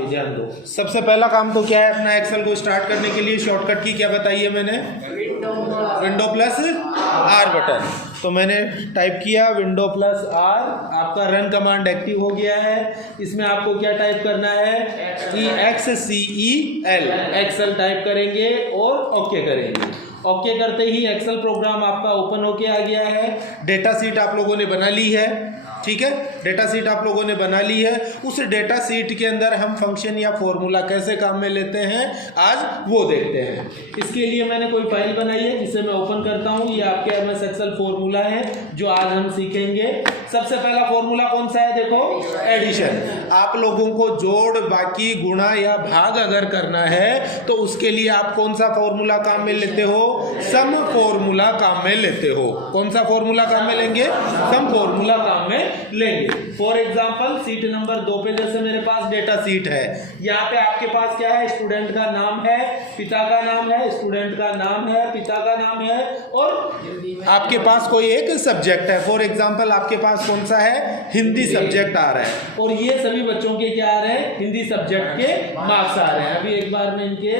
भी ध्यान दो। सबसे पहला काम तो क्या है अपना एक्सेल को स्टार्ट करने के लिए शॉर्टकट की क्या बताई है मैंने, विंडो प्लस आर बटन। तो मैंने टाइप किया विंडो प्लस आर, आपका रन कमांड एक्टिव हो गया है। इसमें आपको क्या टाइप करना है, EXCEL एक्सेल टाइप करेंगे और ओके करेंगे। ओके करते ही एक्सेल प्रोग्राम आपका ओपन होके आ गया है। डेटा सीट आप लोगों ने बना ली है, ठीक है, डेटा सीट आप लोगों ने बना ली है। उस डेटा सीट के अंदर हम फंक्शन या फॉर्मूला कैसे काम में लेते हैं आज वो देखते हैं। इसके लिए मैंने कोई फाइल बनाई है जिसे मैं ओपन करता हूँ। ये आपके MS एक्सेल फॉर्मूला है जो आज हम सीखेंगे। सबसे पहला फॉर्मूला कौन सा है, देखो एडिशन। आप लोगों को जोड़, बाकी, गुणा या भाग अगर करना है तो उसके लिए आप कौन सा फॉर्मूला काम में लेते हो, सम फॉर्मूला काम में लेते हो। कौन सा फॉर्मूला काम में लेंगे, सम फॉर्मूला काम में लेंगे। फॉर एग्जांपल सीट नंबर 2 पे जैसे मेरे पास डेटा सीट है, यहाँ पे आपके पास क्या है, स्टूडेंट का नाम है, पिता का नाम है, स्टूडेंट का नाम है, पिता का नाम है और आपके पास कोई एक सब्जेक्ट है। फॉर एग्जांपल आपके पास कौन सा है, हिंदी सब्जेक्ट आ रहा है और ये सभी बच्चों के क्या आ रहे हैं, हिंदी सब्जेक्ट के मार्क्स आ रहे हैं। अभी एक बार मैं इनके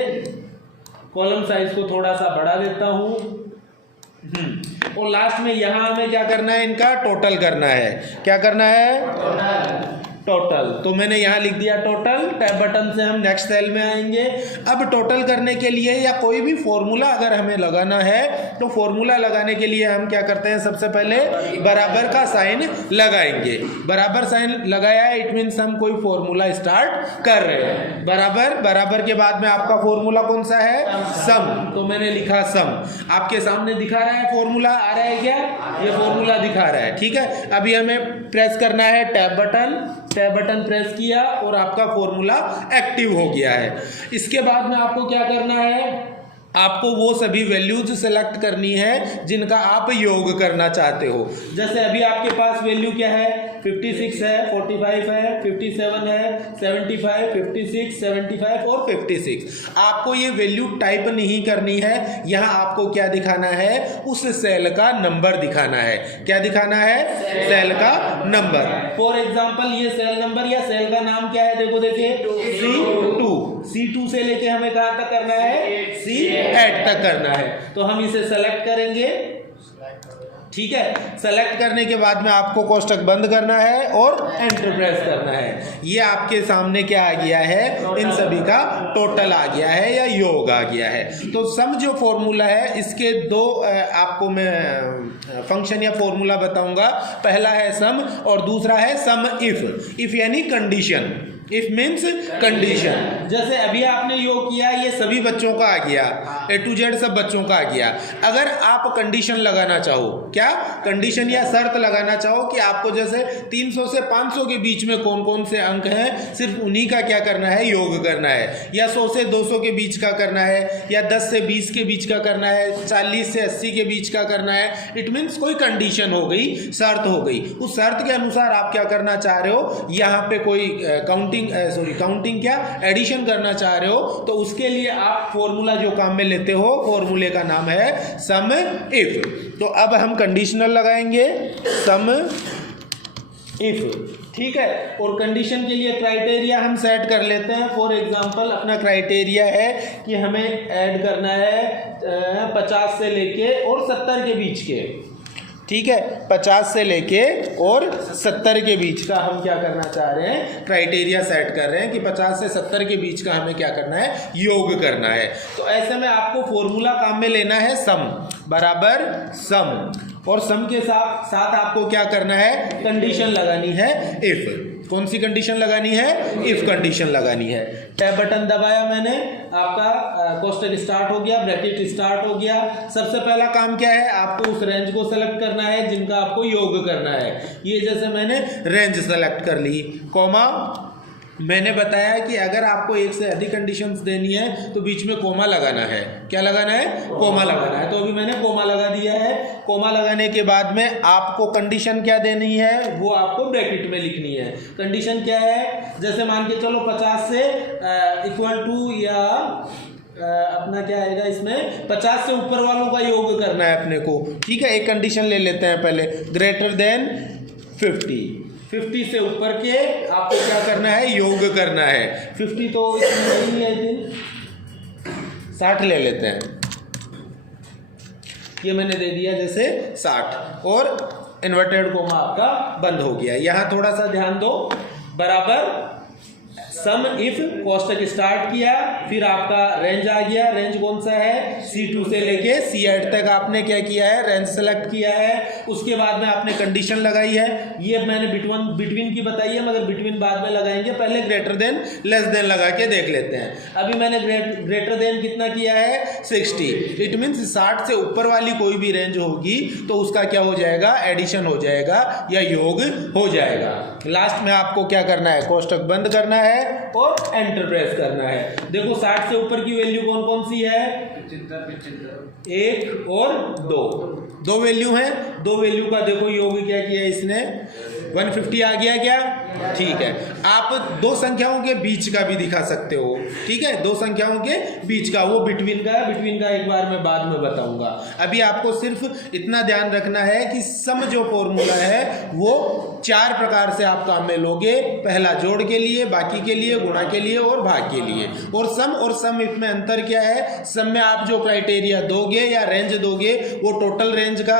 कॉलम साइज को थोड़ा सा बढ़ा देता हूँ और लास्ट में यहां हमें क्या करना है, इनका टोटल करना है। क्या करना है, टोटल। तो मैंने यहाँ लिख दिया टोटल। टैब बटन से हम नेक्स्ट सेल में आएंगे। अब टोटल करने के लिए या कोई भी फॉर्मूला अगर हमें लगाना है तो फॉर्मूला लगाने के लिए हम क्या करते हैं, सबसे पहले बराबर का साइन लगाएंगे। बराबर साइन लगाया है, इट मीन्स हम कोई फॉर्मूला स्टार्ट कर रहे हैं। बराबर, बराबर के बाद में आपका फॉर्मूला कौन सा है, सम। तो मैंने लिखा सम। आपके सामने दिखा रहा है फॉर्मूला, आ रहा है क्या, ये फॉर्मूला दिखा रहा है, ठीक है। अभी हमें प्रेस करना है tab button. Tab button press किया और आपका फॉर्मूला एक्टिव हो गया है। इसके बाद में आपको क्या करना है, आपको वो सभी वैल्यूज सेलेक्ट करनी है जिनका आप योग करना चाहते हो। जैसे अभी आपके पास वैल्यू क्या है, 56 है, 45 है, 57 है, 75, 56, 75 और 56। आपको ये वैल्यू टाइप नहीं करनी है, यहाँ आपको क्या दिखाना है, उस सेल का नंबर दिखाना है। क्या दिखाना है, सेल का नंबर। फॉर एग्जाम्पल ये सेल नंबर या सेल का नाम क्या है, देखो देखिए C2 से लेके हमें कहाँ तक करना है, C8 तक करना है। तो हम इसे सेलेक्ट करेंगे, ठीक है। सेलेक्ट करने के बाद में आपको कोष्टक बंद करना है और एंटर प्रेस करना है। ये आपके सामने क्या आ गया है, इन सभी का टोटल आ गया है या योग आ गया है। तो सम जो फॉर्मूला है इसके दो आपको मैं फंक्शन या फॉर्मूला बताऊंगा। पहला है सम और दूसरा है सम इफ यानी कंडीशन। If means condition. जैसे अभी आपने योग किया, ये सभी बच्चों का आ गया, A to Z सब बच्चों का आ गया। अगर आप कंडीशन लगाना चाहो, क्या कंडीशन या शर्त लगाना चाहो कि आपको जैसे 300 से 500 के बीच में कौन कौन से अंक हैं, सिर्फ उन्हीं का क्या करना है, योग करना है। या 100 से 200 के बीच का करना है, या 10 से 20 के बीच का करना है, 40 से 80 के बीच का करना है। इट मीन्स कोई कंडीशन हो गई, शर्त हो गई। उस शर्त के अनुसार आप क्या करना चाह रहे हो, यहाँ पे कोई काउंटिंग क्या, एडिशन करना चाह रहे हो, तो उसके लिए आप फॉर्मूला जो काम में लेते हो, फॉर्मूले का नाम है सम इफ। तो अब हम कंडीशनल लगाएंगे, सम इफ, ठीक है। और कंडीशन के लिए क्राइटेरिया हम सेट कर लेते हैं। फॉर एग्जांपल अपना क्राइटेरिया है कि हमें ऐड करना है 50 से लेके और 70 के बीच के, ठीक है। 50 से लेके और 70 के बीच का हम क्या करना चाह रहे हैं, क्राइटेरिया सेट कर रहे हैं कि 50 से 70 के बीच का हमें क्या करना है, योग करना है। तो ऐसे में आपको फॉर्मूला काम में लेना है सम बराबर सम, और सम के साथ साथ आपको क्या करना है, कंडीशन लगानी है इफ। कौन सी कंडीशन लगानी है, इफ कंडीशन लगानी है। टैब बटन दबाया मैंने, आपका कोष्टक स्टार्ट हो गया, ब्रैकेट स्टार्ट हो गया। सबसे पहला काम क्या है, आपको उस रेंज को सेलेक्ट करना है जिनका आपको योग करना है। ये जैसे मैंने रेंज सेलेक्ट कर ली, कॉमा मैंने बताया कि अगर आपको एक से अधिक कंडीशंस देनी है तो बीच में कोमा लगाना है। क्या लगाना है, कोमा लगाना है। तो अभी मैंने कोमा लगा दिया है। कोमा लगाने के बाद में आपको कंडीशन क्या देनी है, वो आपको ब्रैकेट में लिखनी है। कंडीशन क्या है, जैसे मान के चलो 50 से इक्वल टू या अपना क्या आएगा इसमें, 50 से ऊपर वालों का योग करना है अपने को, ठीक है। एक कंडीशन ले लेते हैं पहले, ग्रेटर देन 50, 50 से ऊपर के आपको क्या करना है, योग करना है। 50 तो इसमें नहीं है, 60 ले लेते हैं, ये मैंने दे दिया जैसे 60, और इन्वर्टेड कोमा आपका बंद हो गया। यहाँ थोड़ा सा ध्यान दो, बराबर सम इफ कोष्टक स्टार्ट किया, फिर आपका रेंज आ गया। रेंज कौन सा है, C2 से लेके C8 तक आपने क्या किया है, रेंज सेलेक्ट किया है। उसके बाद में आपने कंडीशन लगाई है, ये मैंने बिटवीन की बताई है, मगर बिटवीन बाद में लगाएंगे, पहले ग्रेटर देन लेस देन लगा के देख लेते हैं। अभी मैंने ग्रेटर देन कितना किया है, 60। इट मीन्स 60 से ऊपर वाली कोई भी रेंज होगी तो उसका क्या हो जाएगा, एडिशन हो जाएगा या योग हो जाएगा। लास्ट में आपको क्या करना है, कोष्टक बंद करना है और एंटर प्रेस करना है। देखो 60 से ऊपर की वैल्यू कौन कौन सी है, 1 और 2 वैल्यू हैं। 2 वैल्यू का देखो योग क्या किया इसने, 150 आ गया क्या, ठीक है। आप 2 संख्याओं के बीच का भी दिखा सकते हो, ठीक है, 2 संख्याओं के बीच का, वो बिटवीन का है, बिटवीन का एक बार मैं बाद में बताऊंगा। अभी आपको सिर्फ इतना ध्यान रखना है कि सम जो फॉर्मूला है वो 4 प्रकार से आप काम में लोगे। पहला जोड़ के लिए, बाकी के लिए, गुणा के लिए और भाग के लिए। और सम इफ में अंतर क्या है, सम में आप जो क्राइटेरिया दोगे या रेंज दोगे वो टोटल रेंज का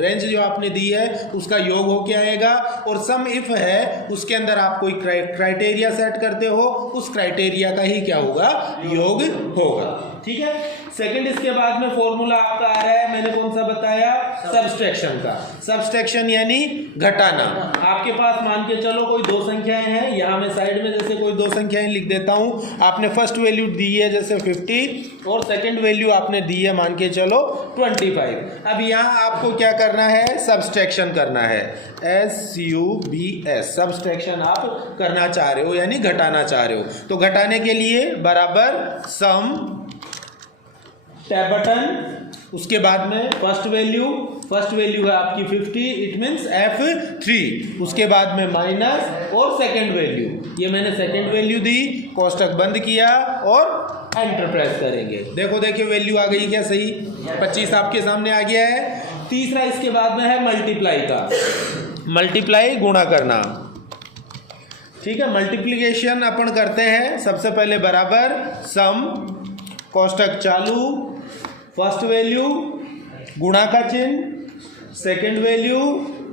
रेंज जो आपने दी है उसका योग हो के आएगा। और सम इफ है उसके अंदर आप कोई क्राइटेरिया सेट करते हो, उस क्राइटेरिया का ही क्या होगा, योग होगा, ठीक है। सेकंड इसके बाद में फॉर्मूला आपका आ रहा है, मैंने कौन सा बताया, सब्सट्रैक्शन का। सब्सट्रैक्शन यानी घटाना। आपके पास मान के चलो कोई 2 संख्याएं हैं, यहाँ मैं साइड में जैसे कोई 2 संख्याएं लिख देता हूँ। आपने फर्स्ट वैल्यू दी है जैसे 50 और सेकंड वैल्यू आपने दी है मान के चलो 25। अब यहाँ आपको क्या करना है, सब्सट्रैक्शन करना है, SUBS, सब्सट्रैक्शन आप करना चाह रहे हो यानी घटाना चाह रहे हो। तो घटाने के लिए बराबर सम टैब बटन, उसके बाद में फर्स्ट वैल्यू है आपकी 50, इट मीन्स F3, उसके बाद में माइनस और सेकंड वैल्यू, ये मैंने सेकंड वैल्यू दी, कोष्टक बंद किया और एंटर प्रेस करेंगे। देखिए वैल्यू आ गई क्या, सही 25 आपके सामने आ गया है। तीसरा इसके बाद में है मल्टीप्लाई का, मल्टीप्लाई गुणा करना, ठीक है। मल्टीप्लिकेशन अपन करते हैं, सबसे पहले बराबर सम, कोष्टक चालू, फर्स्ट वैल्यू, गुणा का चिन्ह, सेकंड वैल्यू,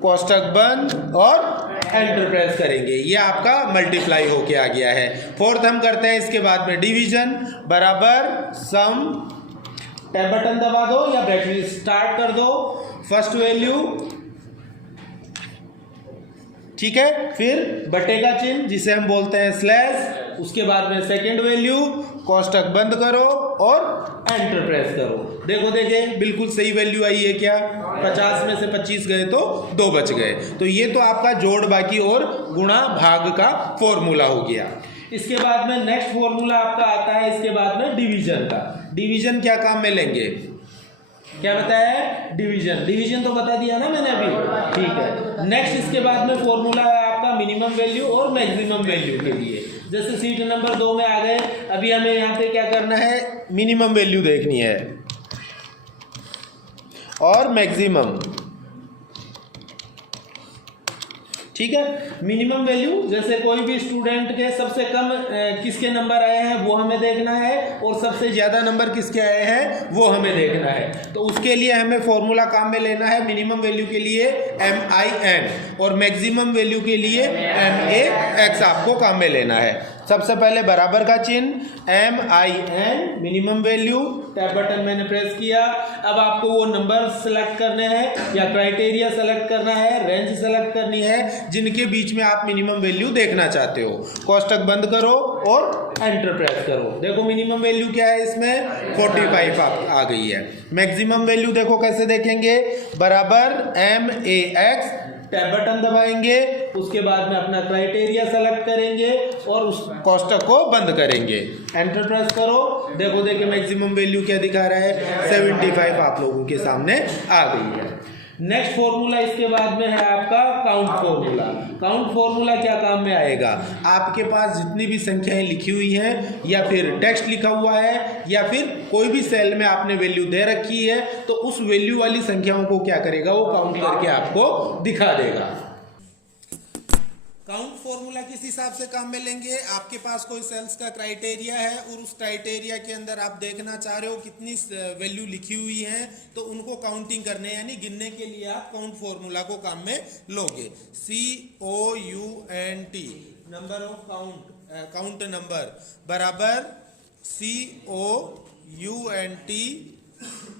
कोष्टक बंद और एंटर प्रेस करेंगे। ये आपका मल्टीप्लाई होके आ गया है। फोर्थ हम करते हैं इसके बाद में डिवीजन, बराबर सम, टैब बटन दबा दो या ब्रैकेट स्टार्ट कर दो, फर्स्ट वैल्यू, ठीक है, फिर बटे का चिन्ह जिसे हम बोलते हैं स्लैश, उसके बाद में सेकंड वैल्यू, कोष्टक बंद करो और एंटर प्रेस करो। देखिए बिल्कुल सही वैल्यू आई है क्या, 50 में से 25 गए तो 2 बच गए। तो ये तो आपका जोड़ बाकी और गुणा भाग का फॉर्मूला हो गया। इसके बाद में नेक्स्ट फॉर्मूला आपका आता है इसके बाद में डिवीजन का। डिवीजन क्या काम में लेंगे, क्या बताया है, डिवीजन तो बता दिया ना मैंने अभी, ठीक है। नेक्स्ट इसके बाद में फॉर्मूला है आपका मिनिमम वैल्यू और मैक्सिमम वैल्यू के लिए। जैसे सीट नंबर 2 में आ गए, अभी हमें यहाँ पे क्या करना है, मिनिमम वैल्यू देखनी है और मैक्सिमम, ठीक है। मिनिमम वैल्यू जैसे कोई भी स्टूडेंट के सबसे कम किसके नंबर आए हैं वो हमें देखना है और सबसे ज़्यादा नंबर किसके आए हैं वो हमें देखना है। तो उसके लिए हमें फॉर्मूला काम में लेना है, मिनिमम वैल्यू के लिए MIN और मैक्सिमम वैल्यू के लिए MAX आपको काम में लेना है। सबसे पहले बराबर का चिन्ह MIN, minimum value, tab button मैंने प्रेस किया। अब आपको वो नंबर सेलेक्ट करने हैं या क्राइटेरिया सेलेक्ट करना है, रेंज सेलेक्ट करनी है जिनके बीच में आप मिनिमम वैल्यू देखना चाहते हो। कोष्टक बंद करो और एंटर प्रेस करो। देखो मिनिमम वैल्यू क्या है इसमें, 45 आ गई है। मैक्सिमम वैल्यू देखो कैसे देखेंगे, बराबर MAX, टैब बटन दबाएंगे, उसके बाद में अपना क्राइटेरिया सेलेक्ट करेंगे और उस कोष्टक को बंद करेंगे, एंटर प्रेस करो। देखिए मैक्सिमम वैल्यू क्या दिखा रहा है, 75 आप लोगों के सामने आ गई है। नेक्स्ट फॉर्मूला इसके बाद में है आपका काउंट फॉर्मूला। काउंट फॉर्मूला क्या काम में आएगा, आपके पास जितनी भी संख्याएं लिखी हुई हैं या फिर टेक्स्ट लिखा हुआ है या फिर कोई भी सेल में आपने वैल्यू दे रखी है तो उस वैल्यू वाली संख्याओं को क्या करेगा, वो काउंट करके आपको दिखा देगा। काउंट फॉर्मूला किस हिसाब से काम में लेंगे, आपके पास कोई सेल्स का क्राइटेरिया है और उस क्राइटेरिया के अंदर आप देखना चाह रहे हो कितनी वैल्यू लिखी हुई है, तो उनको काउंटिंग करने यानी गिनने के लिए आप काउंट फॉर्मूला को काम में लोगे। COUNT number of count number बराबर COUNT,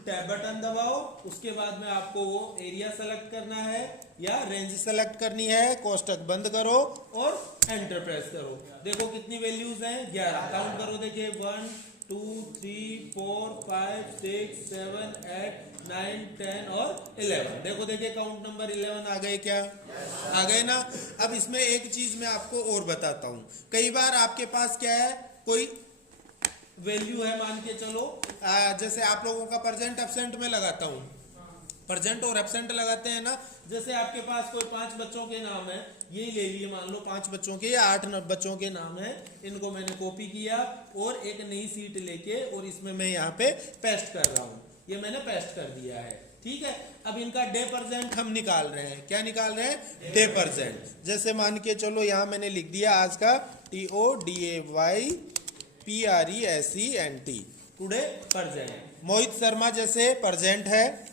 टैब बटन दबाओ, उसके बाद में आपको वो एरिया सेलेक्ट करना है या रेंज सेलेक्ट करनी है, कोष्टक बंद करो और एंटर प्रेस करो। देखो कितनी वैल्यूज हैं, 11। काउंट करो, देखिए 1 2 3 4 5 6 7 8 9 10 और 11। देखिए काउंट नंबर 11 आ गए क्या? आ गए ना। अब इसमें एक चीज मैं आपको और बताता हूं। कई बार आपके पास क्या है, कोई वैल्यू है, मान के चलो जैसे आप लोगों का प्रेजेंट एब्सेंट में लगाता हूं, प्रेजेंट और एब्सेंट लगाते हैं ना। जैसे आपके पास कोई 5 बच्चों के नाम है, ये ले लिए, मान लो 5 बच्चों के या 8 बच्चों के नाम है, इनको मैंने कॉपी किया और एक नई सीट लेके और इसमें मैं यहाँ पे पेस्ट कर रहा हूँ, ये मैंने पेस्ट कर दिया है, ठीक है। अब इनका डे प्रेजेंट हम निकाल रहे हैं, क्या निकाल रहे हैं? Day present. जैसे मान के चलो यहाँ मैंने लिख दिया आज का TODAYPRESENT, today present. Mohit Sharma जैसे प्रेजेंट है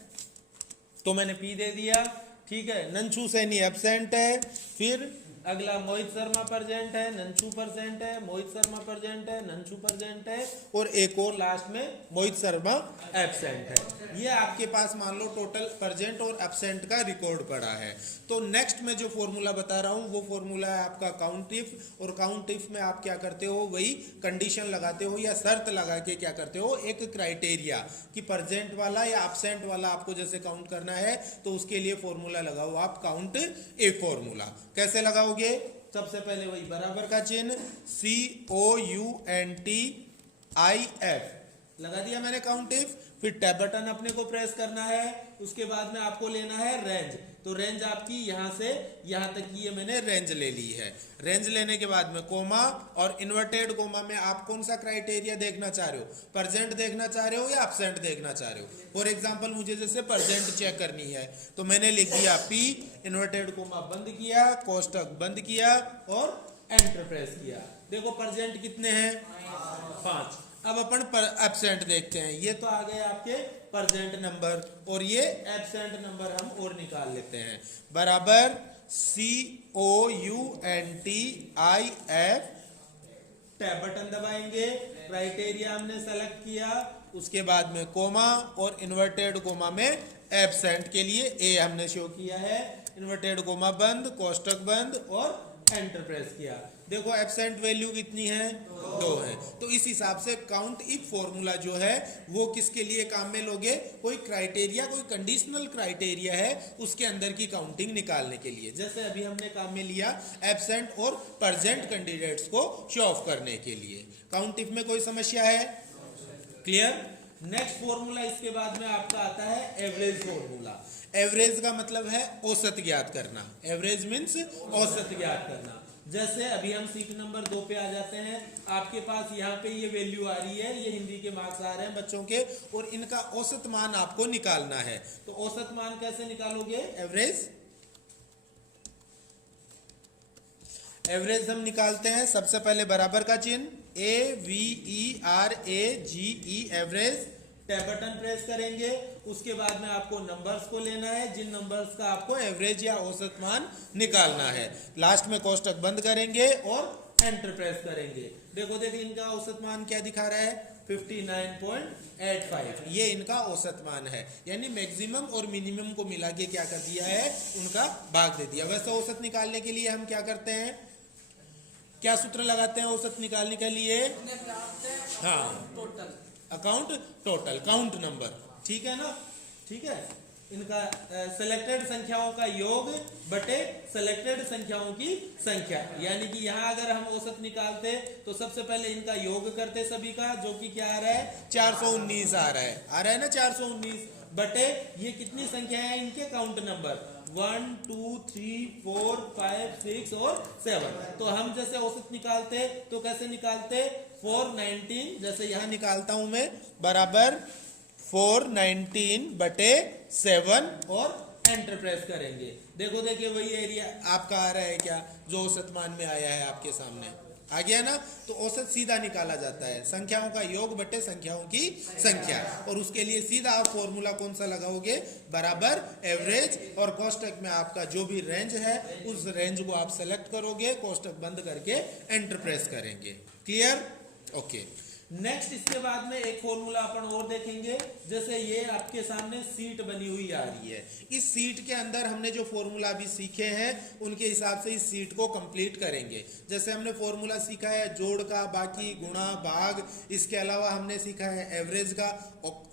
तो मैंने P दे दिया, ठीक है। नंशु सैनी एब्सेंट है, फिर अगला मोहित शर्मा प्रेजेंट है, नंशु प्रेजेंट है, मोहित शर्मा प्रेजेंट है, नंशु प्रेजेंट है, और एक और लास्ट में मोहित शर्मा एब्सेंट है। ये आपके पास मान लो टोटल प्रेजेंट और एब्सेंट का रिकॉर्ड पड़ा है। तो नेक्स्ट में जो फॉर्मूला बता रहा हूँ वो फॉर्मूला है आपका काउंट इफ, और काउंट इफ में आप क्या करते हो, वही कंडीशन लगाते हो या शर्त लगा के क्या करते हो, एक क्राइटेरिया कि प्रेजेंट वाला या एब्सेंट वाला आपको जैसे काउंट करना है तो उसके लिए फॉर्मूला लगाओ आप काउंट इफ फॉर्मूला। कैसे लगाओगे? सबसे पहले वही बराबर का चिन्ह COUNTIF लगा दिया मैंने काउंट इफ, फिर टैब बटन अपने को प्रेस करना है, उसके बाद में आपको लेना है रेंज। तो रेंज आपकी यहां से यहां तक की ये मैंने रेंज ले ली है। रेंज लेने के बाद में कोमा और इन्वर्टेड कोमा में आप कौन सा क्राइटेरिया देखना चाह रहे हो, प्रेजेंट देखना चाह रहे हो या एब्सेंट देखना चाह रहे हो। फॉर एग्जांपल मुझे जैसे प्रेजेंट चेक करनी है तो मैंने लिख दिया P, इन्वर्टेड कोमा बंद किया, कोष्टक बंद किया और एंटर प्रेस किया। देखो प्रेजेंट कितने हैं? 5। अब अपन एब्सेंट देखते हैं। ये तो आ गए आपके प्रेजेंट नंबर और ये एब्सेंट नंबर हम और निकाल लेते हैं। बराबर COUNTIF, टैब बटन दबाएंगे, क्राइटेरिया हमने सेलेक्ट किया, उसके बाद में कोमा और इन्वर्टेड कोमा में एब्सेंट के लिए A हमने शो किया है, इन्वर्टेड कोमा बंद, कोष्टक बंद और एंटर प्रेस किया। देखो एब्सेंट वैल्यू कितनी है? 2 है। तो इस हिसाब से काउंट इफ फॉर्मूला जो है वो किसके लिए काम में लोगे, कोई क्राइटेरिया, कोई कंडीशनल क्राइटेरिया है उसके अंदर की काउंटिंग निकालने के लिए। जैसे अभी हमने काम में लिया एब्सेंट और प्रेजेंट कैंडिडेट्स को शो ऑफ करने के लिए। काउंट इफ में कोई समस्या है? क्लियर। नेक्स्ट फॉर्मूला इसके बाद में आपका आता है एवरेज फॉर्मूला। एवरेज का मतलब है औसत ज्ञात करना। एवरेज मीन्स औसत ज्ञात करना। जैसे अभी हम सीट नंबर 2 पे आ जाते हैं, आपके पास यहाँ पे ये वैल्यू आ रही है, ये हिंदी के मार्क्स आ रहे हैं बच्चों के, और इनका औसत मान आपको निकालना है। तो औसत मान कैसे निकालोगे? एवरेज हम निकालते हैं सबसे पहले बराबर का चिन्ह AVERAGE average, tab button press करेंगे, उसके बाद में आपको नंबर्स को लेना है, जिन नंबर्स का आपको एवरेज या औसत मान निकालना है। लास्ट में कोष्टक बंद करेंगे और एंटर प्रेस करेंगे। देखो इनका औसत मान क्या दिखा रहा है? 59.85। ये इनका औसत मान है, यानी मैक्सिमम और मिनिमम को मिला के क्या कर दिया है, उनका भाग दे दिया। वैसे औसत निकालने के लिए हम क्या करते हैं, क्या सूत्र लगाते हैं औसत निकालने के लिए? हाँ, अकाउंट टोटल, काउंट नंबर, ठीक है ना। ठीक है, इनका सेलेक्टेड संख्याओं का योग बटे सेलेक्टेड संख्याओं की संख्या, यानी कि यहाँ अगर हम औसत निकालते तो सबसे पहले इनका योग करते सभी का, जो कि क्या आ रहा है? 419 आ रहा है ना, 419 बटे ये कितनी संख्या है इनके काउंट नंबर 1 2 3 4 5 6 और 7। तो हम जैसे औसत निकालते तो कैसे निकालते? 419, जैसे यहाँ निकालता हूं मैं, बराबर 419 बटे 7 और एंटर प्रेस करेंगे। देखो देखिए वही एरिया आपका आ रहा है क्या, जो औसत मान में आया है आपके सामने आ गया ना। तो औसत सीधा निकाला जाता है संख्याओं का योग बटे संख्याओं की संख्या, और उसके लिए सीधा आप फॉर्मूला कौन सा लगाओगे, बराबर एवरेज, और कोष्टक में आपका जो भी रेंज है उस रेंज को आप सेलेक्ट करोगे, कोष्टक बंद करके एंटर प्रेस करेंगे। क्लियर? ओके। नेक्स्ट इसके बाद में एक फॉर्मूला अपन और देखेंगे। जैसे ये आपके सामने सीट बनी हुई आ रही है, इस सीट के अंदर हमने जो फॉर्मूला अभी सीखे हैं उनके हिसाब से इस सीट को कंप्लीट करेंगे। जैसे हमने फॉर्मूला सीखा है जोड़ का, बाकी, गुणा, भाग, इसके अलावा हमने सीखा है एवरेज का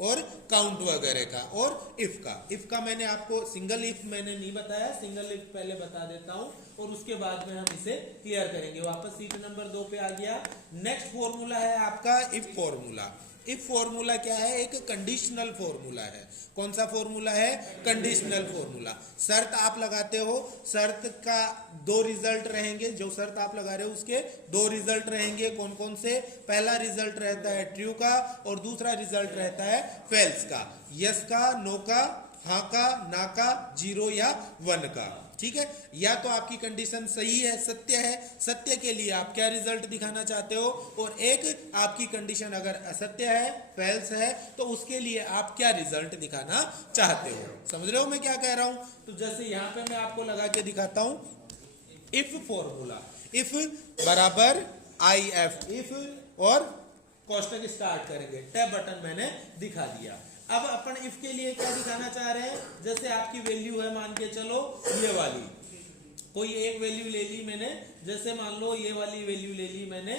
और काउंट वगैरह का, और इफ का। इफ का मैंने आपको सिंगल इफ मैंने नहीं बताया, सिंगल इफ पहले बता देता हूं और उसके बाद में हम इसे क्लियर करेंगे। वापस सीट नंबर 2 पे आ गया। नेक्स्ट फॉर्मूला है आपका इफ फॉर्मूला। इफ फॉर्मूला क्या है, एक कंडीशनल फॉर्मूला है। कौन सा फॉर्मूला है, कंडीशनल फॉर्मूला। शर्त आप लगाते हो, शर्त का 2 रिजल्ट रहेंगे, जो शर्त आप लगा रहे हो उसके 2 रिजल्ट रहेंगे। कौन कौन से, पहला रिजल्ट रहता है ट्रू का और दूसरा रिजल्ट रहता है फेल्स का, यस का, नो का, हाँ का, ना का, 0 या 1 का। ठीक है, या तो आपकी कंडीशन सही है, सत्य है, सत्य के लिए आप क्या रिजल्ट दिखाना चाहते हो, और एक आपकी कंडीशन अगर असत्य है, फेल्स है, तो उसके लिए आप क्या रिजल्ट दिखाना चाहते हो। समझ रहे हो मैं क्या कह रहा हूं? तो जैसे यहां पे मैं आपको लगा के दिखाता हूं इफ फॉर्मूला। इफ बराबर आई एफ, इफ, और कोष्टक स्टार्ट करेंगे, टैब बटन मैंने दिखा दिया। अब अपन इफ के लिए क्या दिखाना चाह रहे हैं, जैसे आपकी वैल्यू है मान के चलो ये वाली, कोई एक वैल्यू ले ली मैंने, जैसे मान लो ये वाली वैल्यू ले ली मैंने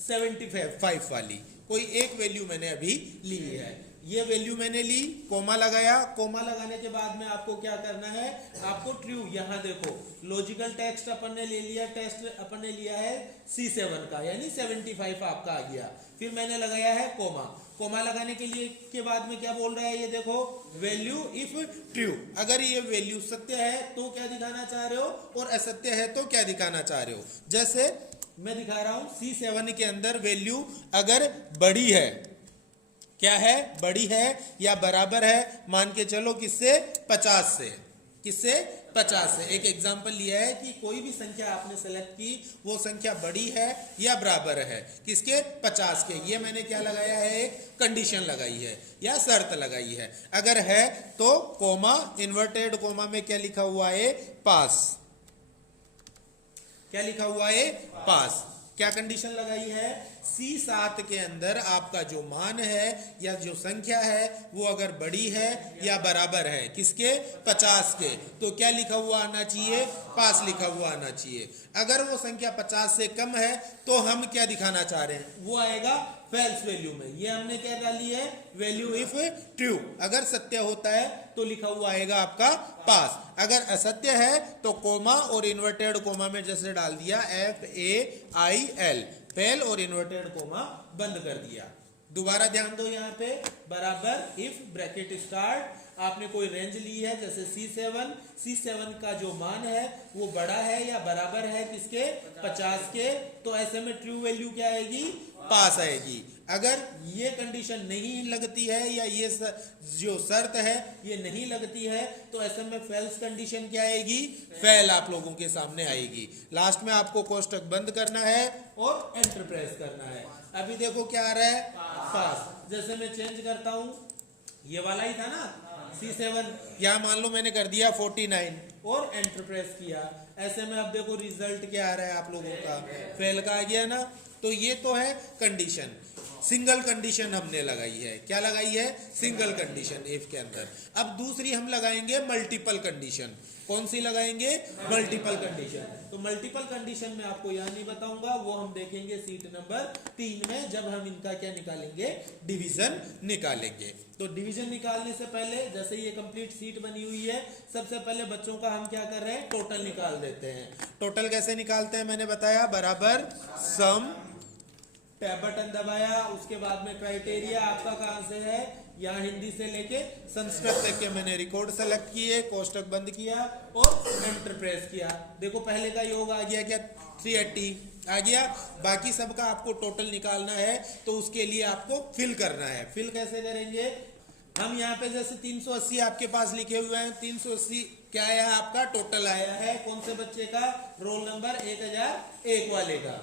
75 वाली, कोई एक वैल्यू मैंने अभी ली है। ये वैल्यू मैंने ली, कोमा लगाया, कोमा लगाने के बाद में आपको क्या करना है, आपको ट्रू, यहां देखो लॉजिकल टेक्स्ट अपन ने ले लिया, टेक्स्ट अपन ने लिया है C7 का, यानी 75 आपका आ गया। फिर मैंने लगाया है कोमा, कोमा लगाने के लिए के बाद में क्या बोल रहा है, ये देखो वैल्यू इफ ट्रू, अगर ये वैल्यू सत्य है तो क्या दिखाना चाह रहे हो, और असत्य है तो क्या दिखाना चाह रहे हो। जैसे मैं दिखा रहा हूं C7 के अंदर वैल्यू अगर बड़ी है, क्या है, बड़ी है या बराबर है, मान के चलो किससे, 50 से, किससे, 50 से। एक एग्जांपल लिया है कि कोई भी संख्या आपने सेलेक्ट की, वो संख्या बड़ी है या बराबर है, किसके, 50 के। ये मैंने क्या लगाया है, एक कंडीशन लगाई है या शर्त लगाई है। अगर है तो कोमा, इन्वर्टेड कोमा में क्या लिखा हुआ है, पास, क्या लिखा हुआ है, पास। क्या कंडीशन लगाई है, C7 के अंदर आपका जो मान है या जो संख्या है वो अगर बड़ी है या बराबर है, किसके, 50 के, तो क्या लिखा हुआ आना चाहिए, पास लिखा हुआ आना चाहिए। अगर वो संख्या 50 से कम है तो हम क्या दिखाना चाह रहे हैं, वो आएगा फेल्स वैल्यू में। ये हमने क्या डाली है, वैल्यू इफ ट्रू, अगर सत्य होता है तो लिखा हुआ आएगा आपका पास, अगर असत्य है तो कोमा और इन्वर्टेड कोमा में जैसे डाल दिया FAIL, फेल, और इन्वर्टेड कोमा बंद कर दिया। दोबारा ध्यान दो, यहाँ पे बराबर इफ ब्रैकेट स्टार्ट, आपने कोई रेंज ली है जैसे C7 का जो मान है वो बड़ा है या बराबर है किसके, 50 के, तो ऐसे में ट्रू वैल्यू क्या आएगी, पास आएगी। अगर ये कंडीशन नहीं लगती है या ये जो शर्त है ये नहीं लगती है तो ऐसे में फेल्स कंडीशन क्या आएगी, फेल आप लोगों के सामने आएगी। लास्ट में आपको कोष्टक बंद करना है और एंटर प्रेस करना है। अभी देखो क्या आ रहा है, पास। जैसे मैं चेंज करता हूं, ये वाला ही था ना C7, यहां मान लो मैंने कर दिया 49 और एंटर प्रेस किया, ऐसे में अब देखो रिजल्ट क्या आ रहा है आप लोगों का, फेल का आ गया ना। तो ये तो है कंडीशन, सिंगल कंडीशन हमने लगाई है, क्या लगाई है, सिंगल कंडीशन इफ के अंदर। अब दूसरी हम लगाएंगे मल्टीपल कंडीशन। कौन सी लगाएंगे, मल्टीपल कंडीशन। तो मल्टीपल कंडीशन में आपको यहां नहीं बताऊंगा, वो हम देखेंगे सीट नंबर 3 में, जब हम इनका क्या निकालेंगे, डिवीजन निकालेंगे। तो डिवीजन निकालने से पहले, जैसे ये कंप्लीट सीट बनी हुई है, सबसे पहले बच्चों का हम क्या कर रहे हैं, टोटल निकाल देते हैं। टोटल कैसे निकालते हैं मैंने बताया, बराबर सम, टैब बटन दबाया, उसके बाद में क्राइटेरिया आपका कहां से है, यहाँ हिंदी से लेके संस्कृत तक के मैंने रिकॉर्ड सेलेक्ट किए, कोष्टक बंद किया और एंटर प्रेस किया। देखो पहले का योग आ गया क्या, 380 आ गया। बाकी सबका आपको टोटल निकालना है तो उसके लिए आपको फिल करना है। फिल कैसे करेंगे, हम यहाँ पे जैसे 380 आपके पास लिखे हुए हैं, 380 क्या आया है आपका टोटल आया है, कौन से बच्चे का, रोल नंबर 1001 वाले का,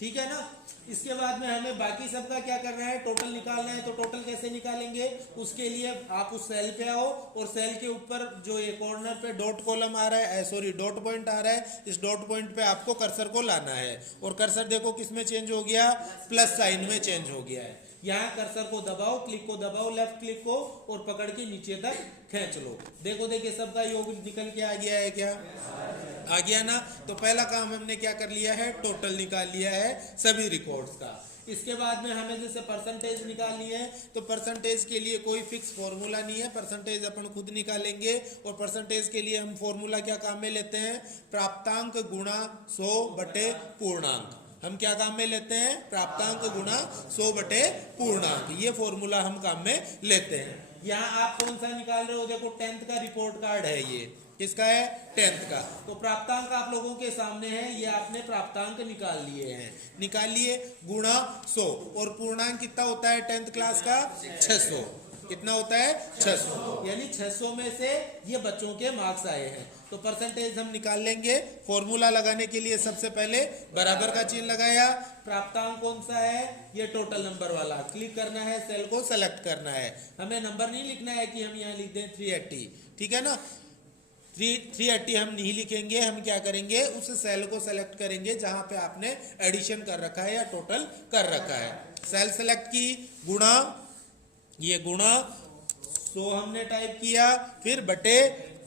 ठीक है ना। इसके बाद में हमें बाकी सबका क्या करना है, टोटल निकालना है। तो टोटल कैसे निकालेंगे, उसके लिए आप उस सेल पे आओ और सेल के ऊपर जो ये कॉर्नर पे डॉट कॉलम आ रहा है, सॉरी डॉट पॉइंट आ रहा है, इस डॉट पॉइंट पे आपको कर्सर को लाना है। और कर्सर देखो किस में चेंज हो गया, प्लस साइन में चेंज हो गया है। यहाँ कर्सर को दबाओ, क्लिक को दबाओ, लेफ्ट क्लिक को, और पकड़ के नीचे तक खींच लो। देखो देखिए सबका योग निकल के आ गया है क्या, आ गया ना। तो पहला काम हमने क्या कर लिया है, टोटल निकाल लिया है सभी रिकॉर्ड्स का। इसके बाद में हमें जैसे परसेंटेज निकालनी है, तो परसेंटेज के लिए कोई फिक्स फॉर्मूला नहीं है, परसेंटेज अपन खुद निकालेंगे। और परसेंटेज के लिए हम फॉर्मूला क्या काम में लेते हैं, प्राप्तांक गुणा 100 बटे पूर्णांक। हम क्या काम में लेते हैं, प्राप्तांक गुणा 100 बटे पूर्णांक, ये फॉर्मूला हम काम में लेते हैं। यहाँ आप कौन सा निकाल रहे हो, देखो 10th का रिपोर्ट कार्ड है, ये किसका है, 10th का। तो प्राप्तांक आप लोगों के सामने है, ये आपने प्राप्तांक निकाल लिए हैं, निकाल लिए, गुणा 100। और पूर्णांक कितना होता है 10th क्लास का, 600। कितना होता है, 600, यानी 600 में से ये बच्चों के मार्क्स आए हैं। तो परसेंटेज हम निकाल लेंगे। फॉर्मूला लगाने के लिए सबसे पहले बराबर का चिन्ह लगाया, प्राप्तांक कौन सा है, ये टोटल नंबर वाला, क्लिक करना है, सेल को सेलेक्ट करना है। हमें नंबर नहीं लिखना है कि हम यहाँ लिख दें 380, ठीक है ना। 380 हम नहीं लिखेंगे, हम क्या करेंगे, उस सेल को सेलेक्ट करेंगे जहां पे आपने एडिशन कर रखा है या टोटल कर रखा है। सेल सेलेक्ट की, गुणा, ये गुणा 100 हमने टाइप किया, फिर बटे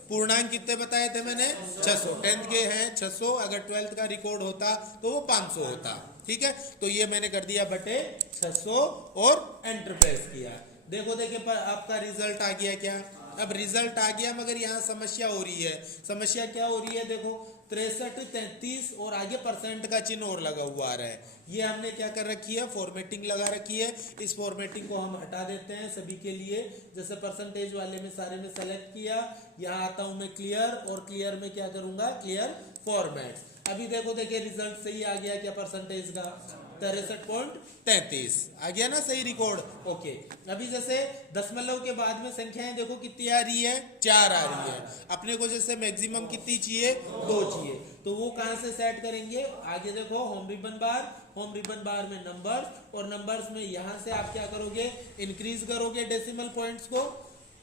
पूर्णांक कितने बताए थे मैंने, 600। 10th के हैं 600, अगर 12th का रिकॉर्ड होता तो वो 500 होता, ठीक है। तो ये मैंने कर दिया बटे 600 और एंटर प्रेस किया। देखो देखिए आपका रिजल्ट आ गया क्या, अब रिजल्ट आ गया, मगर यहाँ समस्या हो रही है। समस्या क्या हो रही है, देखो 63, 33 और आगे परसेंट का चिन्ह और लगा हुआ आ रहा है। ये हमने क्या कर रखी है, फॉर्मेटिंग लगा रखी है। इस फॉर्मेटिंग को हम हटा देते हैं सभी के लिए। जैसे परसेंटेज वाले में सारे में सेलेक्ट किया, यहाँ आता हूं मैं क्लियर, और क्लियर में क्या करूंगा, क्लियर फॉर्मेट। अभी देखो देखिए रिजल्ट सही आ गया क्या, परसेंटेज का 63.33 आ गया ना, सही रिकॉर्ड, ओके। अभी जैसे दशमलव के बाद में संख्याएं देखो कितनी आ रही है, 4 आ रही है। अपने को जैसे मैक्सिमम कितनी चाहिए, 2 चाहिए, तो वो कहां से सेट करेंगे, आगे देखो होम रिबन बार, होम रिबन बार में नंबर्स, और नंबर्स में यहां से आप क्या करोगे, इंक्रीज करोगे डेसिमल पॉइंट्स को,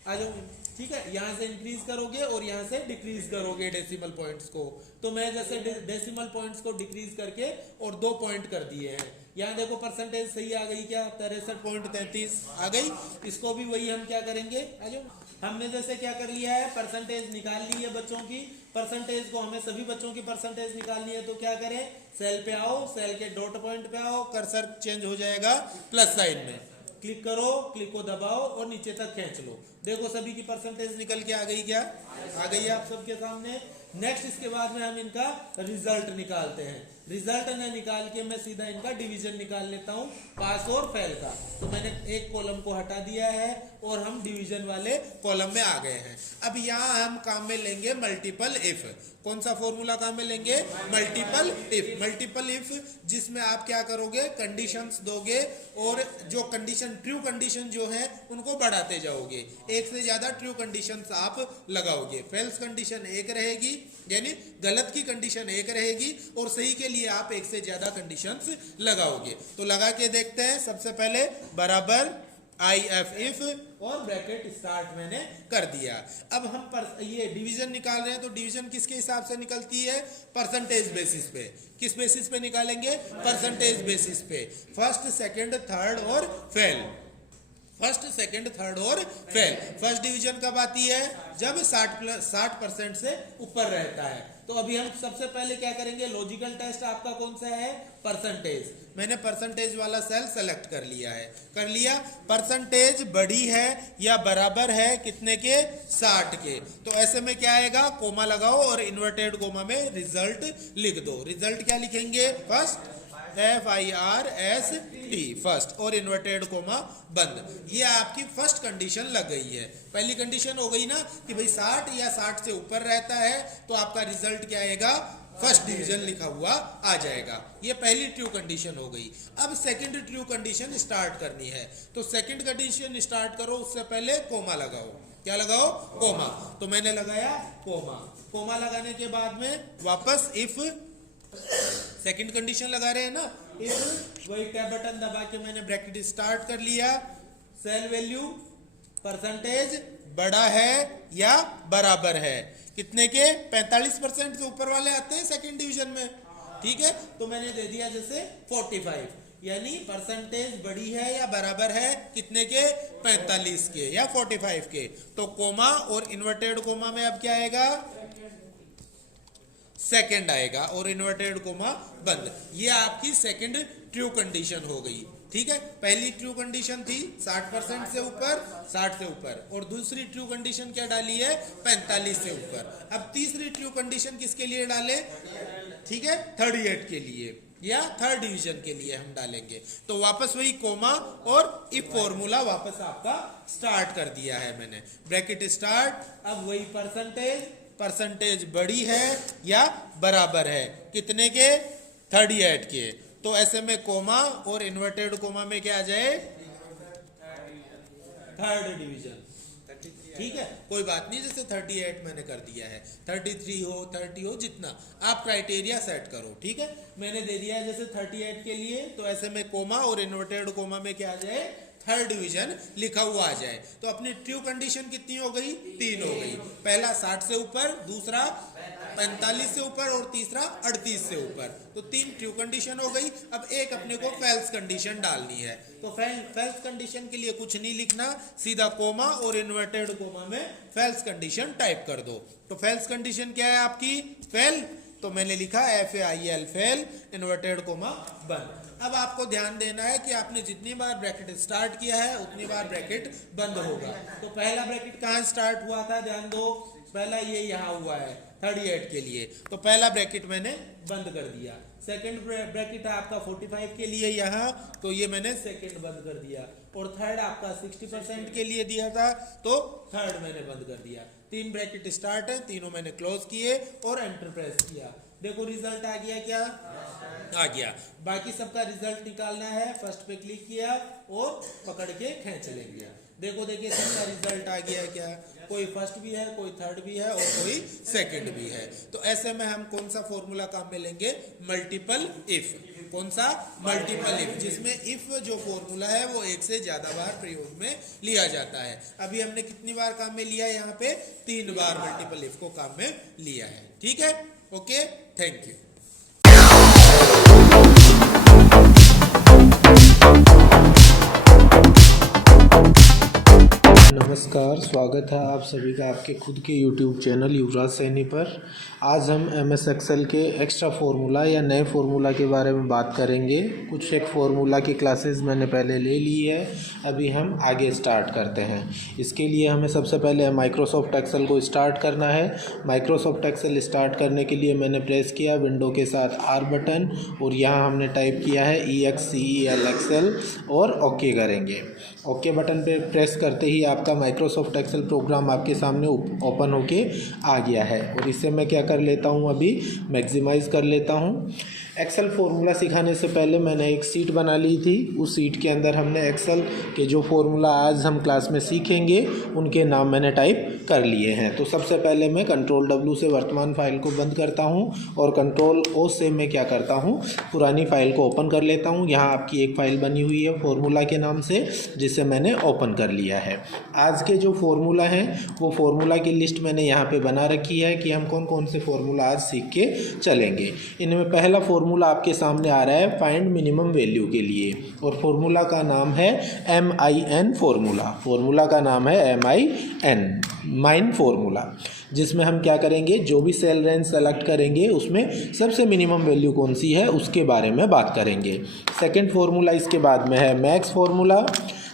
आ जाओ, ठीक है। यहाँ से इंक्रीज करोगे और यहाँ से डिक्रीज करोगे डेसिमल पॉइंट्स को। तो मैं जैसे डेसिमल पॉइंट्स को डिक्रीज करके और 2 पॉइंट कर दिए हैं। यहाँ देखो परसेंटेज सही आ गई क्या, 63.33 आ गई। इसको भी वही हम क्या करेंगे, आ जाओ, हमने जैसे क्या कर लिया है, परसेंटेज निकाल ली है बच्चों की। परसेंटेज को हमें सभी बच्चों की परसेंटेज निकालनी है, तो क्या करें, सेल पे आओ, सेल के डॉट पॉइंट पे आओ, कर्सर चेंज हो जाएगा प्लस साइन में, क्लिक करो, क्लिक को दबाओ और नीचे तक खींच लो। देखो सभी की परसेंटेज निकल के आ गई क्या, आ गई आप सबके सामने। नेक्स्ट इसके बाद में हम इनका रिजल्ट निकालते हैं। रिजल्ट ने निकाल के मैं सीधा इनका डिवीजन निकाल लेता हूं, पास और फेल का। तो मैंने एक कॉलम को हटा दिया है और हम डिवीजन वाले कॉलम में आ गए हैं। अब यहाँ हम काम में लेंगे मल्टीपल इफ। कौन सा फॉर्मूला काम में लेंगे, मल्टीपल इफ। मल्टीपल इफ जिसमें आप क्या करोगे, कंडीशंस दोगे और जो कंडीशन, ट्रू कंडीशन जो है उनको बढ़ाते जाओगे, एक से ज्यादा ट्रू कंडीशंस आप लगाओगे। फेल्स कंडीशन एक रहेगी, यानी गलत की कंडीशन एक रहेगी, और सही के लिए आप एक से ज्यादा कंडीशंस लगाओगे। तो लगा के देखते हैं। सबसे पहले बराबर IF इफ और ब्रैकेट स्टार्ट मैंने कर दिया। अब हम ये डिवीजन निकाल रहे हैं, तो डिवीजन किसके हिसाब से निकलती है, परसेंटेज बेसिस पे। किस बेसिस पे निकालेंगे, परसेंटेज बेसिस पे। फर्स्ट, सेकंड, थर्ड और फेल। फर्स्ट, सेकंड, थर्ड और फेल। फर्स्ट डिवीजन कब आती है, जब 60% से ऊपर रहता है। तो अभी हम सबसे पहले क्या करेंगे, लॉजिकल टेस्ट आपका कौन सा है, परसेंटेज। मैंने परसेंटेज वाला सेल सेलेक्ट कर लिया है, कर लिया। परसेंटेज बड़ी है या बराबर है कितने के, 60 के। तो ऐसे में क्या आएगा, कोमा लगाओ और इन्वर्टेड कोमा में रिजल्ट लिख दो। रिजल्ट क्या लिखेंगे, फर्स्ट FIRST फर्स्ट और इन्वर्टेड कोमा बंद। ये आपकी फर्स्ट कंडीशन लग गई है। पहली कंडीशन हो गई ना कि भाई 60 या 60 से ऊपर रहता है तो आपका रिजल्ट क्या आएगा, फर्स्ट डिवीजन लिखा हुआ आ जाएगा। ये पहली ट्रू कंडीशन हो गई। अब सेकंड ट्रू कंडीशन स्टार्ट करनी है, तो सेकंड कंडीशन स्टार्ट करो, उससे पहले कोमा लगाओ। क्या लगाओ, कोमा। तो मैंने लगाया कोमा। कोमा लगाने के बाद में वापस इफ सेकंड कंडीशन लगा रहे हैं ना, इफ वही टैब बटन दबा के मैंने ब्रैकेट स्टार्ट कर लिया। सेल वैल्यू परसेंटेज बड़ा है या बराबर है कितने के, 45% से ऊपर वाले आते हैं सेकंड डिवीजन में, ठीक है। तो मैंने दे दिया जैसे 45, यानी परसेंटेज बड़ी है या बराबर है कितने के, 45 के या 45 के। तो कोमा और इन्वर्टेड कोमा में अब क्या आएगा, सेकंड आएगा और इन्वर्टेड कोमा बंद। ये आपकी सेकंड ट्रू कंडीशन हो गई, ठीक है। पहली ट्रू कंडीशन थी 60% से ऊपर, 60 से ऊपर, और दूसरी ट्रू कंडीशन क्या डाली है, 45 से ऊपर। अब तीसरी ट्रू कंडीशन किसके लिए डाले, ठीक है, 38 के लिए या थर्ड डिवीजन के लिए हम डालेंगे। तो वापस वही कोमा और इफ फॉर्मूला वापस आपका स्टार्ट कर दिया है मैंने, ब्रैकेट स्टार्ट। अब वही परसेंटेज बड़ी है या बराबर है कितने के, 38 के। तो ऐसे में कोमा और इन्वर्टेड कोमा में क्या आ जाए, थर्ड डिवीजन, ठीक है। कोई बात नहीं, जैसे 38 मैंने कर दिया है, 33 हो 30 हो, जितना आप क्राइटेरिया सेट करो, ठीक है। मैंने दे दिया है जैसे 38 के लिए, तो ऐसे में कोमा और इन्वर्टेड कोमा में क्या आ जाए, थर्ड डिवीजन लिखा हुआ आ जाए। तो अपनी ट्रू कंडीशन कितनी हो गई, 3 हो गई। पहला 60 से ऊपर, दूसरा 45 से ऊपर और तीसरा 38 से ऊपर। तो 3 ट्रू कंडीशन हो गई। अब एक अपने को फैल्स कंडीशन डालनी है। तो फैल्स कंडीशन के लिए कुछ नहीं लिखना, सीधा कोमा और इन्वर्टेड कोमा में फैल्स कंडीशन टाइप कर दो। तो फैल्स कंडीशन क्या है आपकी, फेल। तो मैंने लिखा FAIL फेल, इन्वर्टेड कोमा बंद। अब आपको ध्यान देना है कि आपने जितनी बार ब्रैकेट स्टार्ट किया है उतनी बार ब्रैकेट बंद होगा। तो पहला ब्रैकेट कहाँ स्टार्ट हुआ था, ध्यान दो, पहला ये यहाँ हुआ है 38 के लिए, तो पहला ब्रैकेट मैंने बंद कर दिया। सेकंड ब्रैकेट है आपका 45 के लिए यहाँ, तो ये मैंने सेकंड बंद कर दिया। और थर्ड आपका 60% के लिए दिया था, तो थर्ड मैंने बंद कर दिया। 3 ब्रैकेट स्टार्ट है, तीनों मैंने क्लोज किए और एंटर प्रेस किया। देखो रिजल्ट आ गया, क्या आ गया। बाकी सबका रिजल्ट निकालना है, फर्स्ट पे क्लिक किया और पकड़ के खींच लेंगे। देखो देखिए सबका रिजल्ट आ गया क्या, कोई फर्स्ट भी है, कोई थर्ड भी है और कोई सेकंड भी है। तो ऐसे में हम कौन सा फॉर्मूला काम में लेंगे, मल्टीपल इफ। कौन सा, मल्टीपल इफ, जिसमें इफ जो फॉर्मूला है वो एक से ज्यादा बार प्रयोग में लिया जाता है। अभी हमने कितनी बार काम में लिया है, यहाँ पे 3 बार मल्टीपल इफ को काम में लिया है, ठीक है। Okay, thank you. नमस्कार, स्वागत है आप सभी का आपके खुद के YouTube चैनल युवराज सैनी पर। आज हम MS एक्सेल के एक्स्ट्रा फार्मूला या नए फार्मूला के बारे में बात करेंगे। कुछ एक फार्मूला की क्लासेस मैंने पहले ले ली है, अभी हम आगे स्टार्ट करते हैं। इसके लिए हमें सबसे पहले माइक्रोसॉफ्ट एक्सेल को स्टार्ट करना है। माइक्रोसॉफ्ट एक्सेल स्टार्ट करने के लिए मैंने प्रेस किया विंडो के साथ R बटन और यहाँ हमने टाइप किया है EXCEL एक्सेल और ओके करेंगे। ओके बटन पे प्रेस करते ही आपका माइक्रोसॉफ्ट एक्सेल प्रोग्राम आपके सामने ओपन होके आ गया है। और इससे मैं क्या कर लेता हूँ, अभी मैक्सिमाइज़ कर लेता हूँ। एक्सेल फार्मूला सिखाने से पहले मैंने एक सीट बना ली थी। उस सीट के अंदर हमने एक्सेल के जो फार्मूला आज हम क्लास में सीखेंगे उनके नाम मैंने टाइप कर लिए हैं। तो सबसे पहले मैं कंट्रोल W से वर्तमान फाइल को बंद करता हूं और कंट्रोल O से मैं क्या करता हूं, पुरानी फाइल को ओपन कर लेता हूं। यहाँ आपकी एक फ़ाइल बनी हुई है फार्मूला के नाम से, जिसे मैंने ओपन कर लिया है। आज के जो फार्मूला हैं वो फार्मूला की लिस्ट मैंने यहाँ पर बना रखी है कि हम कौन कौन से फार्मूला आज सीख के चलेंगे। इनमें पहला फार्मूला आपके सामने आ रहा है फाइंड मिनिमम वैल्यू के लिए, और फार्मूला का नाम है MIN फार्मूला। फार्मूला का नाम है MIN, माइन फार्मूला, जिसमें हम क्या करेंगे, जो भी सेल रेंज सेलेक्ट करेंगे उसमें सबसे मिनिमम वैल्यू कौन सी है उसके बारे में बात करेंगे। सेकंड फार्मूला इसके बाद में है मैक्स फार्मूला,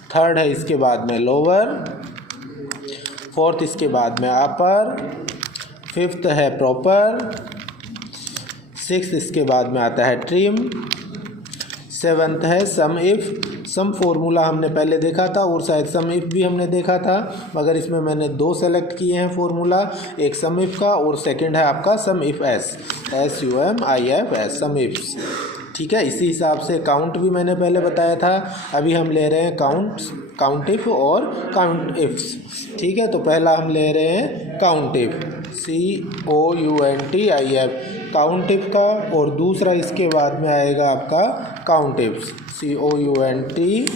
थर्ड है इसके बाद में लोअर, फोर्थ इसके बाद में अपर, फिफ्थ है प्रॉपर, सिक्स इसके बाद में आता है ट्रिम, सेवन्थ है सम इफ़। सम फॉर्मूला हमने पहले देखा था और शायद सम इफ़ भी हमने देखा था, मगर इसमें मैंने दो सेलेक्ट किए हैं फॉर्मूला, एक सम इफ़ का और सेकंड है आपका सम if S, SUMIFS, some ifs. ठीक है, इसी हिसाब से काउंट भी मैंने पहले बताया था, अभी हम ले रहे हैं काउंट इफ और काउंट इफ्स। ठीक है, तो पहला हम ले रहे हैं count if, COUNTIF, count if का, और दूसरा इसके बाद में आएगा आपका count ifs, COUNTIFS,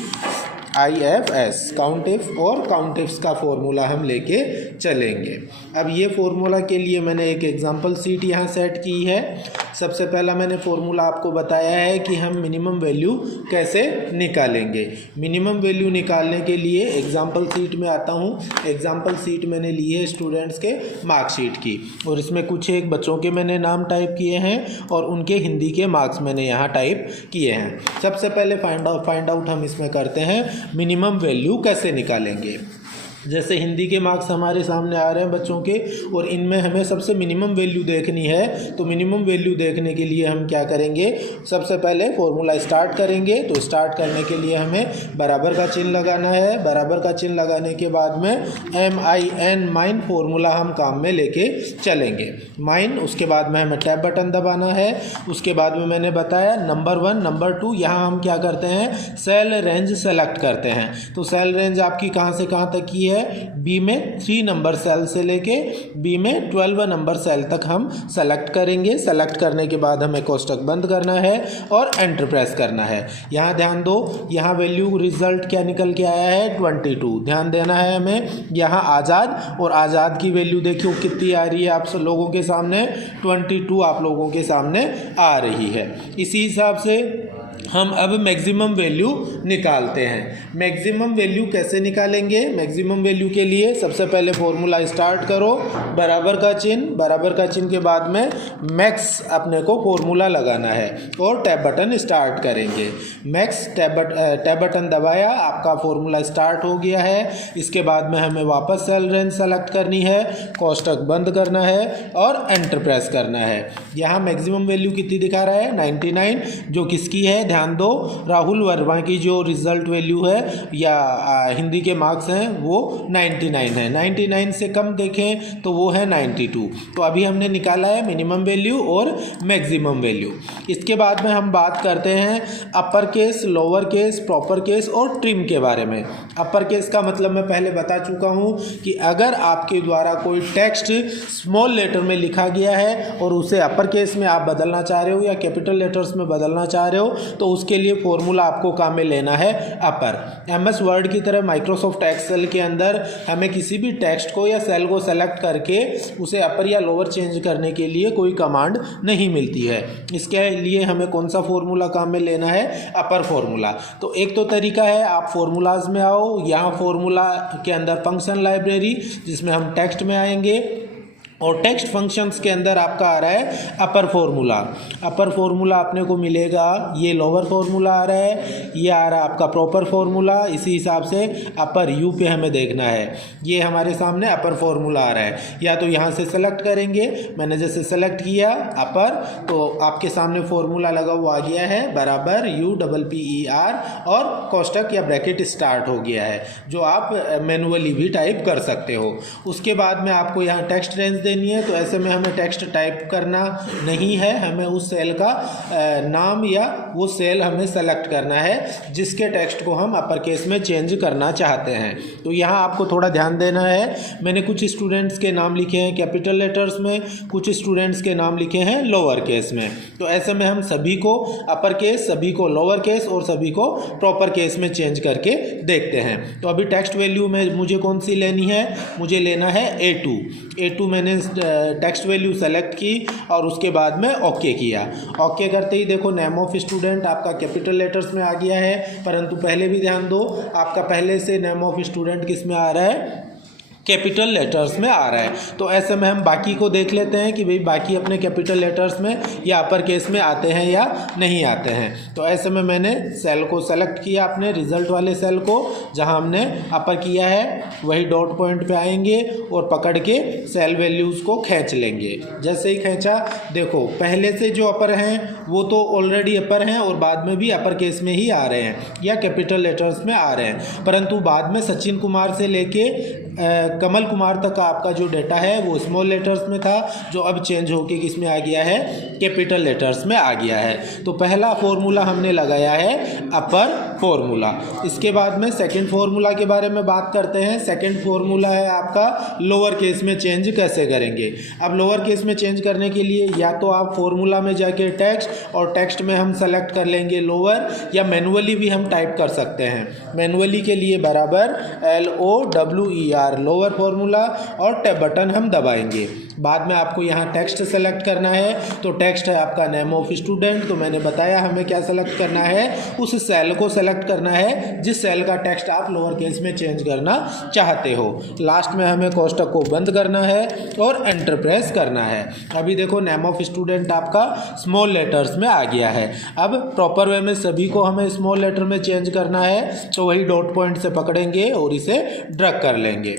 count if और काउंट इफ्स का फॉर्मूला हम लेके चलेंगे। अब ये फॉर्मूला के लिए मैंने एक एग्जांपल शीट यहाँ सेट की है। सबसे पहला मैंने फॉर्मूला आपको बताया है कि हम मिनिमम वैल्यू कैसे निकालेंगे। मिनिमम वैल्यू निकालने के लिए एग्जांपल शीट में आता हूँ। एग्जांपल शीट मैंने ली है स्टूडेंट्स के मार्कशीट की, और इसमें कुछ एक बच्चों के मैंने नाम टाइप किए हैं और उनके हिंदी के मार्क्स मैंने यहाँ टाइप किए हैं। सबसे पहले फाइंड आउट हम इसमें करते हैं मिनिमम वैल्यू कैसे निकालेंगे। जैसे हिंदी के मार्क्स हमारे सामने आ रहे हैं बच्चों के, और इनमें हमें सबसे मिनिमम वैल्यू देखनी है। तो मिनिमम वैल्यू देखने के लिए हम क्या करेंगे, सबसे पहले फॉर्मूला स्टार्ट करेंगे। तो स्टार्ट करने के लिए हमें बराबर का चिन्ह लगाना है। बराबर का चिन्ह लगाने के बाद में MIN, माइन फॉर्मूला हम काम में लेके चलेंगे। माइन, उसके बाद में हमें टैब बटन दबाना है। उसके बाद में मैंने बताया नंबर 1, नंबर 2, यहाँ हम क्या करते हैं, सेल रेंज सेलेक्ट करते हैं। तो सेल रेंज आपकी कहाँ से कहाँ तक की है, बी में 3 नंबर सेल से लेके बी में 12 नंबर सेल तक हम सेलेक्ट करेंगे। सेलेक्ट करने के बाद हमें कोष्टक बंद करना है और एंटर प्रेस करना है। यहाँ ध्यान दो, यहाँ वैल्यू रिजल्ट क्या निकल के आया है, 22। ध्यान देना है हमें। यहाँ आज़ाद, और आज़ाद की वैल्यू देखिए कितनी आ रही है आप सब लोगों के सामने, 22 आप लोगों के सामने आ रही है। इसी हिसाब से हम अब मैक्सिमम वैल्यू निकालते हैं। मैक्सिमम वैल्यू कैसे निकालेंगे, मैक्सिमम वैल्यू के लिए सबसे पहले फॉर्मूला स्टार्ट करो, बराबर का चिन्ह, बराबर का चिन्ह के बाद में मैक्स अपने को फॉर्मूला लगाना है और टैब बटन स्टार्ट करेंगे। मैक्स टैब बटन दबाया, आपका फॉर्मूला स्टार्ट हो गया है। इसके बाद में हमें वापस सेल रेंज सेलेक्ट करनी है, कोष्टक बंद करना है और एंटर प्रेस करना है। यहाँ मैक्सिमम वैल्यू कितनी दिखा रहा है, 99, जो किसकी है, ध्यान दो, राहुल वर्मा की जो रिजल्ट वैल्यू है या हिंदी के मार्क्स हैं वो 99 है। 99 से कम देखें तो वो है 92। तो अभी हमने निकाला है मिनिमम वैल्यू और मैक्सिमम वैल्यू। इसके बाद में हम बात करते हैं upper case, lower case, proper case और ट्रिम के बारे में। अपर केस का मतलब मैं पहले बता चुका हूँ कि अगर आपके द्वारा कोई टेक्स्ट स्मॉल लेटर में लिखा गया है और उसे अपर केस में आप बदलना चाह रहे हो या कैपिटल लेटर्स में बदलना चाह रहे हो, तो उसके लिए फॉर्मूला आपको काम में लेना है अपर। MS वर्ड की तरह माइक्रोसॉफ्ट एक्सेल के अंदर हमें किसी भी टेक्स्ट को या सेल को सेलेक्ट करके उसे अपर या लोअर चेंज करने के लिए कोई कमांड नहीं मिलती है। इसके लिए हमें कौन सा फॉर्मूला काम में लेना है, अपर फॉर्मूला। तो एक तो तरीका है, आप फॉर्मूलाज में आओ, यहाँ फॉर्मूला के अंदर फंक्शन लाइब्रेरी, जिसमें हम टेक्स्ट में आएंगे और टेक्स्ट फंक्शंस के अंदर आपका आ रहा है अपर फॉर्मूला। अपर फॉर्मूला अपने को मिलेगा, ये लोअर फॉर्मूला आ रहा है, ये आ रहा है आपका प्रॉपर फॉर्मूला। इसी हिसाब से अपर यू पे हमें देखना है, ये हमारे सामने अपर फॉर्मूला आ रहा है। या तो यहाँ से सेलेक्ट करेंगे, मैंने जैसे सेलेक्ट किया अपर, तो आपके सामने फॉर्मूला लगा हुआ आ गया है, बराबर UPPER और कोष्टक या ब्रैकेट स्टार्ट हो गया है, जो आप मैनुअली भी टाइप कर सकते हो। उसके बाद में आपको यहाँ टेक्स्ट रेंज देनी है, तो ऐसे में हमें टेक्स्ट टाइप करना नहीं है, हमें उस सेल का नाम या वो सेल हमें सेलेक्ट करना है जिसके टेक्स्ट को हम अपर केस में चेंज करना चाहते हैं। तो यहाँ आपको थोड़ा ध्यान देना है। मैंने कुछ स्टूडेंट्स के नाम लिखे हैं कैपिटल लेटर्स में, कुछ स्टूडेंट्स के नाम लिखे हैं लोअर केस में। तो ऐसे में हम सभी को अपर केस, सभी को लोअर केस और सभी को प्रॉपर केस में चेंज करके देखते हैं। तो अभी टेक्स्ट वैल्यू में मुझे कौन सी लेनी है, मुझे लेना है A2 मैंने टेक्स्ट वैल्यू सेलेक्ट की और उसके बाद में ओके किया। ओके करते ही देखो नेम ऑफ स्टूडेंट आपका कैपिटल लेटर्स में आ गया है, परंतु पहले भी ध्यान दो, आपका पहले से नेम ऑफ स्टूडेंट किस में आ रहा है, कैपिटल लेटर्स में आ रहा है। तो ऐसे में हम बाकी को देख लेते हैं कि भाई बाकी अपने कैपिटल लेटर्स में या अपर केस में आते हैं या नहीं आते हैं। तो ऐसे में मैंने सेल को सेलेक्ट किया, अपने रिजल्ट वाले सेल को जहां हमने अपर किया है वही डॉट पॉइंट पे आएंगे और पकड़ के सेल वैल्यूज़ को खींच लेंगे। जैसे ही खींचा, देखो पहले से जो अपर हैं वो तो ऑलरेडी अपर हैं और बाद में भी अपर केस में ही आ रहे हैं या कैपिटल लेटर्स में आ रहे हैं, परंतु बाद में सचिन कुमार से लेके कमल कुमार तक का आपका जो डेटा है वो स्मॉल लेटर्स में था, जो अब चेंज होके किस में आ गया है, कैपिटल लेटर्स में आ गया है। तो पहला फॉर्मूला हमने लगाया है अपर फॉर्मूला। इसके बाद में सेकंड फॉर्मूला के बारे में बात करते हैं। सेकंड फॉर्मूला है आपका लोअर केस में चेंज कैसे करेंगे। अब लोअर केस में चेंज करने के लिए या तो आप फॉर्मूला में जाके टेक्स्ट और टेक्स्ट में हम सेलेक्ट कर लेंगे लोअर, या मैनुअली भी हम टाइप कर सकते हैं। मैनुअली के लिए बराबर LOWER लोअर फॉर्मूला और टैब बटन हम दबाएंगे। बाद में आपको यहाँ टेक्स्ट सेलेक्ट करना है, तो टेक्स्ट है आपका नेम ऑफ स्टूडेंट। तो मैंने बताया हमें क्या सेलेक्ट करना है, उस सेल को सेलेक्ट करना है जिस सेल का टेक्स्ट आप लोअर केस में चेंज करना चाहते हो। लास्ट में हमें कोष्टक को बंद करना है और एंटर प्रेस करना है। अभी देखो नेम ऑफ स्टूडेंट आपका स्मॉल लेटर्स में आ गया है। अब प्रॉपर वे में सभी को हमें स्मॉल लेटर में चेंज करना है, तो वही डॉट पॉइंट से पकड़ेंगे और इसे ड्रैग कर लेंगे।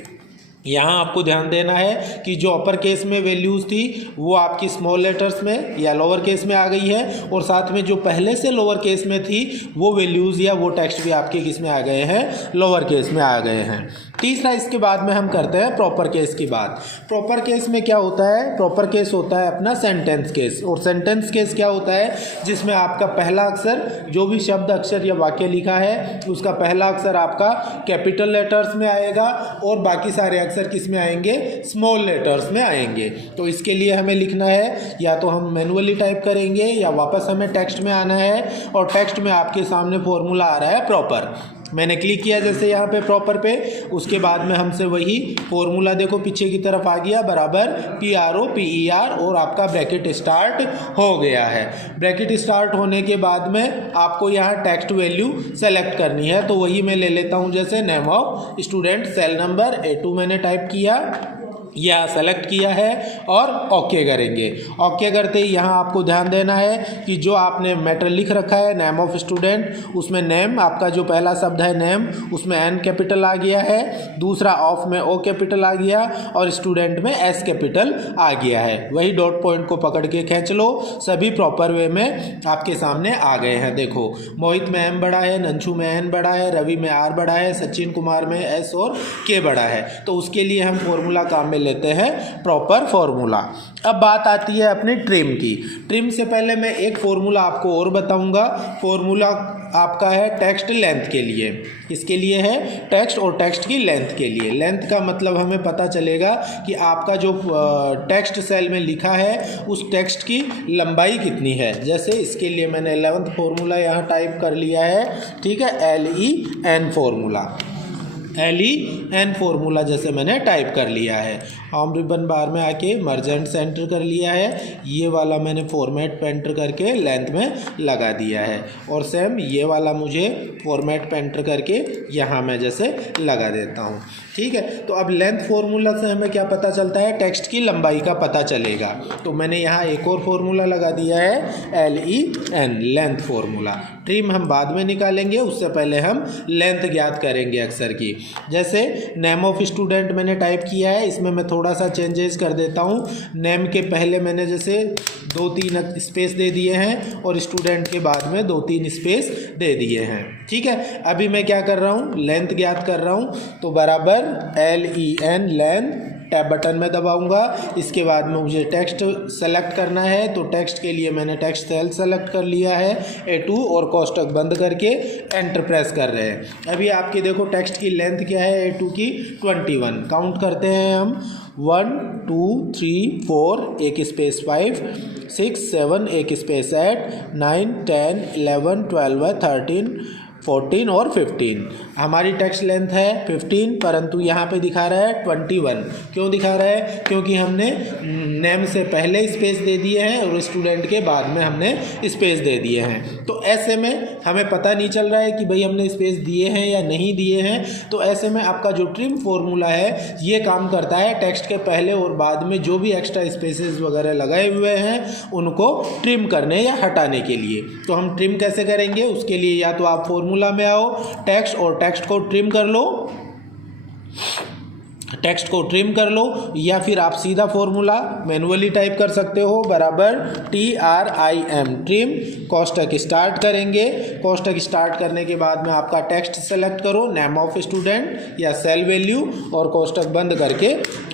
यहाँ आपको ध्यान देना है कि जो अपर केस में वैल्यूज़ थी वो आपकी स्मॉल लेटर्स में या लोअर केस में आ गई है, और साथ में जो पहले से लोअर केस में थी वो वैल्यूज़ या वो टेक्स्ट भी आपके किस में आ गए हैं, लोअर केस में आ गए हैं। तीसरा, इसके बाद में हम करते हैं प्रॉपर केस की बात। प्रॉपर केस में क्या होता है, प्रॉपर केस होता है अपना सेंटेंस केस। और सेंटेंस केस क्या होता है, जिसमें आपका पहला अक्षर, जो भी शब्द अक्षर या वाक्य लिखा है उसका पहला अक्षर आपका कैपिटल लेटर्स में आएगा और बाकी सारे अक्षर किस में आएंगे, स्मॉल लेटर्स में आएंगे। तो इसके लिए हमें लिखना है, या तो हम मैनुअली टाइप करेंगे या वापस हमें टेक्स्ट में आना है, और टेक्स्ट में आपके सामने फॉर्मूला आ रहा है प्रॉपर। मैंने क्लिक किया जैसे यहाँ पे प्रॉपर पे, उसके बाद में हमसे वही फॉर्मूला देखो पीछे की तरफ आ गया, बराबर PROPER, और आपका ब्रैकेट स्टार्ट हो गया है। ब्रैकेट स्टार्ट होने के बाद में आपको यहाँ टेक्स्ट वैल्यू सेलेक्ट करनी है, तो वही मैं ले लेता हूँ। जैसे name of student, cell number A2 मैंने टाइप किया या सेलेक्ट किया है और ओके करेंगे। ओके करते ही यहाँ आपको ध्यान देना है कि जो आपने मैटर लिख रखा है नेम ऑफ स्टूडेंट, उसमें नेम आपका जो पहला शब्द है नेम, उसमें N कैपिटल आ गया है, दूसरा ऑफ में O कैपिटल आ गया और स्टूडेंट में S कैपिटल आ गया है। वही डॉट पॉइंट को पकड़ के खींच लो, सभी प्रॉपर वे में आपके सामने आ गए हैं। देखो मोहित में M बड़ा है, नंशु में N बड़ा है, रवि में R बड़ा है, सचिन कुमार में S और K बड़ा है। तो उसके लिए हम फॉर्मूला काम में लेते हैं प्रॉपर फॉर्मूला। अब बात आती है अपनी ट्रिम की। ट्रिम से पहले मैं एक फॉर्मूला आपको और बताऊंगा। फॉर्मूला आपका है टेक्स्ट लेंथ के लिए। इसके लिए है टेक्स्ट और टेक्स्ट की लेंथ के लिए। लेंथ का मतलब हमें पता चलेगा कि आपका जो टेक्स्ट सेल में लिखा है उस टेक्स्ट की लंबाई कितनी है। जैसे इसके लिए मैंने 11th फॉर्मूला यहाँ टाइप कर लिया है, ठीक है, LEN फॉर्मूला। LEN फॉर्मूला जैसे मैंने टाइप कर लिया है। होम रिबन बार में आके मर्जेंट सेंटर कर लिया है, ये वाला मैंने फॉर्मेट पे एंटर करके लेंथ में लगा दिया है, और सेम ये वाला मुझे फॉर्मेट पे एंटर करके यहाँ मैं जैसे लगा देता हूँ, ठीक है। तो अब लेंथ फॉर्मूला से हमें क्या पता चलता है, टेक्स्ट की लंबाई का पता चलेगा। तो मैंने यहाँ एक और फॉर्मूला लगा दिया है LEN लेंथ फॉर्मूला। ट्रिम हम बाद में निकालेंगे, उससे पहले हम लेंथ ज्ञात करेंगे अक्षर की। जैसे नेम ऑफ स्टूडेंट मैंने टाइप किया है, इसमें मैं थोड़ा सा चेंजेस कर देता हूँ। नेम के पहले मैंने जैसे 2-3 स्पेस दे दिए हैं और स्टूडेंट के बाद में 2-3 स्पेस दे दिए हैं, ठीक है। अभी मैं क्या कर रहा हूँ, लेंथ ज्ञात कर रहा हूँ। तो बराबर LEN लेंथ, टैब बटन में दबाऊंगा। इसके बाद में मुझे टेक्स्ट सेलेक्ट करना है, तो टेक्स्ट के लिए मैंने टेक्स्ट सेल सेलेक्ट कर लिया है A2 और कोष्टक बंद करके एंटर प्रेस कर रहे हैं। अभी आपके देखो टेक्स्ट की लेंथ क्या है, A2 की 21। काउंट करते हैं हम, 1 2 3 4 एक स्पेस 5 6 7 एक स्पेस 8 9 10 11 12 13 14 और 15। हमारी टेक्स्ट लेंथ है 15, परंतु यहाँ पे दिखा रहा है 21। क्यों दिखा रहा है, क्योंकि हमने नेम से पहले स्पेस दे दिए हैं और स्टूडेंट के बाद में हमने स्पेस दे दिए हैं। तो ऐसे में हमें पता नहीं चल रहा है कि भाई हमने स्पेस दिए हैं या नहीं दिए हैं, तो ऐसे में आपका जो ट्रिम फॉर्मूला है ये काम करता है टेक्स्ट के पहले और बाद में जो भी एक्स्ट्रा स्पेसेस वगैरह लगाए हुए हैं उनको ट्रिम करने या हटाने के लिए। तो हम ट्रिम कैसे करेंगे, उसके लिए या तो आप फॉर्मूला में आओ, टेक्स्ट और टेक्स्ट को ट्रिम कर लो, टेक्स्ट को ट्रिम कर लो, या फिर आप सीधा फॉर्मूला मैनुअली टाइप कर सकते हो, बराबर TRIM ट्रिम, कोष्टक स्टार्ट करेंगे। कोष्टक स्टार्ट करने के बाद में आपका टेक्स्ट सेलेक्ट करो, नेम ऑफ स्टूडेंट या सेल वैल्यू, और कोष्टक बंद करके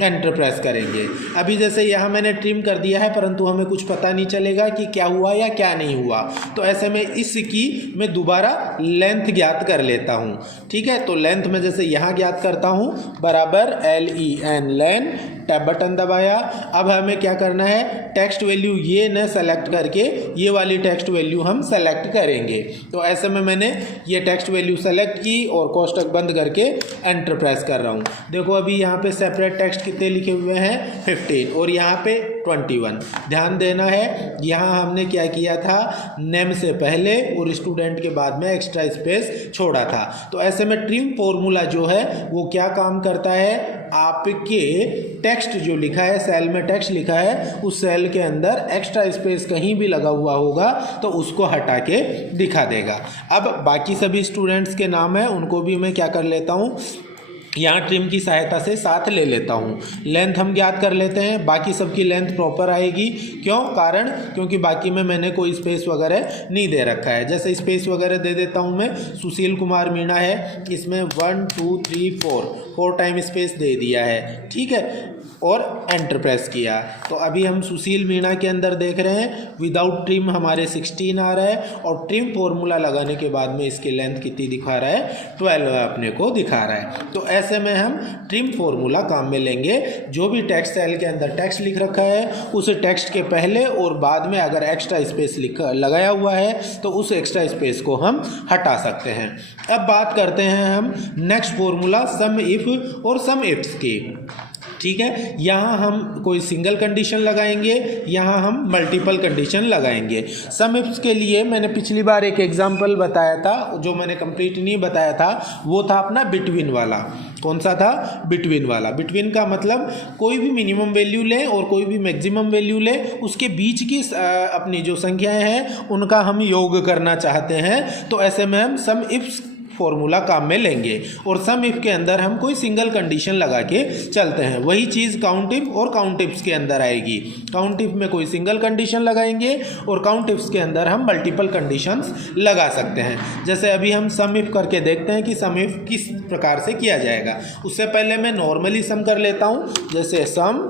एंटर प्रेस करेंगे। अभी जैसे यहाँ मैंने ट्रिम कर दिया है परंतु हमें कुछ पता नहीं चलेगा कि क्या हुआ या क्या नहीं हुआ, तो ऐसे में इसकी मैं दोबारा लेंथ ज्ञात कर लेता हूँ। ठीक है, तो लेंथ में जैसे यहाँ ज्ञात करता हूँ, बराबर LEN लेन, टैब बटन दबाया। अब हमें क्या करना है, टेक्स्ट वैल्यू ये न सेलेक्ट करके ये वाली टेक्स्ट वैल्यू हम सेलेक्ट करेंगे। तो ऐसे में मैंने ये टेक्स्ट वैल्यू सेलेक्ट की और कोष्टक बंद करके एंटर प्रेस कर रहा हूँ। देखो अभी यहाँ पे सेपरेट टेक्स्ट कितने लिखे हुए हैं, 15, और यहाँ पे 21। ध्यान देना है, यहाँ हमने क्या किया था, नेम से पहले और स्टूडेंट के बाद में एक्स्ट्रा स्पेस छोड़ा था। तो ऐसे में ट्रिम फॉर्मूला जो है वो क्या काम करता है, आपके टेक्स्ट जो लिखा है, सेल में टेक्स्ट लिखा है, उस सेल के अंदर एक्स्ट्रा स्पेस कहीं भी लगा हुआ होगा तो उसको हटा के दिखा देगा। अब बाकी सभी स्टूडेंट्स के नाम है, उनको भी मैं क्या कर लेता हूँ, यहाँ ट्रिम की सहायता से साथ ले लेता हूँ। लेंथ हम ज्ञात कर लेते हैं, बाकी सबकी लेंथ प्रॉपर आएगी। क्यों, कारण क्योंकि बाकी में मैंने कोई स्पेस वगैरह नहीं दे रखा है। जैसे स्पेस वगैरह दे देता हूँ मैं, सुशील कुमार मीणा है, इसमें 1 2 3 4 टाइम स्पेस दे दिया है। ठीक है, और एंटर प्रेस किया। तो अभी हम सुशील मीणा के अंदर देख रहे हैं विदाउट ट्रिम हमारे 16 आ रहा है, और ट्रिम फॉर्मूला लगाने के बाद में इसकी लेंथ कितनी दिखा रहा है, 12 अपने को दिखा रहा है। तो ऐसे में हम ट्रिम फॉर्मूला काम में लेंगे। जो भी टेक्स्ट सेल के अंदर टेक्स्ट लिख रखा है उस टेक्स्ट के पहले और बाद में अगर एक्स्ट्रा स्पेस लगाया हुआ है तो उस एक्स्ट्रा स्पेस को हम हटा सकते हैं। अब बात करते हैं हम नेक्स्ट फॉर्मूला सम इफ और सम इफ्स की। ठीक है, यहाँ हम कोई सिंगल कंडीशन लगाएंगे, यहाँ हम मल्टीपल कंडीशन लगाएंगे। सम इफ्स के लिए मैंने पिछली बार एक एग्जांपल बताया था, जो मैंने कंप्लीट नहीं बताया था, वो था अपना बिटवीन वाला। कौन सा था, बिटवीन वाला। बिटवीन का मतलब कोई भी मिनिमम वैल्यू लें और कोई भी मैक्सिमम वैल्यू लें, उसके बीच की अपनी जो संख्याएं हैं उनका हम योग करना चाहते हैं। तो ऐसे में हम सम इफ्स फॉर्मूला काम में लेंगे, और सम इफ के अंदर हम कोई सिंगल कंडीशन लगा के चलते हैं। वही चीज़ काउंट इफ और काउंट इफ्स के अंदर आएगी। काउंट इफ में कोई सिंगल कंडीशन लगाएंगे और काउंट इफ्स के अंदर हम मल्टीपल कंडीशंस लगा सकते हैं। जैसे अभी हम सम इफ करके देखते हैं कि सम इफ किस प्रकार से किया जाएगा। उससे पहले मैं नॉर्मली सम कर लेता हूँ। जैसे सम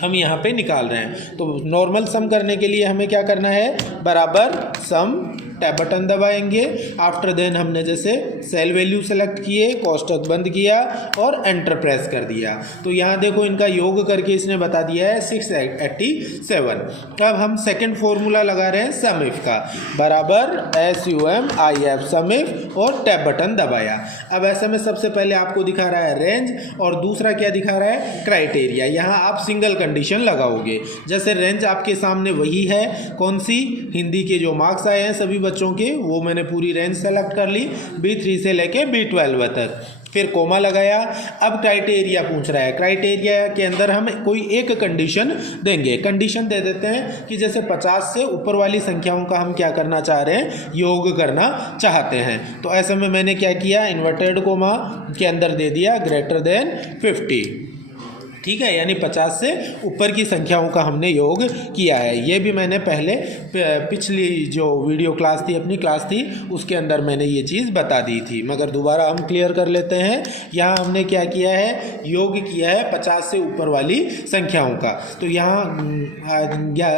हम यहाँ पे निकाल रहे हैं, तो नॉर्मल सम करने के लिए हमें क्या करना है, बराबर सम, टैब बटन दबाएंगे। आफ्टर देन हमने जैसे सेल वैल्यू सेलेक्ट किए, कोष्टक बंद किया और एंटर प्रेस कर दिया। तो यहाँ देखो इनका योग करके इसने बता दिया है 687। अब हम सेकंड फॉर्मूला लगा रहे हैं सम इफ का, बराबर SUMIF सम इफ, और टैब बटन दबाया। अब ऐसे में सबसे पहले आपको दिखा रहा है रेंज, और दूसरा क्या दिखा रहा है, क्राइटेरिया। यहाँ आप सिंगल कंडीशन लगाओगे। जैसे रेंज आपके सामने वही है, कौन सी, हिंदी के जो मार्क्स आए हैं सभी बच्चों के, वो मैंने पूरी रेंज सेलेक्ट कर ली, B3 से लेके B12 तक। फिर कोमा लगाया। अब क्राइटेरिया पूछ रहा है, क्राइटेरिया के अंदर हम कोई एक कंडीशन देंगे। कंडीशन दे देते हैं कि जैसे 50 से ऊपर वाली संख्याओं का हम क्या करना चाह रहे हैं, योग करना चाहते हैं। तो ऐसे में मैंने क्या किया, इन्वर्टेड कोमा के अंदर दे दिया ग्रेटर देन 50। ठीक है, यानी 50 से ऊपर की संख्याओं का हमने योग किया है। ये भी मैंने पहले पिछली जो वीडियो क्लास थी, अपनी क्लास थी, उसके अंदर मैंने ये चीज़ बता दी थी, मगर दोबारा हम क्लियर कर लेते हैं। यहाँ हमने क्या किया है, योग किया है 50 से ऊपर वाली संख्याओं का। तो यहाँ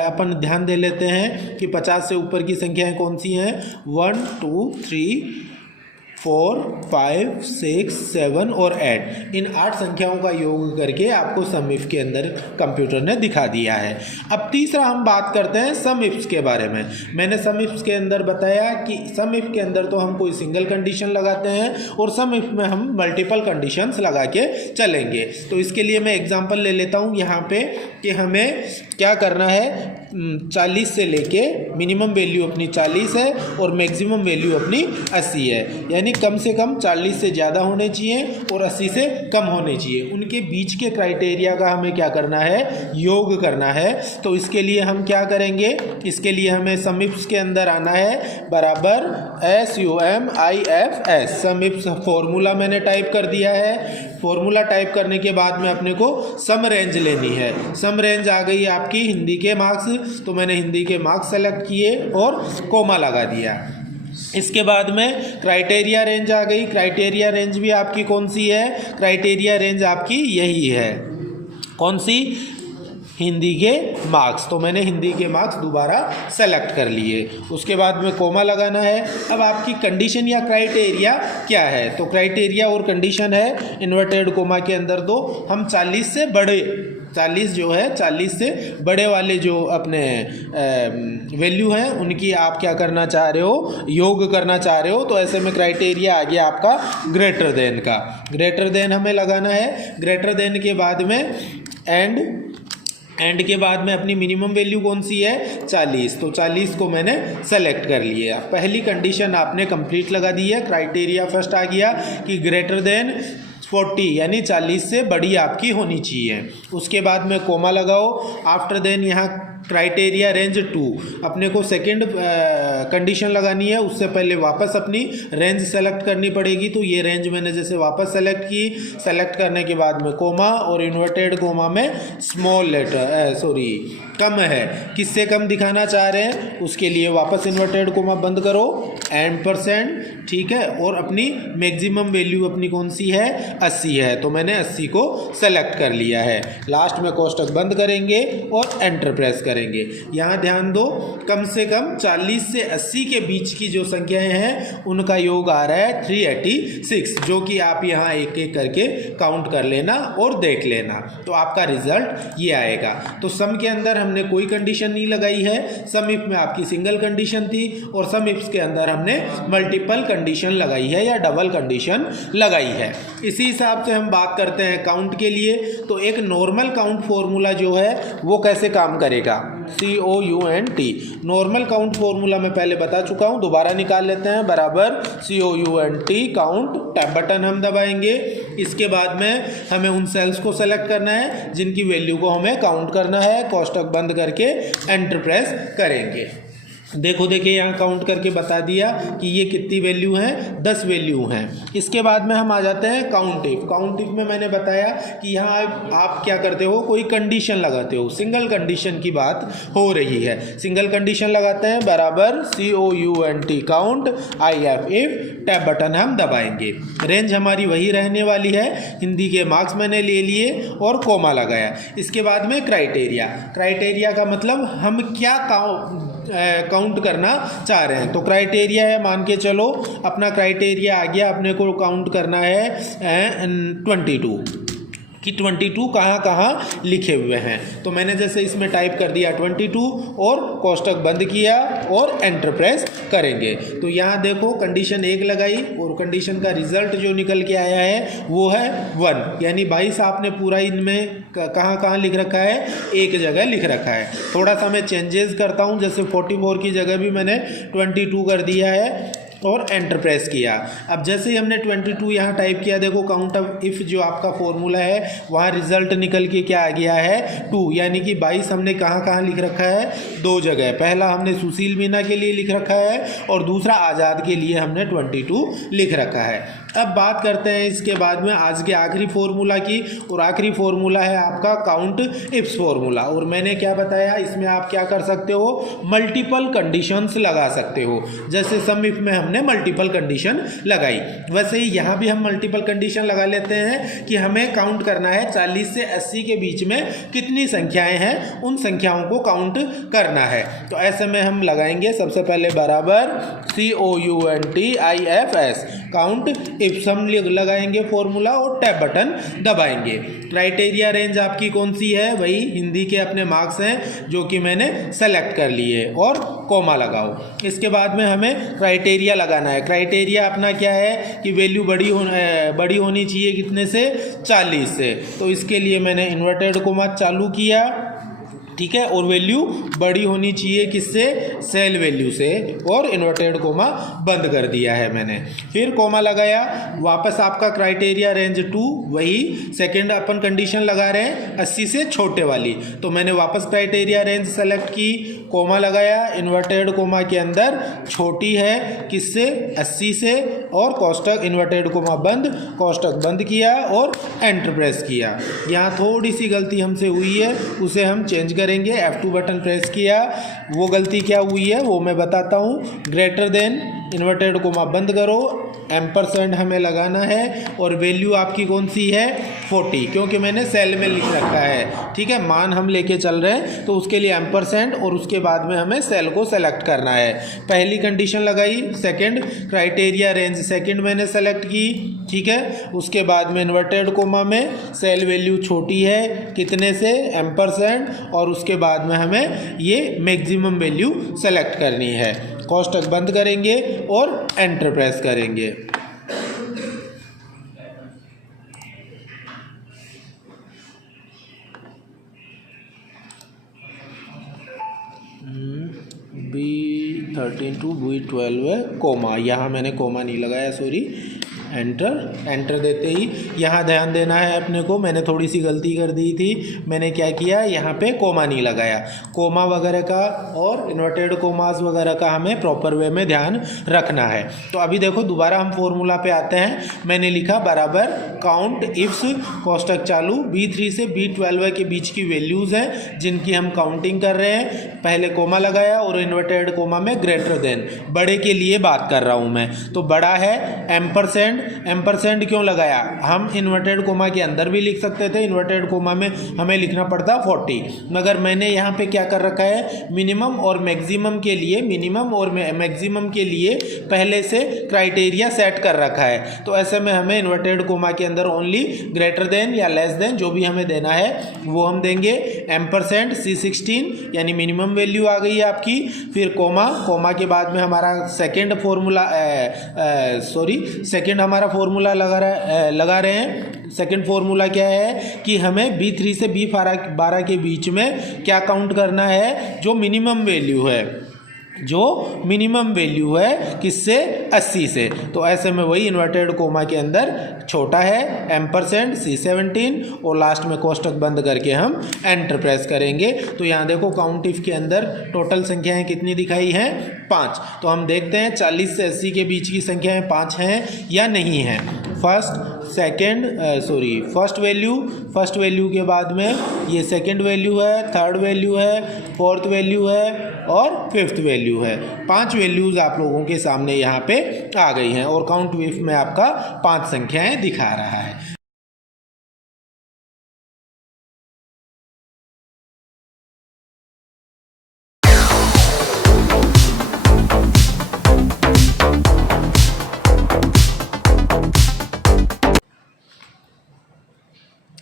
अपन ध्यान दे लेते हैं कि 50 से ऊपर की संख्याएँ कौन सी हैं, 1 2 3 4, 5, 6, 7 और 8, इन 8 संख्याओं का योग करके आपको सम इफ के अंदर कंप्यूटर ने दिखा दिया है। अब तीसरा हम बात करते हैं सम इफ्स के बारे में। मैंने सम इफ्स के अंदर बताया कि सम इफ के अंदर तो हम कोई सिंगल कंडीशन लगाते हैं और सम इफ में हम मल्टीपल कंडीशंस लगा के चलेंगे। तो इसके लिए मैं एग्जांपल ले लेता हूँ यहाँ पे कि हमें क्या करना है। 40 से लेके मिनिमम वैल्यू अपनी 40 है और मैक्सिमम वैल्यू अपनी 80 है, यानी कम से कम 40 से ज़्यादा होने चाहिए और 80 से कम होने चाहिए। उनके बीच के क्राइटेरिया का हमें क्या करना है, योग करना है। तो इसके लिए हम क्या करेंगे, इसके लिए हमें सम इफ्स के अंदर आना है बराबर SUMIFS। सम इफ्स फॉर्मूला मैंने टाइप कर दिया है। फॉर्मूला टाइप करने के बाद में अपने को सम रेंज लेनी है। सम रेंज आ गई आपकी हिंदी के मार्क्स, तो मैंने हिंदी के मार्क्स सेलेक्ट किए और कोमा लगा दिया। इसके बाद में क्राइटेरिया रेंज आ गई। क्राइटेरिया रेंज भी आपकी कौन सी है, क्राइटेरिया रेंज आपकी यही है, कौन सी, हिंदी के मार्क्स। तो मैंने हिंदी के मार्क्स दोबारा सेलेक्ट कर लिए। उसके बाद में कोमा लगाना है। अब आपकी कंडीशन या क्राइटेरिया क्या है, तो क्राइटेरिया और कंडीशन है इन्वर्टेड कोमा के अंदर दो। हम 40 से बड़े, 40 जो है 40 से बड़े वाले जो अपने वैल्यू हैं उनकी आप क्या करना चाह रहे हो, योग करना चाह रहे हो। तो ऐसे में क्राइटेरिया आ गया आपका ग्रेटर देन का। ग्रेटर देन हमें लगाना है। ग्रेटर देन के बाद में एंड के बाद में अपनी मिनिमम वैल्यू कौन सी है, 40। तो 40 को मैंने सेलेक्ट कर लिया। पहली कंडीशन आपने कंप्लीट लगा दी है। क्राइटेरिया फर्स्ट आ गया कि ग्रेटर देन 40 यानी 40 से बड़ी आपकी होनी चाहिए। उसके बाद में कोमा लगाओ। आफ्टर देन यहाँ क्राइटेरिया रेंज 2, अपने को सेकंड कंडीशन लगानी है। उससे पहले वापस अपनी रेंज सेलेक्ट करनी पड़ेगी। तो ये रेंज मैंने जैसे वापस सेलेक्ट की, सेलेक्ट करने के बाद में कोमा और इन्वर्टेड कोमा में स्मॉल लेटर कम है, किससे कम दिखाना चाह रहे हैं उसके लिए वापस इन्वर्टेड कोमा बंद करो एंड %, ठीक है। और अपनी मैक्सिमम वैल्यू अपनी कौन सी है, 80 है। तो मैंने 80 को सेलेक्ट कर लिया है। लास्ट में कोष्टक बंद करेंगे और एंटर प्रेस करेंगे। यहाँ ध्यान दो, कम से कम 40 से 80 के बीच की जो संख्याएं हैं उनका योग आ रहा है 386, जो कि आप यहाँ एक एक करके काउंट कर लेना और देख लेना। तो आपका रिजल्ट ये आएगा। तो सम के अंदर हमने कोई कंडीशन नहीं लगाई है। सम इफ में आपकी सिंगल कंडीशन थी और सम इफ्स के अंदर हमने मल्टीपल कंडीशन लगाई है या डबल कंडीशन लगाई है। इसी हिसाब से हम बात करते हैं काउंट के लिए। तो एक नॉर्मल काउंट फॉर्मूला जो है वो कैसे काम करेगा, COUNT। नॉर्मल काउंट फॉर्मूला मैं पहले बता चुका हूँ, दोबारा निकाल लेते हैं। बराबर COUNT काउंट, टैब बटन हम दबाएंगे। इसके बाद में हमें उन सेल्स को सेलेक्ट करना है जिनकी वैल्यू को हमें काउंट करना है। कोष्टक बंद करके एंटर प्रेस करेंगे। देखिए यहाँ काउंट करके बता दिया कि ये कितनी वैल्यू हैं, 10 वैल्यू हैं। इसके बाद में हम आ जाते हैं काउंट इफ। काउंट इफ में मैंने बताया कि यहाँ आप क्या करते हो, कोई कंडीशन लगाते हो। सिंगल कंडीशन की बात हो रही है, सिंगल कंडीशन लगाते हैं। बराबर COUNT count IF if, tab button हम दबाएंगे। रेंज हमारी वही रहने वाली है। हिंदी के मार्क्स मैंने ले लिए और कोमा लगाया। इसके बाद में क्राइटेरिया। क्राइटेरिया का मतलब हम क्या काउंट करना चाह रहे हैं। तो क्राइटेरिया है, मान के चलो अपना क्राइटेरिया आ गया, अपने को काउंट करना है 22 कि 22 कहाँ कहाँ लिखे हुए हैं। तो मैंने जैसे इसमें टाइप कर दिया 22 और कोष्टक बंद किया और एंटर प्रेस करेंगे। तो यहाँ देखो कंडीशन 1 लगाई और कंडीशन का रिजल्ट जो निकल के आया है वो है 1, यानी 22 आपने पूरा इनमें कहाँ कहाँ लिख रखा है, एक जगह लिख रखा है। थोड़ा सा मैं चेंजेस करता हूँ, जैसे 44 की जगह भी मैंने 22 कर दिया है और एंटर प्रेस किया। अब जैसे ही हमने 22 यहाँ टाइप किया, देखो काउंट ऑफ इफ जो आपका फॉर्मूला है वहाँ रिजल्ट निकल के क्या आ गया है 2, यानी कि 22 हमने कहाँ कहाँ लिख रखा है, 2 जगह। पहला हमने सुशील मीना के लिए लिख रखा है और दूसरा आज़ाद के लिए हमने 22 लिख रखा है। अब बात करते हैं इसके बाद में आज के आखिरी फॉर्मूला की, और आखिरी फॉर्मूला है आपका काउंट इफ्स फॉर्मूला। और मैंने क्या बताया, इसमें आप क्या कर सकते हो, मल्टीपल कंडीशंस लगा सकते हो। जैसे सम इफ में हमने मल्टीपल कंडीशन लगाई, वैसे ही यहाँ भी हम मल्टीपल कंडीशन लगा लेते हैं कि हमें काउंट करना है 40 से 80 के बीच में कितनी संख्याएं हैं, उन संख्याओं को काउंट करना है। तो ऐसे में हम लगाएंगे सबसे पहले बराबर COUNTIFS काउंट इप्सम लगाएंगे फॉर्मूला और टैब बटन दबाएंगे। क्राइटेरिया रेंज आपकी कौन सी है, वही हिंदी के अपने मार्क्स हैं जो कि मैंने सेलेक्ट कर लिए, और कॉमा लगाओ। इसके बाद में हमें क्राइटेरिया लगाना है। क्राइटेरिया अपना क्या है कि वैल्यू बड़ी होनी चाहिए कितने से, 40 से। तो इसके लिए मैंने इन्वर्टेड कोमा चालू किया, ठीक है, और वैल्यू बड़ी होनी चाहिए किससे, सेल वैल्यू से, और इन्वर्टेड कोमा बंद कर दिया है मैंने। फिर कोमा लगाया, वापस आपका क्राइटेरिया रेंज 2, वही सेकंड अपन कंडीशन लगा रहे हैं 80 से छोटे वाली। तो मैंने वापस क्राइटेरिया रेंज सेलेक्ट की, कोमा लगाया, इन्वर्टेड कोमा के अंदर छोटी है किससे, 80 से, और कोष्टक इन्वर्टेड कोमा बंद, कोष्टक बंद किया और एंटर प्रेस किया। यहाँ थोड़ी सी गलती हमसे हुई है, उसे हम चेंज करेंगे। F2 बटन प्रेस किया, वो गलती क्या हुई है वो मैं बताता हूँ। ग्रेटर देन इन्वर्टेड कोमा बंद करो, एम्परसेंड हमें लगाना है, और वैल्यू आपकी कौन सी है, 40, क्योंकि मैंने सेल में लिख रखा है, ठीक है, मान हम लेके चल रहे हैं, तो उसके लिए एम्परसेंड, और उसके बाद में हमें सेल को सेलेक्ट करना है। पहली कंडीशन लगाई, सेकंड क्राइटेरिया रेंज सेकंड मैंने सेलेक्ट की, ठीक है, उसके बाद में इन्वर्टेड कोमा में सेल वैल्यू छोटी है कितने से, एम्परसेंड, और उसके बाद में हमें ये मैक्सिमम वैल्यू सेलेक्ट करनी है। कोष्टक बंद करेंगे और एंटर प्रेस करेंगे। B13 to B12 है, कोमा, यहाँ मैंने कोमा नहीं लगाया, सॉरी, एंटर देते ही यहाँ ध्यान देना है अपने को, मैंने थोड़ी सी गलती कर दी थी। मैंने क्या किया, यहाँ पे कोमा नहीं लगाया। कोमा वगैरह का और इन्वर्टेड कोमास वगैरह का हमें प्रॉपर वे में ध्यान रखना है। तो अभी देखो दोबारा हम फॉर्मूला पे आते हैं। मैंने लिखा बराबर काउंट इफ्स, कोष्टक चालू, B3 से B12 के बीच की वैल्यूज़ हैं जिनकी हम काउंटिंग कर रहे हैं। पहले कोमा लगाया और इन्वर्टेड कोमा में ग्रेटर देन, बड़े के लिए बात कर रहा हूँ मैं, तो बड़ा है एम्परसेंड। एम्परसेंड क्यों लगाया, हम इन्वर्टेड कोमा के अंदर भी लिख सकते थे, इन्वर्टेड कोमा में हमें लिखना पड़ता 40, मगर मैंने यहाँ पे क्या कर रखा है, मिनिमम और मैक्सिमम के लिए, मिनिमम और मैक्सिमम के लिए पहले से क्राइटेरिया सेट कर रखा है। तो ऐसे में हमें इन्वर्टेड कोमा के अंदर ओनली ग्रेटर देन या लेस देन जो भी हमें देना है वो हम देंगे। एम्परसेंड C16 यानी मिनिमम वैल्यू आ गई है आपकी। फिर कोमा के बाद में हमारा सेकेंड फॉर्मूला, सेकेंड हमारा फॉर्मूला लगा रहे हैं। सेकेंड फॉर्मूला क्या है कि हमें B3 से B12 के बीच में क्या काउंट करना है, जो मिनिमम वैल्यू है, जो मिनिमम वैल्यू है किससे, 80 से। तो ऐसे में वही इन्वर्टेड कोमा के अंदर छोटा है एम्परसेंड C17 और लास्ट में कोष्टक बंद करके हम एंटर प्रेस करेंगे। तो यहाँ देखो काउंट इफ के अंदर टोटल संख्याएं कितनी दिखाई हैं, 5। तो हम देखते हैं 40 से 80 के बीच की संख्याएं 5 हैं या नहीं हैं। फर्स्ट वैल्यू के बाद में ये सेकंड वैल्यू है, थर्ड वैल्यू है, फोर्थ वैल्यू है और फिफ्थ वैल्यू है। 5 वैल्यूज़ आप लोगों के सामने यहाँ पे आ गई हैं और काउंट इफ में आपका 5 संख्याएं दिखा रहा है।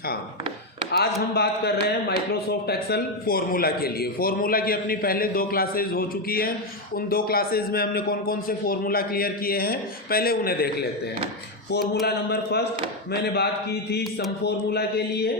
हाँ, आज हम बात कर रहे हैं माइक्रोसॉफ्ट एक्सेल फॉर्मूला के लिए। फॉर्मूला की अपनी पहले 2 क्लासेज हो चुकी हैं। उन 2 क्लासेज में हमने कौन कौन से फॉर्मूला क्लियर किए हैं, पहले उन्हें देख लेते हैं। फॉर्मूला नंबर फर्स्ट मैंने बात की थी सम फॉर्मूला के लिए,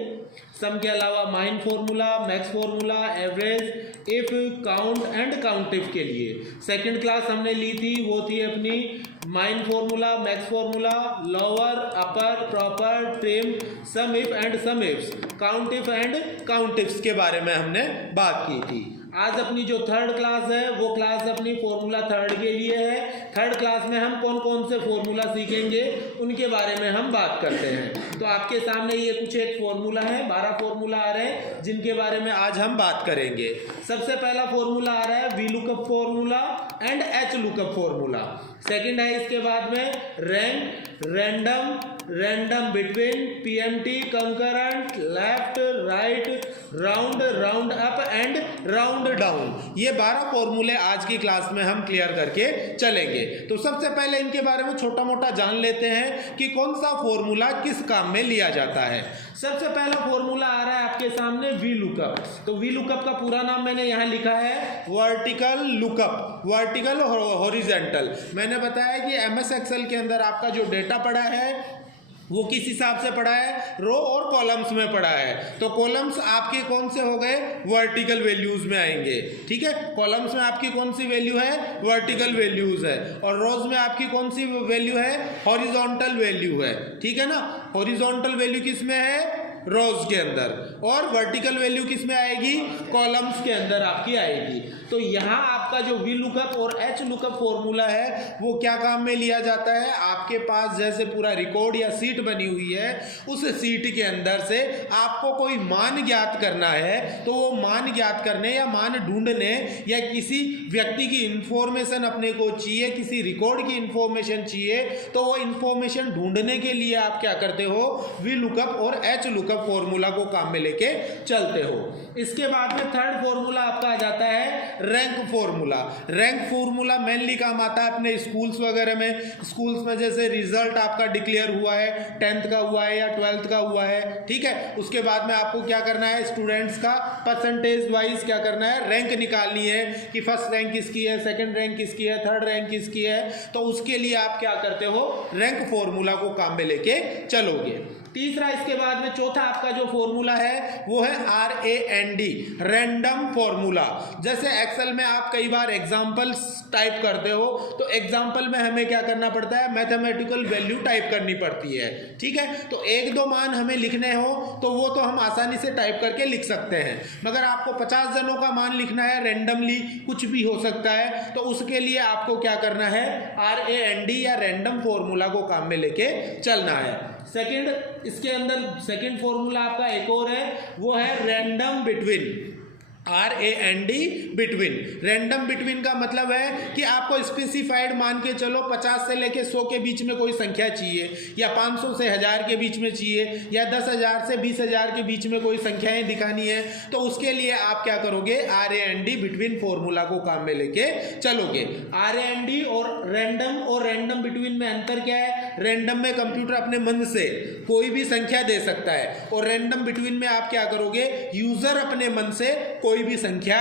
सम के अलावा mine formula, max formula, average, if, count and count if के लिए। सेकंड क्लास हमने ली थी, वो थी अपनी main formula, max formula, lower, upper, proper, trim, sum if and sum ifs, count if and count ifs के बारे में हमने बात की थी। आज अपनी जो थर्ड क्लास है वो क्लास अपनी फॉर्मूला थर्ड के लिए है। थर्ड क्लास में हम कौन कौन से फॉर्मूला सीखेंगे उनके बारे में हम बात करते हैं। तो आपके सामने ये कुछ एक फॉर्मूला है, 12 फॉर्मूला आ रहे हैं जिनके बारे में आज हम बात करेंगे। सबसे पहला फॉर्मूला आ रहा है V lookup formula and H lookup formula. Second है इसके बाद में rank, random, random between, PMT, concurrent, left, right, round, round up and round down. ये 12 फॉर्मूले आज की क्लास में हम क्लियर करके चलेंगे। तो सबसे पहले इनके बारे में छोटा मोटा जान लेते हैं कि कौन सा फॉर्मूला किस काम में लिया जाता है। सबसे पहला फॉर्मूला आ रहा है आपके सामने वी लुकअप। तो वी लुकअप का पूरा नाम मैंने यहाँ लिखा है वर्टिकल लुकअप, वर्टिकल और हॉरिजॉन्टल। मैंने बताया कि एमएस एक्सेल के अंदर आपका जो डेटा पड़ा है वो किस हिसाब से पड़ा है, रो और कॉलम्स में पड़ा है। तो कॉलम्स आपके कौन से हो गए, वर्टिकल वैल्यूज में आएंगे। ठीक है, कॉलम्स में आपकी कौन सी वैल्यू है, वर्टिकल वैल्यूज है, और रोज में आपकी कौन सी वैल्यू है, हॉरिजॉन्टल वैल्यू है। ठीक है ना, हॉरिजॉन्टल वैल्यू किस में है, रोज के अंदर, और वर्टिकल वैल्यू किस में आएगी, कॉलम्स के अंदर आपकी आएगी। तो यहाँ आपका जो वी लुकअप और एच लुकअप फॉर्मूला है वो क्या काम में लिया जाता है, आपके पास जैसे पूरा रिकॉर्ड या सीट बनी हुई है, उस सीट के अंदर से आपको कोई मान ज्ञात करना है, तो वो मान ज्ञात करने या मान ढूंढने या किसी व्यक्ति की इंफॉर्मेशन अपने को चाहिए, किसी रिकॉर्ड की इंफॉर्मेशन चाहिए, तो वो इंफॉर्मेशन ढूंढने के लिए आप क्या करते हो, वी लुकअप और एच लुकअप फॉर्मूला को काम में लेके चलते हो। इसके बाद में थर्ड फॉर्मूला आपका आ जाता है rank formula. Rank formula mainly काम आता है अपने स्कूल्स वगैरह में। स्कूल्स में जैसे रिजल्ट आपका डिक्लेयर हुआ है, 10th का हुआ है या 12th का हुआ है, ठीक है, उसके बाद में आपको क्या करना है, स्टूडेंट्स का परसेंटेज वाइज क्या करना है, रैंक निकालनी है कि फर्स्ट रैंक किसकी है, सेकंड रैंक किसकी है, थर्ड रैंक किसकी है। तो उसके लिए आप क्या करते हो, रैंक फॉर्मूला को काम में लेके चलोगे। तीसरा इसके बाद में चौथा आपका जो फॉर्मूला है वो है RAND, रैंडम फॉर्मूला। जैसे एक्सेल में आप कई बार एग्जांपल्स टाइप करते हो, तो एग्जांपल में हमें क्या करना पड़ता है, मैथमेटिकल वैल्यू टाइप करनी पड़ती है। ठीक है, तो 1-2 मान हमें लिखने हो तो वो तो हम आसानी से टाइप करके लिख सकते हैं, मगर आपको 50 जनों का मान लिखना है, रैंडमली कुछ भी हो सकता है, तो उसके लिए आपको क्या करना है, RAND या रैंडम फॉर्मूला को काम में लेके चलना है। सेकंड, इसके अंदर सेकंड फॉर्मूला आपका एक और है, वो है random between, RAND between. Random between का मतलब है कि आपको स्पेसिफाइड मान के चलो 50 से लेके 100 के बीच में कोई संख्या चाहिए, या 500 से 1000 के बीच में चाहिए, या 10,000 से 20,000 के बीच में कोई संख्याएं दिखानी है, तो उसके लिए आप क्या करोगे, RAND बिटवीन फॉर्मूला को काम में लेके चलोगे। RAND और रैंडम बिटवीन में अंतर क्या है, रैंडम में कंप्यूटर अपने मन से कोई भी संख्या दे सकता है, और रैंडम बिटवीन में आप क्या करोगे, यूजर अपने मन से कोई भी संख्या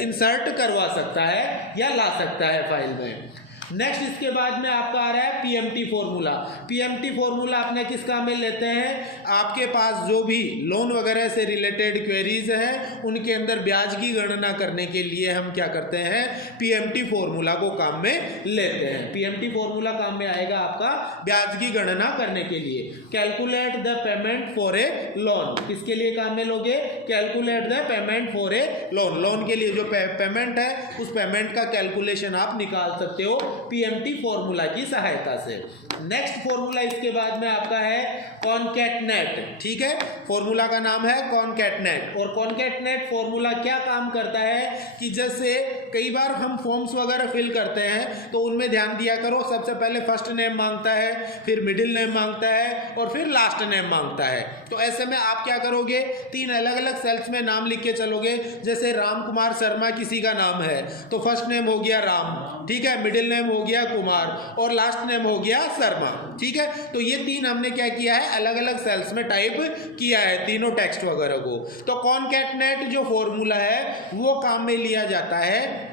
इंसर्ट करवा सकता है या ला सकता है फाइल में। नेक्स्ट इसके बाद में आपका आ रहा है पीएमटी फॉर्मूला। पीएमटी फॉर्मूला अपने किस काम में लेते हैं, आपके पास जो भी लोन वगैरह से रिलेटेड क्वेरीज हैं उनके अंदर ब्याज की गणना करने के लिए हम क्या करते हैं, पीएमटी फॉर्मूला को काम में लेते हैं। पीएमटी फॉर्मूला काम में आएगा आपका ब्याज की गणना करने के लिए। Calculate the payment for a loan, किसके लिए काम में लोगे, calculate the payment for a loan. Loan के लिए जो पेमेंट है उस पेमेंट का कैलकुलेशन आप निकाल सकते हो पीएमटी फॉर्मूला की सहायता से। नेक्स्ट फॉर्मूला इसके बाद में आपका है कॉनकैटनेट। ठीक है, फॉर्मूला का नाम है कॉनकैटनेट। और कॉनकैटनेट फॉर्मूला क्या काम करता है कि जैसे कई बार हम फॉर्म्स वगैरह फिल करते हैं तो उनमें ध्यान दिया करो, सबसे पहले फर्स्ट नेम मांगता है, फिर मिडिल नेम मांगता है और फिर लास्ट नेम मांगता है। तो ऐसे में आप क्या करोगे, 3 अलग अलग सेल्स में नाम लिख के चलोगे। जैसे राम कुमार शर्मा किसी का नाम है तो फर्स्ट नेम हो गया राम, ठीक है, मिडिल नेम हो गया कुमार और लास्ट नेम हो गया शर्मा। ठीक है, तो ये 3 हमने क्या किया है, अलग अलग सेल्स में टाइप किया है तीनों टेक्स्ट वगैरह को। तो कॉनकैटनेट जो फॉर्मूला है वो काम में लिया जाता है,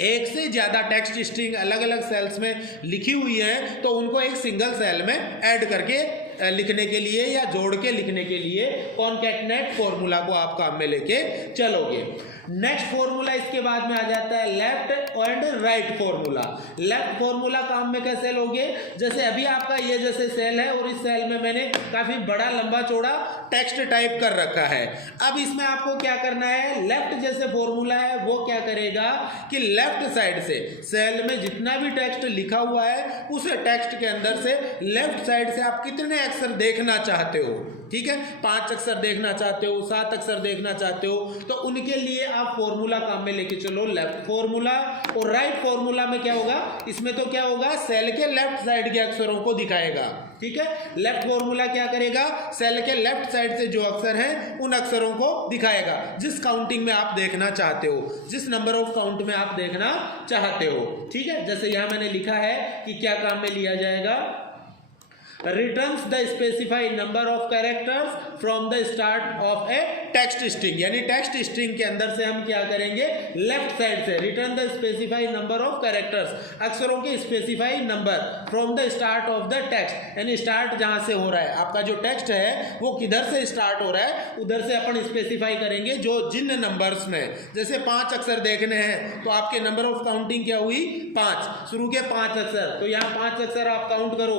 एक से ज़्यादा टेक्स्ट स्ट्रिंग अलग अलग सेल्स में लिखी हुई है तो उनको एक सिंगल सेल में ऐड करके लिखने के लिए या जोड़ के लिखने के लिए कॉनकैटनेट फॉर्मूला को आप काम में लेके चलोगे। नेक्स्ट फॉर्मूला इसके बाद में आ जाता है left and right formula. Left formula काम में कैसे लोगे, जैसे अभी आपका ये जैसे सेल है और इस सेल में मैंने काफी बड़ा लंबा चौड़ा टेक्स्ट टाइप कर रखा है। अब इसमें आपको क्या करना है, लेफ्ट जैसे फॉर्मूला है वो क्या करेगा कि लेफ्ट साइड से सेल में जितना भी टेक्स्ट लिखा हुआ है उस टेक्स्ट के अंदर से लेफ्ट साइड से आप कितने अक्षर देखना चाहते हो, ठीक है, 5 अक्षर देखना चाहते हो, 7 अक्षर देखना चाहते हो, तो उनके लिए आप फॉर्मूला काम में लेके चलो लेफ्ट फॉर्मूला। और राइट फॉर्मूला में क्या होगा, इसमें तो क्या होगा, सेल के लेफ्ट साइड के अक्षरों को दिखाएगा, ठीक है। लेफ्ट फॉर्मूला क्या करेगा, सेल के लेफ्ट साइड से जो अक्षर हैं उन अक्षरों को दिखाएगा जिस काउंटिंग में आप देखना चाहते हो, जिस नंबर ऑफ काउंट में आप देखना चाहते हो, ठीक है। जैसे यहां मैंने लिखा है कि क्या काम में लिया जाएगा, returns the specified number of characters from the start of a text string, यानी टेक्स्ट स्ट्रिंग के अंदर से हम क्या करेंगे, लेफ्ट साइड से return the specified number of characters, अक्षरों के specified number from the start of the text, यानी स्टार्ट जहां से हो रहा है आपका जो टेक्स्ट है वो किधर से स्टार्ट हो रहा है उधर से अपन स्पेसिफाई करेंगे जो जिन नंबर्स में, जैसे 5 अक्षर देखने हैं तो आपके नंबर ऑफ काउंटिंग क्या हुई, 5, शुरू के 5 अक्षर, तो यहाँ 5 अक्षर आप काउंट करो,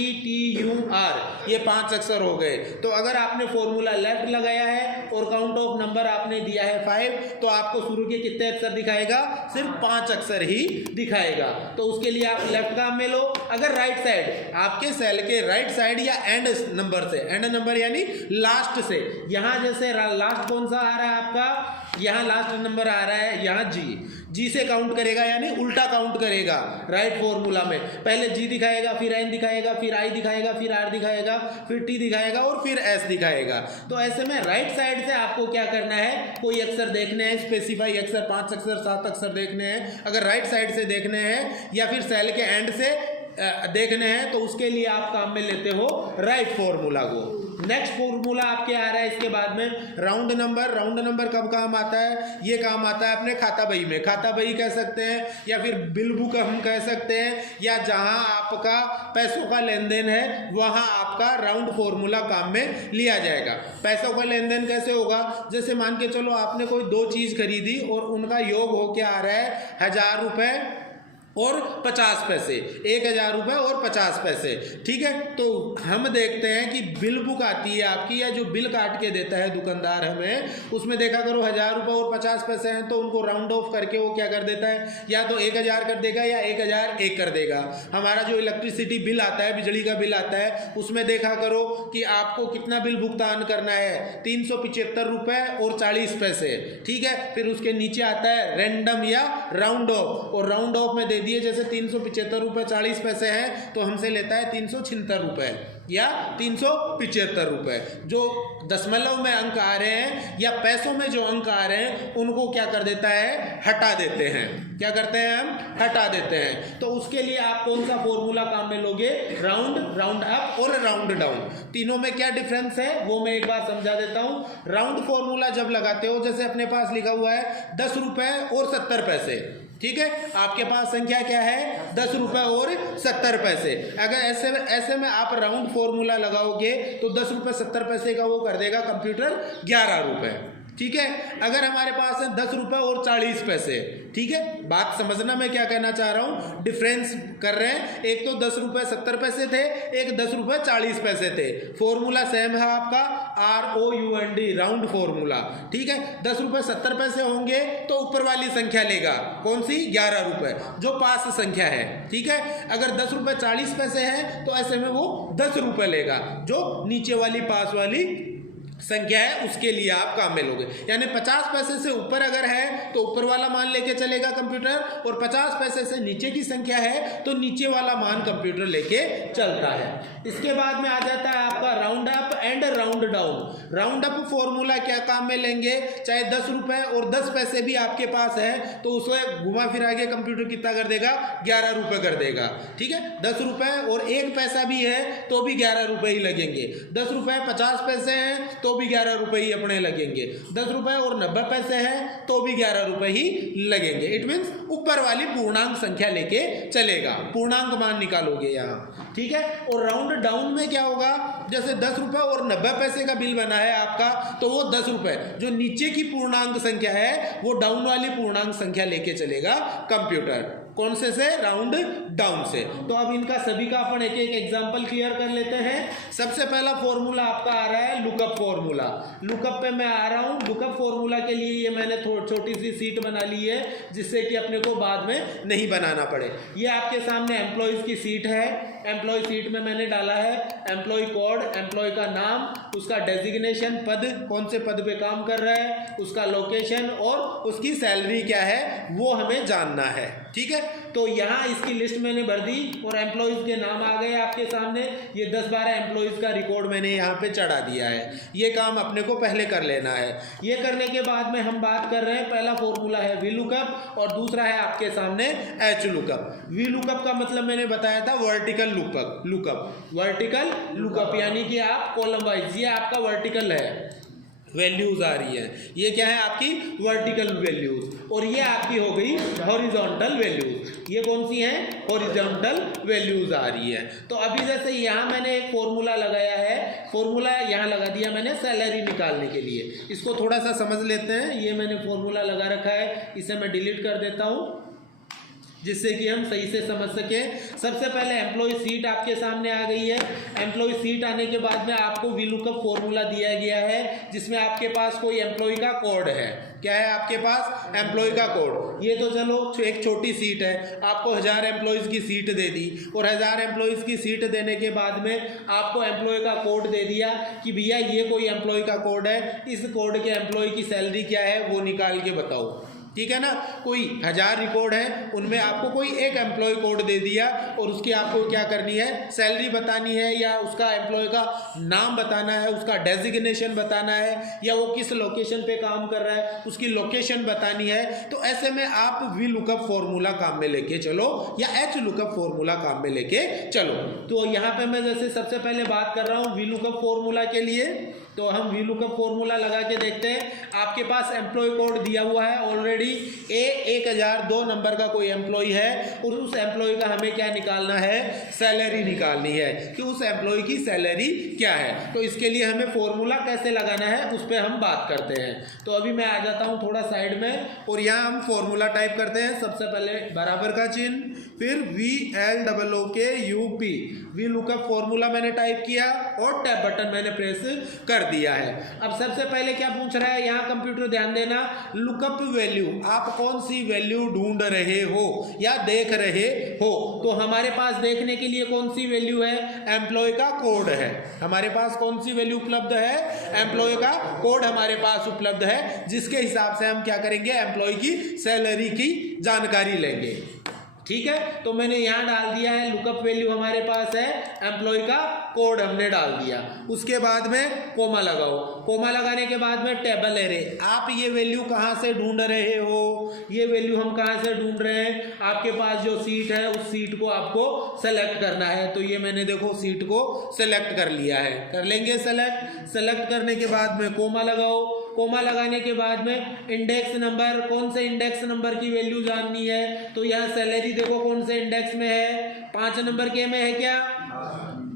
RETUR, ये 5 अक्षर हो गए। तो अगर आपने फॉर्मूला लेफ्ट लगाया है और काउंट ऑफ नंबर आपने दिया है 5, तो आपको शुरू के कितने अक्षर दिखाएगा, सिर्फ 5 अक्षर ही दिखाएगा। तो उसके लिए आप लेफ्ट काम में लो। अगर राइट साइड, आपके सेल के राइट साइड या एंड नंबर से, एंड नंबर यानी लास्ट से, यहां जैसे लास्ट कौन सा आ रहा है आपका, यहाँ लास्ट नंबर आ रहा है, यहाँ जी से काउंट करेगा, यानी उल्टा काउंट करेगा। राइट फॉर्मूला में पहले जी दिखाएगा, फिर एन दिखाएगा, फिर आई दिखाएगा, फिर आर दिखाएगा, फिर टी दिखाएगा और फिर एस दिखाएगा। तो ऐसे में राइट साइड से आपको क्या करना है, कोई अक्षर देखने हैं, स्पेसिफाई अक्षर, 5 अक्षर 7 अक्षर देखने हैं, अगर राइट साइड से देखने हैं या फिर सेल के एंड से देखने हैं, तो उसके लिए आप काम में लेते हो राइट फॉर्मूला को। नेक्स्ट फॉर्मूला आपके आ रहा है इसके बाद में राउंड नंबर। राउंड नंबर कब काम आता है, ये काम आता है अपने खाता बही में, खाता बही कह सकते हैं या फिर बिल बुक हम कह सकते हैं, या जहां आपका पैसों का लेन देन है वहां आपका राउंड फॉर्मूला काम में लिया जाएगा। पैसों का लेन देन कैसे होगा, जैसे मान के चलो आपने कोई 2 चीज खरीदी और उनका योग हो के आ रहा है 1000 रुपए और 50 पैसे, 1000 रुपये और 50 पैसे, ठीक है। तो हम देखते हैं कि बिल बुक आती है आपकी, या जो बिल काट के देता है दुकानदार हमें, उसमें देखा करो 1000 रुपये और 50 पैसे हैं, तो उनको राउंड ऑफ करके वो क्या कर देता है, या तो 1000 कर देगा या 1001 कर देगा। हमारा जो इलेक्ट्रिसिटी बिल आता है, बिजली का बिल आता है, उसमें देखा करो कि आपको कितना बिल भुगतान करना है, 375 रुपये और 40 पैसे, ठीक है। फिर उसके नीचे आता है रैंडम या राउंड ऑफ, और राउंड ऑफ में दिए जैसे 375 रुपये 40 पैसे हैं तो हमसे लेता है 376 रुपये या 375 रुपये। जो दशमलव में अंक आ रहे हैं या पैसों में जो अंक आ रहे हैं उनको क्या कर देता है, हटा देते हैं। क्या करते हैं हम, हटा देते हैं। तो उसके लिए आप कौन सा फॉर्मूला काम में लोगे, राउंड, राउंड अप और राउंड डाउन। तीनों में क्या डिफरेंस है वो मैं एक बार समझा देता हूं। राउंड फॉर्मूला जब लगाते हो, जैसे अपने पास लिखा हुआ है 10 रुपये और 70 पैसे, ठीक है, आपके पास संख्या क्या है, 10 रुपये और 70 पैसे। अगर ऐसे में आप राउंड फॉर्मूला लगाओगे तो 10 रुपये 70 पैसे का वो कर देगा कंप्यूटर 11 रुपये, ठीक है। अगर हमारे पास है 10 रुपये और 40 पैसे, ठीक है, बात समझना मैं क्या कहना चाह रहा हूं, डिफरेंस कर रहे हैं। एक तो 10 रुपये 70 पैसे थे, एक 10 रुपये 40 पैसे थे। फॉर्मूला सेम है आपका, ROUND, राउंड फॉर्मूला, ठीक है। 10 रुपये 70 पैसे होंगे तो ऊपर वाली संख्या लेगा, कौन सी, 11 रुपये, जो पास संख्या है, ठीक है। अगर 10 रुपये 40 पैसे हैं तो ऐसे में वो 10 रुपये लेगा, जो नीचे वाली पास वाली संख्या है उसके लिए आप काम में लोगे। यानी 50 पैसे से ऊपर अगर है तो ऊपर वाला मान लेके चलेगा कंप्यूटर, और 50 पैसे से नीचे की संख्या है तो नीचे वाला मान कंप्यूटर लेके चलता है। इसके बाद में आ जाता है आपका round up and round down. Round up formula क्या काम में लेंगे, चाहे 10 रुपए और 10 पैसे भी आपके पास है तो उसको घुमा फिरा के कंप्यूटर कितना कर देगा, 11 रुपए कर देगा, ठीक है। 10 रुपए और 1 पैसा भी है तो भी 11 रुपए ही लगेंगे। 10 रुपए 50 पैसे हैं तो तो भी 11 रुपये ही अपने लगेंगे। 10 रुपये और 90 पैसे हैं तो भी 11 रुपये ही लगेंगे। इट मीन्स ऊपर वाली पूर्णांक संख्या लेके चलेगा, पूर्णांक मान निकालोगे यहाँ, ठीक है। और राउंड डाउन में क्या होगा, जैसे 10 रुपये और 90 पैसे का बिल बना है आपका, तो वो 10 रुपये जो नीचे की पूर्णांक संख्या है वो डाउन वाली पूर्णांक संख्या लेके चलेगा कंप्यूटर। कौन से राउंड डाउन से। तो अब इनका सभी का अपन एक एक एग्जांपल क्लियर कर लेते हैं। सबसे पहला फॉर्मूला आपका आ रहा है लुकअप फॉर्मूला। लुकअप पे मैं आ रहा हूँ। लुकअप फॉर्मूला के लिए ये मैंने छोटी सी सीट बना ली है जिससे कि अपने को बाद में नहीं बनाना पड़े। ये आपके सामने एम्प्लॉयज़ की सीट है। एम्प्लॉय सीट में मैंने डाला है एम्प्लॉय कोड, एम्प्लॉय का नाम, उसका डेजिग्नेशन, पद, कौन से पद पे काम कर रहा है, उसका लोकेशन और उसकी सैलरी क्या है वो हमें जानना है, ठीक है। तो यहाँ इसकी लिस्ट मैंने भर दी और एम्प्लॉयज़ के नाम आ गए आपके सामने। ये 10-12 एम्प्लॉयज़ का रिकॉर्ड मैंने यहाँ पे चढ़ा दिया है। ये काम अपने को पहले कर लेना है। ये करने के बाद में हम बात कर रहे हैं, पहला फॉर्मूला है वी लुकअप और दूसरा है आपके सामने एच लुकअप। वी लुकअप का मतलब मैंने बताया था वर्टिकल लुकअप, वर्टिकल लुकअप यानी कि आप कॉलम वाइज, ये आपका वर्टिकल है, वैल्यूज आ रही है, ये क्या है आपकी वर्टिकल वैल्यूज, और ये आपकी हो गई हॉरिजॉन्टल वैल्यूज। ये कौन सी हैं, हॉरिजॉन्टल वैल्यूज आ रही है। तो अभी जैसे यहाँ मैंने एक फॉर्मूला लगाया है, फॉर्मूला यहाँ लगा दिया मैंने सैलरी निकालने के लिए। इसको थोड़ा सा समझ लेते हैं। ये मैंने फॉर्मूला लगा रखा है, इसे मैं डिलीट कर देता हूँ जिससे कि हम सही से समझ सकें। सबसे पहले एम्प्लॉय सीट आपके सामने आ गई है। एम्प्लॉय सीट आने के बाद में आपको वी लुकअप फॉर्मूला दिया गया है जिसमें आपके पास कोई एम्प्लॉय का कोड है। क्या है आपके पास, एम्प्लॉय का कोड। ये तो चलो एक छोटी सीट है, आपको 1000 एम्प्लॉयज़ की सीट दे दी और 1000 एम्प्लॉयज़ की सीट देने के बाद में आपको एम्प्लॉय का कोड दे दिया कि भैया ये कोई एम्प्लॉय का कोड है, इस कोड के एम्प्लॉय की सैलरी क्या है वो निकाल के बताओ, ठीक है ना। कोई 1000 रिकॉर्ड है, उनमें आपको कोई एक एम्प्लॉय कोड दे दिया और उसकी आपको क्या करनी है, सैलरी बतानी है या उसका एम्प्लॉय का नाम बताना है, उसका डेजिग्नेशन बताना है या वो किस लोकेशन पे काम कर रहा है उसकी लोकेशन बतानी है। तो ऐसे में आप वी लुकअप फॉर्मूला काम में लेके चलो या एच लुकअप फॉर्मूला काम में लेके चलो। तो यहाँ पे मैं जैसे सबसे पहले बात कर रहा हूँ वी लुकअप फॉर्मूला के लिए, तो हम वी लुकअप फॉर्मूला लगा के देखते हैं। आपके पास एम्प्लॉय कोड दिया हुआ है ऑलरेडी, A1002 नंबर का कोई एम्प्लॉय है और उस एम्प्लॉय का हमें क्या निकालना है, सैलरी निकालनी है कि उस एम्प्लॉय की सैलरी क्या है। तो इसके लिए हमें फॉर्मूला कैसे लगाना है उस पर हम बात करते हैं। तो अभी मैं आ जाता हूँ थोड़ा साइड में और यहाँ हम फॉर्मूला टाइप करते हैं। सबसे पहले बराबर का चिन्ह, फिर VLOOKUP, वी लुकअप फॉर्मूला मैंने टाइप किया और टैब बटन मैंने प्रेस कर दिया है। अब सबसे पहले क्या पूछ रहा है यहाँ कंप्यूटर, ध्यान देना, लुकअप वैल्यू, आप कौन सी वैल्यू ढूंढ रहे हो या देख रहे हो। तो हमारे पास देखने के लिए कौन सी वैल्यू है, एम्प्लॉय का कोड है। हमारे पास कौन सी वैल्यू उपलब्ध है, एम्प्लॉय का कोड हमारे पास उपलब्ध है, जिसके हिसाब से हम क्या करेंगे, एम्प्लॉय की सैलरी की जानकारी लेंगे, ठीक है। तो मैंने यहाँ डाल दिया है लुकअप वैल्यू हमारे पास है, एम्प्लॉय का कोड हमने डाल दिया। उसके बाद में कोमा लगाओ, कोमा लगाने के बाद में टेबल एरे। आप ये वैल्यू कहाँ से ढूंढ रहे हो, ये वैल्यू हम कहाँ से ढूंढ रहे हैं, आपके पास जो सीट है उस सीट को आपको सेलेक्ट करना है। तो ये मैंने देखो सीट को सेलेक्ट कर लिया है, कर लेंगे सेलेक्ट। सेलेक्ट करने के बाद में कोमा लगाओ, कोमा लगाने के बाद में इंडेक्स नंबर, कौन से इंडेक्स नंबर की वैल्यू जाननी है। तो यहाँ सैलरी देखो कौन से इंडेक्स में है, 5 नंबर के में है क्या,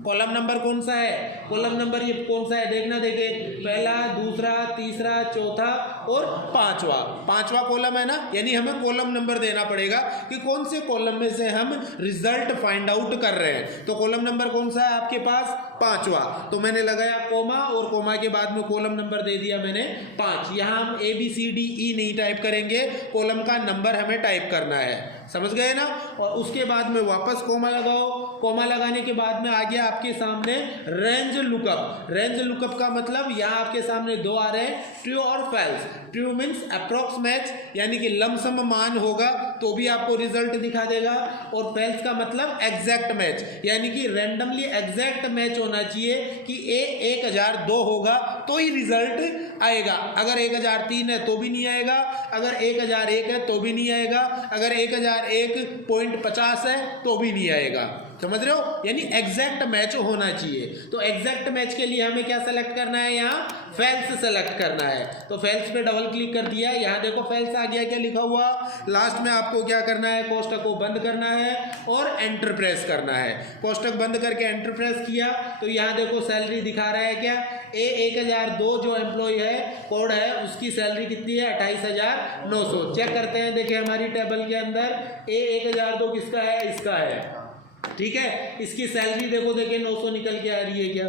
कॉलम नंबर कौन सा है, कॉलम नंबर ये कौन सा है देखना, देखे पहला, दूसरा, तीसरा, चौथा और पांचवा कॉलम है ना, यानी हमें कॉलम नंबर देना पड़ेगा कि कौन से कॉलम में से हम रिजल्ट फाइंड आउट कर रहे हैं। तो कॉलम नंबर कौन सा है आपके पास, 5वां। तो मैंने लगाया कोमा और कोमा के बाद में कॉलम नंबर दे दिया मैंने 5। यहाँ हम ABCDE नहीं टाइप करेंगे, कॉलम का नंबर हमें टाइप करना है, समझ गए ना। और उसके बाद में वापस कोमा लगाओ, कोमा लगाने के बाद में आ गया आपके सामने रेंज लुकअप। रेंज लुकअप का मतलब यहाँ आपके सामने 2 आ रहे हैं, ट्रू और फैल्स। ट्रू मीन्स अप्रोक्स मैच, यानी कि लमसम मान होगा तो भी आपको रिजल्ट दिखा देगा, और फैल्स का मतलब एग्जैक्ट मैच, यानी कि रैंडमली एग्जैक्ट मैच होना चाहिए कि 1002 होगा तो ही रिजल्ट आएगा। अगर 1003 है तो भी नहीं आएगा, अगर 1001 है तो भी नहीं आएगा, अगर 1001.50 है तो भी नहीं आएगा। समझ रहे हो, यानी एग्जैक्ट मैच होना चाहिए। तो एग्जैक्ट मैच के लिए हमें क्या सेलेक्ट करना है, यहाँ फेल्स सेलेक्ट करना है। तो फेल्स पे डबल क्लिक कर दिया, यहाँ देखो फेल्स आ गया, क्या लिखा हुआ, लास्ट में आपको क्या करना है, कोष्टक को बंद करना है और एंटर प्रेस करना है। कोष्टक बंद करके एंटर प्रेस किया तो यहाँ देखो सैलरी दिखा रहा है क्या, A1002 जो एम्प्लॉय है कोड है उसकी सैलरी कितनी है, 28,900। चेक करते हैं, देखिए हमारी टेबल के अंदर A1002 किसका है, इसका है, ठीक है। इसकी सैलरी देखो, देखिए 900 निकल के आ रही है क्या,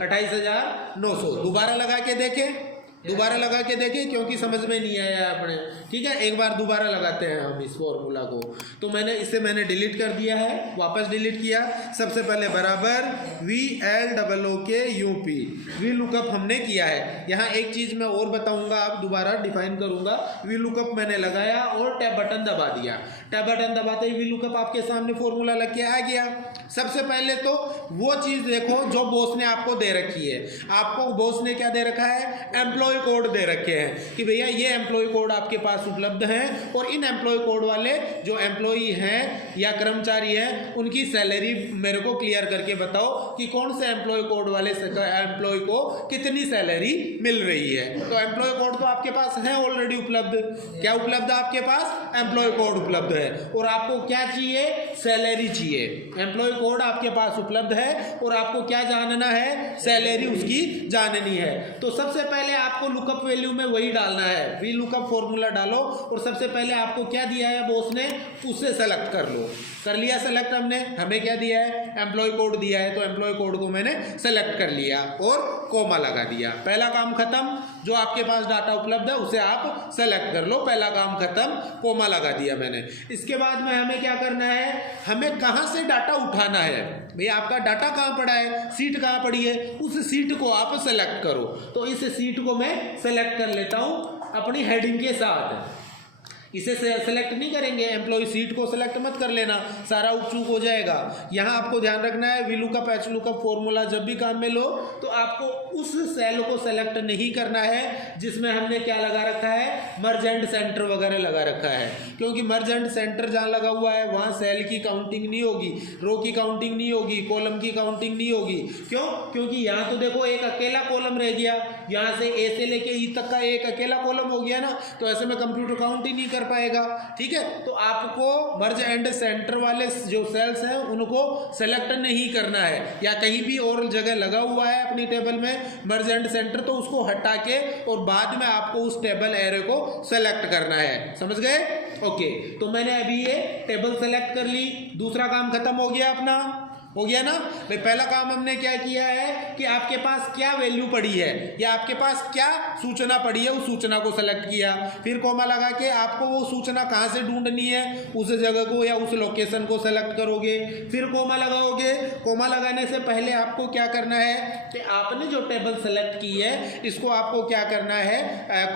28,900। दोबारा लगा के देखें, दोबारा लगा के देखें, क्योंकि समझ में नहीं आया अपने, ठीक है। एक बार दोबारा लगाते हैं हम इस फॉर्मूला को। तो मैंने डिलीट कर दिया है, वापस डिलीट किया। सबसे पहले बराबर VLOOKUP वी लुकअप हमने किया है। यहाँ एक चीज़ मैं और बताऊंगा, आप दोबारा डिफाइन करूंगा। वी लुकअप मैंने लगाया और टैब बटन दबा दिया। टैब बटन दबाते ही वी लुकअप आपके सामने फॉर्मूला लग के आ गया। सबसे पहले तो वो चीज़ देखो जो बॉस ने आपको दे रखी है। आपको बॉस ने क्या दे रखा है, एम्प्लॉय कोड दे रखे हैं कि भैया ये एम्प्लॉय कोड आपके पास उपलब्ध हैं और इन एम्प्लॉय कोड वाले जो एम्प्लॉय हैं या कर्मचारी हैं उनकी सैलरी मेरे को क्लियर करके बताओ कि कौन से एम्प्लॉय कोड वाले एम्प्लॉय को कितनी सैलरी मिल रही है। तो एम्प्लॉय कोड तो आपके पास है ऑलरेडी उपलब्ध। क्या उपलब्ध है आपके पास, एम्प्लॉय कोड उपलब्ध है। और आपको क्या चाहिए, सैलरी चाहिए। एम्प्लॉय कोड आपके पास उपलब्ध है और आपको क्या जानना है, सैलरी उसकी जाननी है। तो सबसे पहले आपको लुकअप वैल्यू में वही डालना है, वी लुकअप फॉर्मूला डालो और सबसे पहले आपको क्या दिया है बॉस ने, उससे सेलेक्ट कर लो। कर लिया सेलेक्ट हमने, हमें क्या दिया है, एम्प्लॉय कोड दिया है, तो एम्प्लॉय कोड को मैंने सेलेक्ट कर लिया और कोमा लगा दिया। पहला काम खत्म, जो आपके पास डाटा उपलब्ध है उसे आप सेलेक्ट कर लो, पहला काम खत्म, कोमा लगा दिया मैंने। इसके बाद में हमें क्या करना है, हमें कहाँ से डाटा उठाना है, भैया आपका डाटा कहाँ पड़ा है, सीट कहाँ पड़ी है, उस सीट को आप सेलेक्ट करो। तो इस सीट को मैं सेलेक्ट कर लेता हूँ अपनी हेडिंग के साथ। इसे सेलेक्ट नहीं करेंगे, एम्प्लॉय सीट को सेलेक्ट मत कर लेना, सारा उपचूक हो जाएगा। यहाँ आपको ध्यान रखना है, V lookup H lookup formula जब भी काम में लो तो आपको उस सेल को सेलेक्ट नहीं करना है जिसमें हमने क्या लगा रखा है, मर्ज एंड सेंटर वगैरह लगा रखा है। क्योंकि मर्ज एंड सेंटर जहाँ लगा हुआ है वहाँ सेल की काउंटिंग नहीं होगी, रो की काउंटिंग नहीं होगी, कॉलम की काउंटिंग नहीं होगी। क्यों, क्योंकि यहाँ तो देखो एक अकेला कॉलम रह गया, यहाँ से ए से लेके ई तक का एक अकेला कॉलम हो गया ना, तो ऐसे में कंप्यूटर काउंट ही नहीं कर पाएगा, ठीक है। तो आपको मर्ज एंड सेंटर वाले जो सेल्स हैं उनको सेलेक्ट नहीं करना है, या कहीं भी और जगह लगा हुआ है अपनी टेबल में मर्ज एंड सेंटर तो उसको हटा के और बाद में आपको उस टेबल एरे को सेलेक्ट करना है, समझ गए। ओके, तो मैंने अभी ये टेबल सेलेक्ट कर ली, दूसरा काम खत्म हो गया अपना, हो गया ना भाई। पहला काम हमने क्या किया है कि आपके पास क्या वैल्यू पड़ी है या आपके पास क्या सूचना पड़ी है, उस सूचना को सेलेक्ट किया। फिर कोमा लगा के आपको वो सूचना कहाँ से ढूंढनी है, उस जगह को या उस लोकेशन को सेलेक्ट करोगे। फिर कोमा लगाओगे। कोमा लगाने से पहले आपको क्या करना है कि आपने जो टेबल सेलेक्ट की है इसको आपको क्या करना है,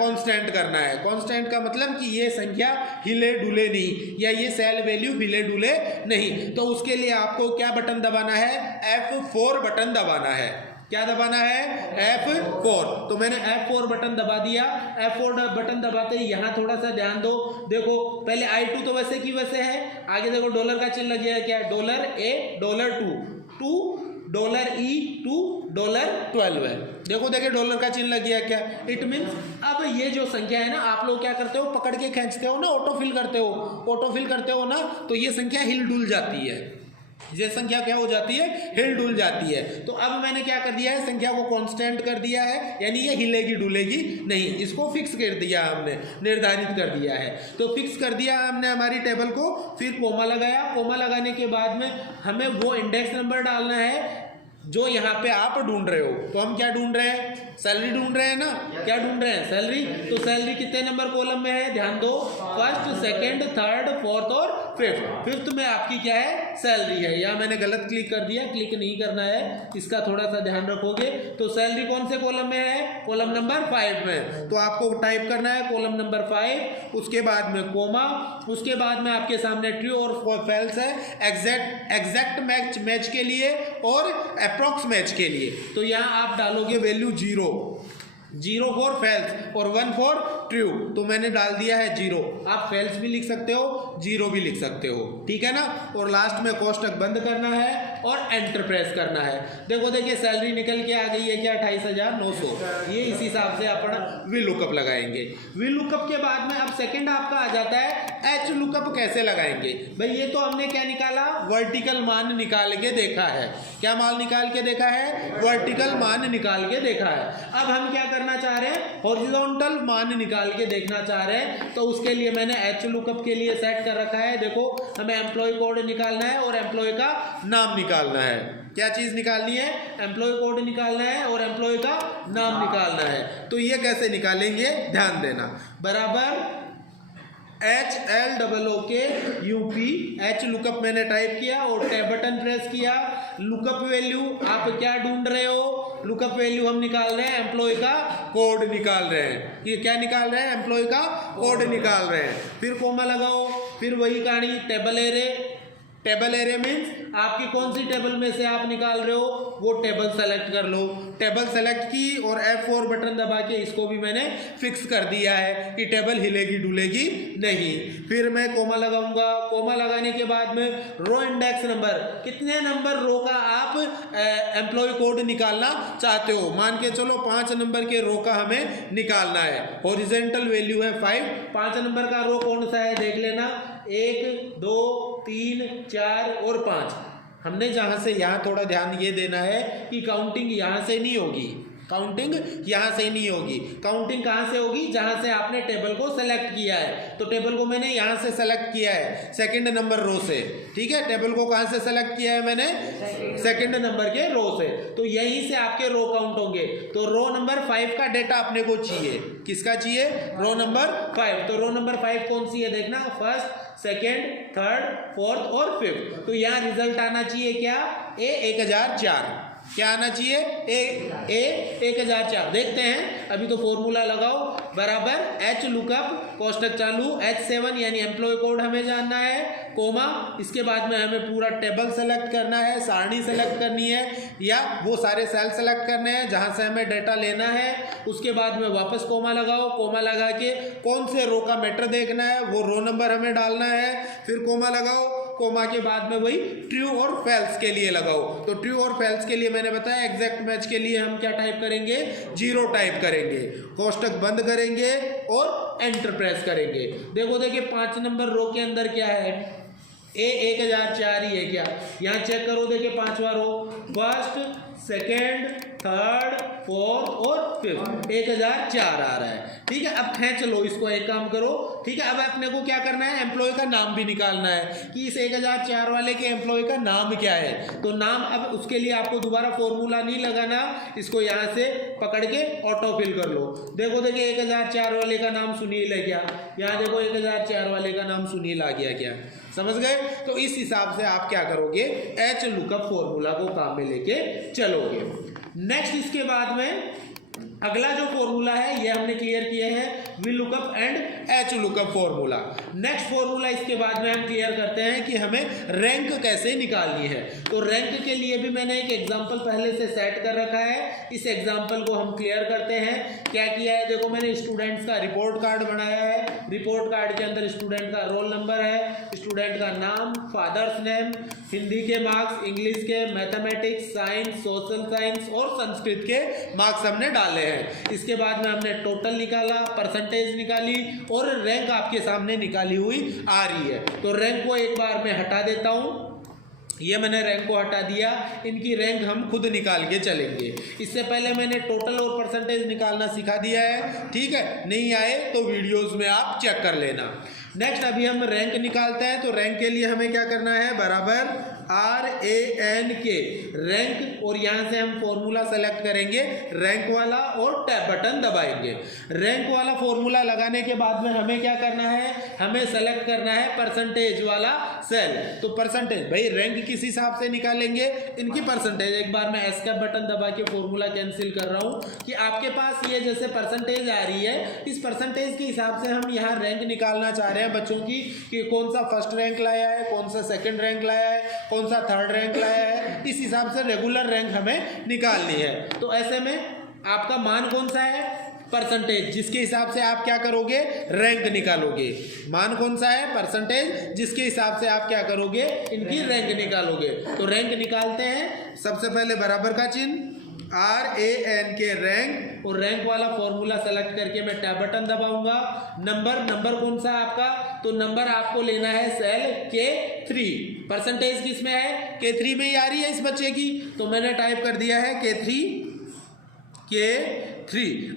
कांस्टेंट करना है। कांस्टेंट का मतलब कि ये संख्या हिले डुले नहीं, या ये सेल वैल्यू हिले डुले नहीं। तो उसके लिए आपको क्या बटन दबाना है, F4 बटन दबाना है। क्या दबाना है, F4। तो मैंने F4 बटन दबा दिया। F4 बटन दबाते ही यहाँ थोड़ा सा ध्यान दो, देखो पहले I2 तो वैसे की वैसे है, आगे देखो डॉलर का चिन्ह लग गया है, क्या है, $A, $2, $E, $12 है। देखो देखिए डॉलर का चिन्ह लग गया क्या, इट मीन्स अब ये जो संख्या है ना, आप लोग क्या करते हो, पकड़ के खींचते हो ना, ऑटोफिल करते हो ना, तो ये संख्या हिल डुल जाती है। ये संख्या क्या हो जाती है, हिल डुल जाती है। तो अब मैंने क्या कर दिया है, संख्या को कांस्टेंट कर दिया है, यानी ये हिलेगी डुलेगी नहीं, इसको फिक्स कर दिया हमने, निर्धारित कर दिया है। तो फिक्स कर दिया हमने हमारी टेबल को। फिर कोमा लगाया। कोमा लगाने के बाद में हमें वो इंडेक्स नंबर डालना है जो यहाँ पे आप ढूंढ रहे हो। तो हम क्या ढूंढ रहे हैं, सैलरी ढूंढ रहे हैं ना, क्या ढूंढ रहे हैं, सैलरी। तो सैलरी कितने नंबर कॉलम में है, ध्यान दो, फर्स्ट, सेकंड, थर्ड, फोर्थ और फिफ्थ। फिफ्थ में आपकी क्या है, सैलरी है। यहाँ मैंने गलत क्लिक कर दिया, क्लिक नहीं करना है, इसका थोड़ा सा ध्यान रखोगे। तो सैलरी कौन से कॉलम में है, कॉलम नंबर 5 में। तो आपको टाइप करना है कॉलम नंबर 5, उसके बाद में कोमा, उसके बाद में आपके सामने ट्रू और फॉल्स है, एग्जैक्ट मैच के लिए और अप्रॉक्स मैच के लिए। तो यहाँ आप डालोगे वैल्यू 0, 0 फॉर फेल्स और 1 फॉर ट्रू, तो मैंने डाल दिया है 0। आप फेल्स भी लिख सकते हो, 0 भी लिख सकते हो, ठीक है ना। और लास्ट में कोष्टक बंद करना है और एंटर प्रेस करना है। देखो देखिए सैलरी निकल के आ गई है क्या, 28,900। ये इस हिसाब से अपना वी लुकअप लगाएंगे। वी लुकअप के बाद में अब सेकंड आपका आ जाता है एच लुकअप कैसे लगाएंगे। भाई ये तो हमने क्या निकाला, वर्टिकल मान निकाल के देखा है। क्या मान निकाल के देखा है, वर्टिकल मान निकाल के देखा है। अब हम क्या करना चाह रहे हैं, हॉरिजॉन्टल मान निकाल के देखना चाह रहे हैं। तो उसके लिए मैंने एच लुकअप के लिए सेट कर रखा है। देखो हमें एम्प्लॉय कोड निकालना है और एम्प्लॉय का नाम निकालना है। क्या चीज निकालनी है, एम्प्लॉय कोड निकालना है और एम्प्लॉय का नाम निकालना है। तो ये कैसे निकालेंगे, ध्यान देना। बराबर HLOOK UP, एच लुकअप मैंने टाइप किया और टैब बटन प्रेस किया। लुकअप वैल्यू आप क्या ढूंढ रहे हो, लुकअप वैल्यू हम निकाल रहे हैं, एम्प्लॉय का कोड निकाल रहे हैं। ये क्या निकाल रहे हैं, एम्प्लॉय का कोड निकाल रहे हैं। फिर कोमा लगाओ, फिर वही कहानी, table array. Table array means आपकी कौन सी टेबल में से आप निकाल रहे हो वो टेबल सेलेक्ट कर लो। टेबल सेलेक्ट की और F4 बटन दबा के इसको भी मैंने फिक्स कर दिया है कि टेबल हिलेगी डुलेगी नहीं। फिर मैं कोमा लगाऊंगा। कोमा लगाने के बाद में रो इंडेक्स नंबर, कितने नंबर रो का आप एम्प्लॉय कोड निकालना चाहते हो। मान के चलो 5 नंबर के रो का हमें निकालना है। हॉरिजॉन्टल वैल्यू है 5। 5 नंबर का रो कौन सा है देख लेना, 1 2 3 4 और 5। हमने जहां से यहां थोड़ा ध्यान ये देना है कि काउंटिंग यहां से नहीं होगी, काउंटिंग यहां से नहीं होगी। काउंटिंग कहां से होगी, जहां से आपने टेबल को सेलेक्ट किया है। तो टेबल को मैंने यहां से सेलेक्ट किया है, सेकंड नंबर रो से, ठीक है। टेबल को कहां से सेलेक्ट किया है मैंने, सेकंड नंबर के रो से। तो यहीं से आपके रो काउंट होंगे। तो रो नंबर 5 का डेटा अपने को चाहिए। किसका चाहिए, रो नंबर 5। तो रो नंबर 5 कौन सी है देखना, फर्स्ट, सेकेंड, थर्ड, फोर्थ और फिफ्थ। तो यहाँ रिजल्ट आना चाहिए क्या, A 1004। क्या आना चाहिए, A 1004। देखते हैं, अभी तो फॉर्मूला लगाओ। बराबर एच लुकअप, कोष्टक चालू, H7 यानी एम्प्लॉय कोड हमें जानना है, कोमा, इसके बाद में हमें पूरा टेबल सेलेक्ट करना है, सारणी सेलेक्ट करनी है या वो सारे सेल सेलेक्ट करने हैं जहां से हमें डेटा लेना है। उसके बाद में वापस कोमा लगाओ। कोमा लगा के कौन से रो का मैटर देखना है वो रो नंबर हमें डालना है। फिर कोमा लगाओ। कोमा के बाद में वही ट्रू और फेल्स के लिए लगाओ। तो ट्रू और फेल्स के लिए मैंने बताया एग्जैक्ट मैच के लिए हम क्या टाइप करेंगे, 0 टाइप करेंगे, कोष्टक बंद करेंगे और एंटर प्रेस करेंगे। देखो देखिए 5 नंबर रो के अंदर क्या है, A 1004 ही है क्या। यहाँ चेक करो, देखिए 5वां रो, फर्स्ट, सेकेंड, थर्ड, फोर्थ और फिफ्थ, 1004 आ रहा है। ठीक है, अब खींच लो इसको, एक काम करो। ठीक है, अब अपने को क्या करना है, एम्प्लॉय का नाम भी निकालना है कि इस 1004 वाले के एम्प्लॉय का नाम क्या है। तो नाम, अब उसके लिए आपको दोबारा फॉर्मूला नहीं लगाना, इसको यहाँ से पकड़ के ऑटो फिल कर लो। देखो देखिए 1004 वाले का नाम सुनील है क्या, यहाँ देखो 1004 वाले का नाम सुनील आ गया क्या, समझ गए। तो इस हिसाब से आप क्या करोगे, एच लुकअप फॉर्मूला को काम में लेके चलोगे। नेक्स्ट इसके बाद में अगला जो फॉर्मूला है ये हमने क्लियर किए हैं, V lookup and H lookup formula. Next formula इसके बाद में हम क्लियर करते हैं कि हमें रैंक कैसे निकालनी है। तो रैंक के लिए भी मैंने एक एग्जांपल पहले से सेट कर रखा है, इस एग्जांपल को हम क्लियर करते हैं। क्या किया है, देखो मैंने स्टूडेंट्स का रिपोर्ट कार्ड बनाया है। रिपोर्ट कार्ड के अंदर स्टूडेंट का रोल नंबर है, स्टूडेंट का नाम, फादर्स नेम, हिंदी के मार्क्स, इंग्लिश के, मैथमेटिक्स, साइंस, सोशल साइंस और संस्कृत के मार्क्स हमने डाले हैं। इसके बाद में हमने टोटल निकाला, परसेंटेज निकाली और रैंक आपके सामने निकाली हुई आ रही है। तो रैंक को एक बार मैं हटा देता हूं, ये मैंने रैंक को हटा दिया। इनकी रैंक हम खुद निकाल के चलेंगे। इससे पहले मैंने टोटल और परसेंटेज निकालना सिखा दिया है, ठीक है। नहीं आए तो वीडियोस में आप चेक कर लेना। नेक्स्ट अभी हम रैंक निकालते हैं। तो रैंक के लिए हमें क्या करना है, बराबर RANK रैंक, और यहाँ से हम फॉर्मूला सेलेक्ट करेंगे रैंक वाला और टैब बटन दबाएंगे। रैंक वाला फॉर्मूला लगाने के बाद में हमें क्या करना है, हमें सेलेक्ट करना है परसेंटेज वाला सेल। तो परसेंटेज, भाई रैंक किस हिसाब से निकालेंगे, इनकी परसेंटेज। एक बार मैं एस्केप बटन दबा के फॉर्मूला कैंसिल कर रहा हूँ कि आपके पास ये जैसे परसेंटेज आ रही है, इस परसेंटेज के हिसाब से हम यहाँ रैंक निकालना चाह रहे हैं बच्चों की, कि कौन सा फर्स्ट रैंक लाया है, कौन सा सेकंड रैंक लाया है, कौन सा थर्ड रैंक लाया है। इस हिसाब से रेगुलर रैंक हमें निकालनी है। तो ऐसे में आपका मान कौन सा है, परसेंटेज, जिसके हिसाब से आप क्या करोगे, रैंक निकालोगे। मान कौन सा है, परसेंटेज, जिसके हिसाब से आप क्या करोगे, इनकी रैंक निकालोगे। तो रैंक निकालते हैं, सबसे पहले बराबर का चिन्ह RAN के रैंक, और रैंक वाला फॉर्मूला सेलेक्ट करके मैं टैब बटन दबाऊंगा। नंबर कौन सा है आपका, तो नंबर आपको लेना है सेल K3। परसेंटेज किस में है, K3 में ही आ रही है इस बच्चे की, तो मैंने टाइप कर दिया है K3।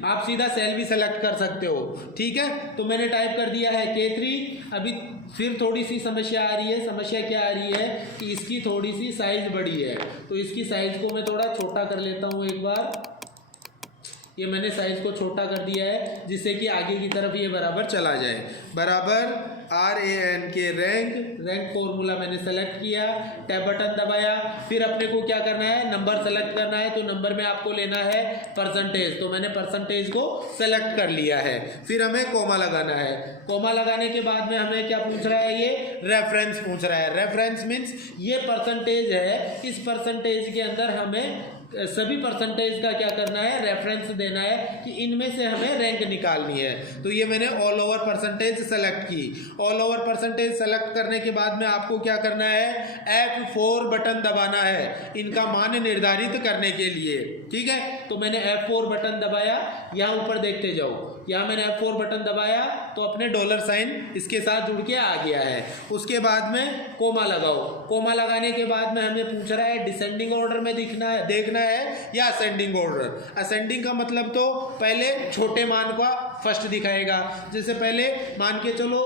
आप सीधा सेल भी सेलेक्ट कर सकते हो, ठीक है। तो मैंने टाइप कर दिया है K3। अभी फिर थोड़ी सी समस्या आ रही है। समस्या क्या आ रही है कि इसकी थोड़ी सी साइज बड़ी है, तो इसकी साइज को मैं थोड़ा छोटा कर लेता हूँ एक बार। ये मैंने साइज को छोटा कर दिया है, जिससे कि आगे की तरफ ये बराबर चला जाए। बराबर RAN के रैंक फॉर्मूला मैंने सेलेक्ट किया, टैब बटन दबाया। फिर अपने को क्या करना है, नंबर सेलेक्ट करना है। तो नंबर में आपको लेना है परसेंटेज, तो मैंने परसेंटेज को सेलेक्ट कर लिया है। फिर हमें कोमा लगाना है। कोमा लगाने के बाद में हमें क्या पूछ रहा है, ये रेफरेंस पूछ रहा है। रेफरेंस मीन्स ये परसेंटेज है, इस परसेंटेज के अंदर हमें सभी परसेंटेज का क्या करना है, रेफरेंस देना है कि इनमें से हमें रैंक निकालनी है। तो ये मैंने ऑल ओवर परसेंटेज सेलेक्ट की। ऑल ओवर परसेंटेज सेलेक्ट करने के बाद में आपको क्या करना है, F4 बटन दबाना है इनका मान निर्धारित करने के लिए, ठीक है। तो मैंने F4 बटन दबाया, यहाँ ऊपर देखते जाओ, यहाँ मैंने F4 बटन दबाया तो अपने डॉलर साइन इसके साथ जुड़ के आ गया है। उसके बाद में कोमा लगाओ। कोमा लगाने के बाद में हमें पूछ रहा है डिसेंडिंग ऑर्डर में देखना है या असेंडिंग ऑर्डर। असेंडिंग का मतलब तो पहले छोटे मान का फर्स्ट दिखाएगा। जैसे पहले मान के चलो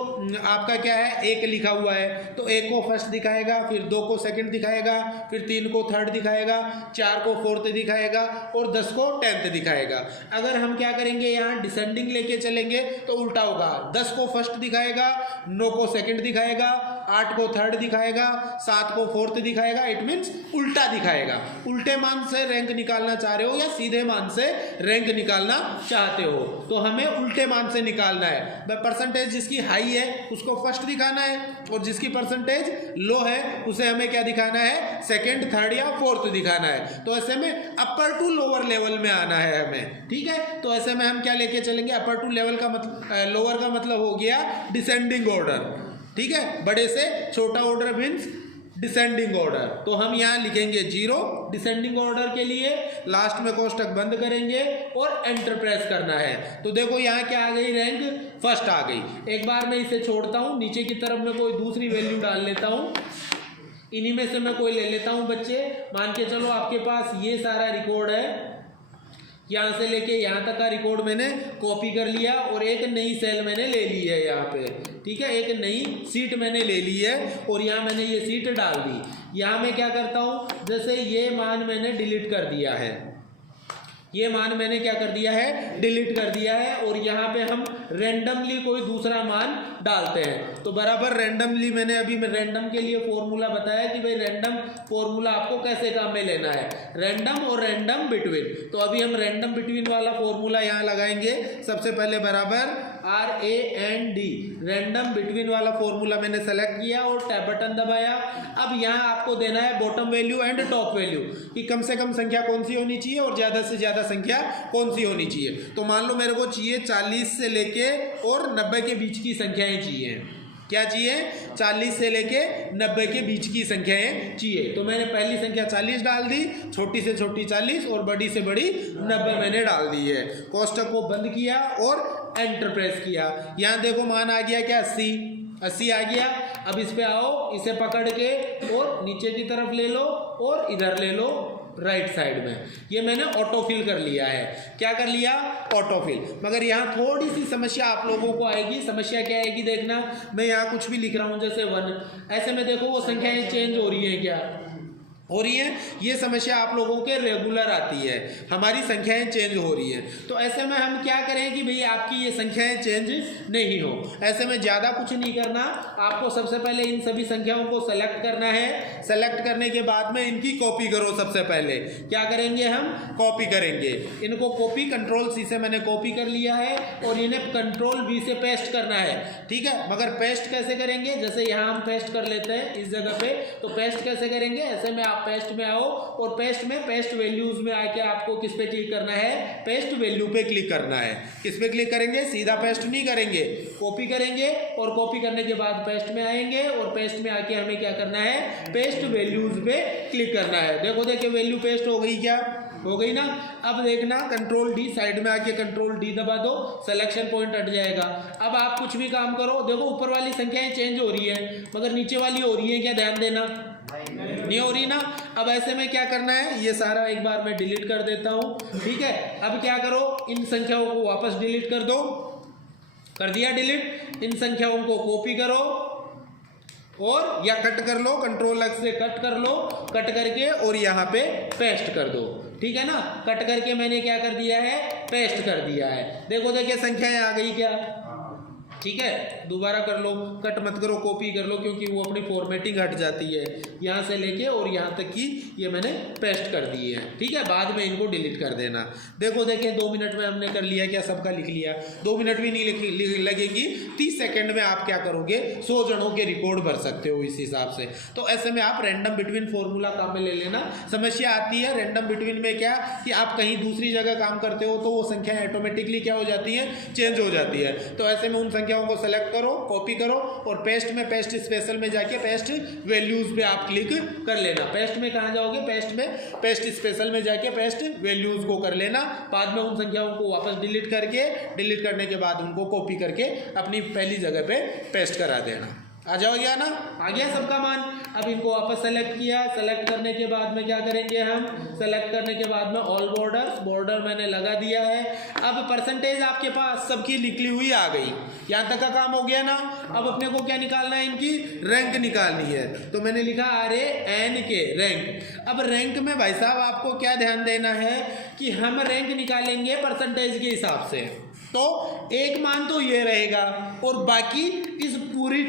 आपका क्या है, 1 लिखा हुआ है, तो 1 को फर्स्ट दिखाएगा, फिर 2 को सेकंड दिखाएगा, फिर 3 को थर्ड दिखाएगा, 4 को फोर्थ दिखाएगा और 10 को 10th दिखाएगा। अगर हम क्या करेंगे, यहाँ डिसेंडिंग लेके चलेंगे तो उल्टा होगा। 10 को फर्स्ट दिखाएगा, 9 को सेकंड दिखाएगा, 8 को थर्ड दिखाएगा, 7 को फोर्थ दिखाएगा। इट मीन्स उल्टा दिखाएगा। उल्टे मान से रैंक निकालना चाह रहे हो या सीधे मान से रैंक निकालना चाहते हो, तो हमें उल्टे मान से निकालना है। परसेंटेज जिसकी हाई है उसको फर्स्ट दिखाना है, और जिसकी परसेंटेज लो है उसे हमें क्या दिखाना है, सेकंड, थर्ड या फोर्थ दिखाना है। तो ऐसे में अपर टू लोअर लेवल में आना है हमें, ठीक है। तो ऐसे में हम क्या लेके चलेंगे, अपर टू लेवल का मतलब, लोअर का मतलब हो गया डिसेंडिंग ऑर्डर, ठीक है। बड़े से छोटा ऑर्डर मीन्स डिसेंडिंग ऑर्डर। तो हम यहाँ लिखेंगे 0 डिसेंडिंग ऑर्डर के लिए, लास्ट में कोष्टक बंद करेंगे और एंटर प्रेस करना है। तो देखो यहाँ क्या आ गई, रैंक फर्स्ट आ गई। एक बार मैं इसे छोड़ता हूँ, नीचे की तरफ में कोई दूसरी वैल्यू डाल लेता हूँ। इन्हीं में से मैं कोई ले लेता हूँ बच्चे। मान के चलो आपके पास ये सारा रिकॉर्ड है, यहाँ से लेके यहाँ तक का रिकॉर्ड मैंने कॉपी कर लिया और एक नई सेल मैंने ले ली है यहाँ पे, ठीक है। एक नई सीट मैंने ले ली है और यहाँ मैंने ये सीट डाल दी। यहाँ मैं क्या करता हूँ, जैसे ये मान मैंने डिलीट कर दिया है, ये मान मैंने क्या कर दिया है, डिलीट कर दिया है, और यहाँ पे हम रेंडमली कोई दूसरा मान डालते हैं। तो बराबर रेंडमली मैंने अभी रैंडम के लिए फॉर्मूला बताया कि भाई रैंडम फॉर्मूला आपको कैसे काम में लेना है, रैंडम और रैंडम बिटवीन। तो अभी हम रैंडम बिटवीन वाला फॉर्मूला यहाँ लगाएंगे। सबसे पहले बराबर RAND, रैंडम बिटवीन वाला फॉर्मूला मैंने सेलेक्ट किया और टैब बटन दबाया। अब यहाँ आपको देना है bottom value and top value, कि कम से कम संख्या कौन सी होनी चाहिए और ज़्यादा से ज़्यादा संख्या कौन सी होनी चाहिए। तो मान लो मेरे को चाहिए 40 से लेके और 90 के बीच की संख्याएं चाहिए। क्या चाहिए, 40 से लेके 90 के बीच की संख्याएं चाहिए। तो मैंने पहली संख्या 40 डाल दी, छोटी से छोटी 40 और बड़ी से बड़ी 90 मैंने डाल दी है। कोष्टक को बंद किया और एंटर प्रेस किया। यहाँ देखो मान आ गया क्या, 80 आ गया। अब इस पे आओ, इसे पकड़ के और नीचे की तरफ ले लो और इधर ले लो राइट साइड में। ये मैंने ऑटोफिल कर लिया है। क्या कर लिया, ऑटोफिल। मगर यहाँ थोड़ी सी समस्या आप लोगों को आएगी। समस्या क्या आएगी देखना, मैं यहाँ कुछ भी लिख रहा हूँ जैसे 1, ऐसे में देखो वो संख्याएं चेंज हो रही हैं, क्या हो रही है। ये समस्या आप लोगों के रेगुलर आती है, हमारी संख्याएं चेंज हो रही हैं। तो ऐसे में हम क्या करें कि भई आपकी ये संख्याएं चेंज नहीं हो। ऐसे में ज़्यादा कुछ नहीं करना, आपको सबसे पहले इन सभी संख्याओं को सेलेक्ट करना है। सेलेक्ट करने के बाद में इनकी कॉपी करो। सबसे पहले क्या करेंगे, हम कॉपी करेंगे। इनको कॉपी Ctrl+C से मैंने कॉपी कर लिया है और इन्हें Ctrl+V से पेस्ट करना है, ठीक है। मगर पेस्ट कैसे करेंगे, जैसे यहाँ हम पेस्ट कर लेते हैं इस जगह पे, तो पेस्ट कैसे करेंगे, ऐसे में आप पेस्ट में आओ और पेस्ट में पेस्ट वैल्यूज में आके आपको किस पे क्लिक करना है, पेस्ट वैल्यू पे क्लिक करना है। किस पे क्लिक करेंगे, सीधा पेस्ट नहीं करेंगे, कॉपी करेंगे और कॉपी करने के बाद पेस्ट में आएंगे और पेस्ट में आके हमें क्या करना है, पेस्ट वैल्यूज पे क्लिक करना है। देखो देखिए वैल्यू पेस्ट हो गई, क्या हो गई ना। अब देखना कंट्रोल डी, साइड में आके कंट्रोल डी दबा दो, सिलेक्शन पॉइंट हट जाएगा। अब आप कुछ भी काम करो, देखो ऊपर वाली संख्याएं चेंज हो रही है मगर नीचे वाली हो रही है क्या, ध्यान देना, नहीं हो रही ना। अब ऐसे में क्या करना है, ये सारा एक बार मैं डिलीट कर देता हूं, ठीक है। अब क्या करो, इन संख्याओं को वापस डिलीट कर दो, कर दिया डिलीट। इन संख्याओं को कॉपी करो और या कट कर लो, कंट्रोल एक्स से कट कर लो, कट करके और यहाँ पे पेस्ट कर दो, ठीक है ना। कट करके मैंने क्या कर दिया है, पेस्ट कर दिया है। देखो देखिए संख्याएं आ गई क्या, ठीक है। दोबारा कर लो, कट मत करो, कॉपी कर लो क्योंकि वो अपनी फॉर्मेटिंग हट जाती है, यहाँ से लेके और यहाँ तक की ये मैंने पेस्ट कर दिए हैं, ठीक है। बाद में इनको डिलीट कर देना। देखो देखिए 2 मिनट में हमने कर लिया क्या, सबका लिख लिया। 2 मिनट भी नहीं लगेगी, 30 सेकंड में आप क्या करोगे, 100 जनों के रिकॉर्ड भर सकते हो इस हिसाब से। तो ऐसे में आप रैंडम बिटवीन फॉर्मूला काम में ले लेना। समस्या आती है रैंडम बिटवीन में क्या, कि आप कहीं दूसरी जगह काम करते हो तो वो संख्या ऑटोमेटिकली क्या हो जाती है, चेंज हो जाती है। तो ऐसे में उन संख्याओं को सेलेक्ट करो, कॉपी करो और पेस्ट में, पेस्ट स्पेशल में जाके पेस्ट वैल्यूज पे आप क्लिक कर लेना। पेस्ट में कहाँ जाओगे, पेस्ट में, पेस्ट स्पेशल में जाके पेस्ट वैल्यूज को कर लेना। बाद में उन संख्याओं को वापस डिलीट करके, डिलीट करने के बाद उनको कॉपी करके अपनी पहली जगह पे पेस्ट करा देना। आ जाओ गया ना, आ गया सबका मान। अब इनको वापस सेलेक्ट किया, सेलेक्ट करने के बाद में क्या करेंगे हम, सेलेक्ट करने के बाद में ऑल बॉर्डर्स, बॉर्डर मैंने लगा दिया है। अब परसेंटेज आपके पास सबकी निकली हुई आ गई, यहाँ तक का काम हो गया ना। अब अपने को क्या निकालना है, इनकी रैंक निकालनी है। तो मैंने लिखा RANK रैंक। अब रैंक में भाई साहब आपको क्या ध्यान देना है कि हम रैंक निकालेंगे परसेंटेज के हिसाब से। तो एक मान तो ये रहेगा और बाकी इस पूरी